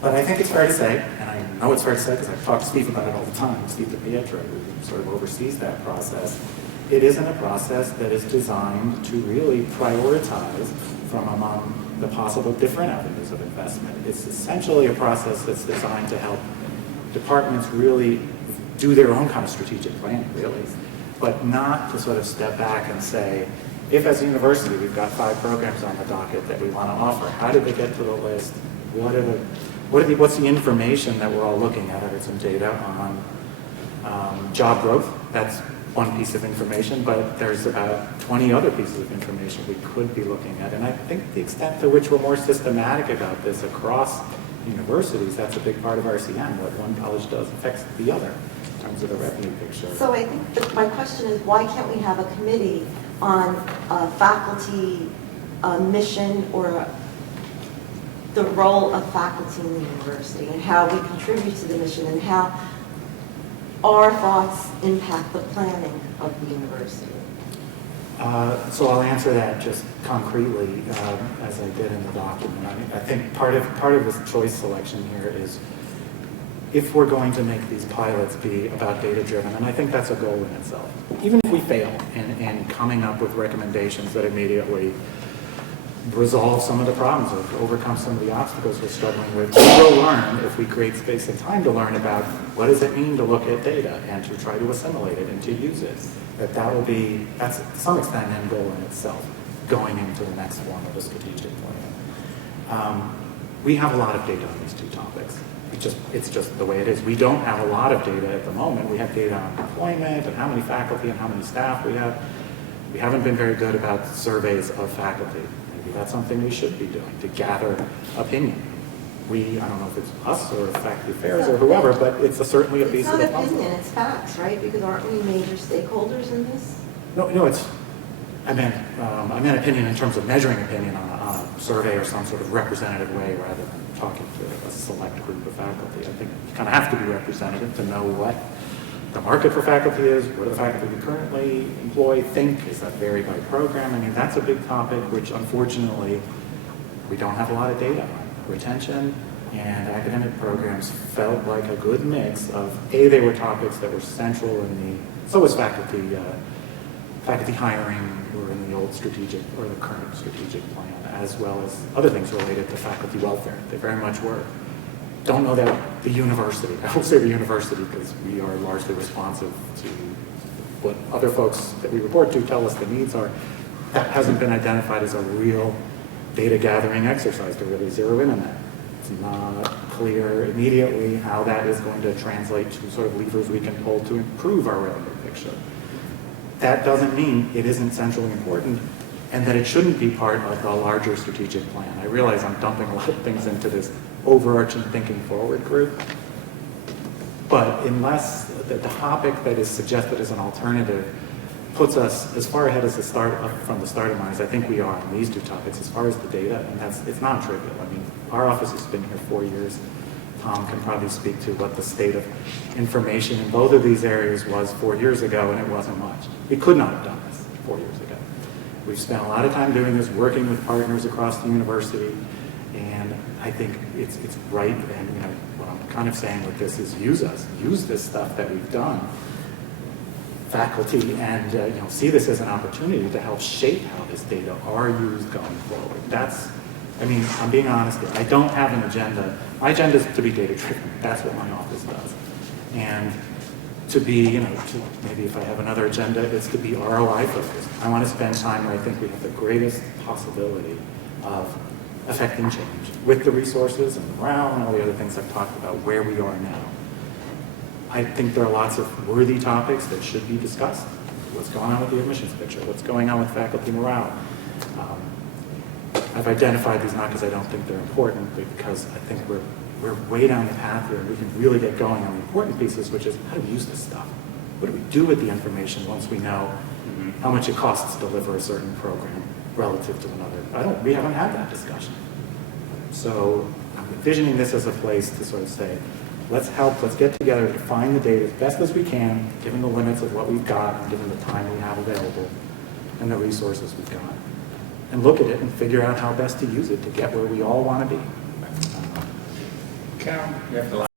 But I think it's fair to say, and I know it's fair to say because I've talked to Steve about it all the time, Steve DiPietro, who sort of oversees that process. It isn't a process that is designed to really prioritize from among the possible different avenues of investment. It's essentially a process that's designed to help departments really do their own kind of strategic planning, really, but not to sort of step back and say, if as a university we've got 5 programs on the docket that we want to offer, how did they get to the list? What's the information that we're all looking at? I heard some data on job growth. That's one piece of information, but there's about 20 other pieces of information we could be looking at. And I think the extent to which we're more systematic about this across universities, that's a big part of RCM. What one college does affects the other in terms of the revenue picture. So I think my question is, why can't we have a committee on faculty mission or the role of faculty in the university and how we contribute to the mission and how our thoughts impact the planning of the university? So I'll answer that just concretely, as I did in the document. I think part of this choice selection here is if we're going to make these pilots be about data-driven, and I think that's a goal in itself. Even if we fail in coming up with recommendations that immediately resolve some of the problems or overcome some of the obstacles we're struggling with. We will learn if we create space and time to learn about what does it mean to look at data and to try to assimilate it and to use it. That will be, that's to some extent an end goal in itself, going into the next form of a strategic plan. We have a lot of data on these two topics. It's just the way it is. We don't have a lot of data at the moment. We have data on employment and how many faculty and how many staff we have. We haven't been very good about surveys of faculty. Maybe that's something we should be doing, to gather opinion. I don't know if it's us or faculty affairs or whoever, but it's certainly a piece of the It's not puzzle. opinion, it's facts, right? Because aren't we major stakeholders in this? No, I meant opinion in terms of measuring opinion on a survey or some sort of representative way rather than talking to a select group of faculty. I think you kind of have to be representative to know what the market for faculty is, what the faculty we currently employ think. Is that vary by program? I mean, that's a big topic which unfortunately we don't have a lot of data on. Retention and academic programs felt like a good mix of, they were topics that were central in so was faculty hiring were in the old strategic or the current strategic plan, as well as other things related to faculty welfare. They very much were. Don't know that the university, I will say the university because we are largely responsive to what other folks that we report to tell us the needs are. That hasn't been identified as a real data gathering exercise to really zero in on that. It's not clear immediately how that is going to translate to sort of levers we can pull to improve our revenue picture. That doesn't mean it isn't centrally important and that it shouldn't be part of the larger strategic plan. I realize I'm dumping a lot of things into this overarching thinking forward group, but unless the topic that is suggested as an alternative puts us as far ahead as from the starting lines, I think we are on these two topics as far as the data, and it's non-trivial. I mean, our office has been here 4 years. Tom can probably speak to what the state of information in both of these areas was 4 years ago, and it wasn't much. We could not have done this 4 years ago. We've spent a lot of time doing this, working with partners across the university, and I think it's right, and what I'm kind of saying with this is use this stuff that we've done, faculty, and see this as an opportunity to help shape how this data are used going forward. I'm being honest here. I don't have an agenda. My agenda is to be data-driven. That's what my office does. And to be, maybe if I have another agenda, it's to be ROI focused. I want to spend time where I think we have the greatest possibility of affecting change with the resources and morale and all the other things I've talked about, where we are now. I think there are lots of worthy topics that should be discussed. What's going on with the admissions picture? What's going on with faculty morale? I've identified these not because I don't think they're important, but because I think we're way down the path here and we can really get going on the important pieces, which is how do we use this stuff? What do we do with the information once we know how much it costs to deliver a certain program relative to another? We haven't had that discussion. So I'm envisioning this as a place to sort of say, let's get together to find the data as best as we can, given the limits of what we've got and given the time we have available and the resources we've got, and look at it and figure out how best to use it to get where we all want to be. Karen, you have to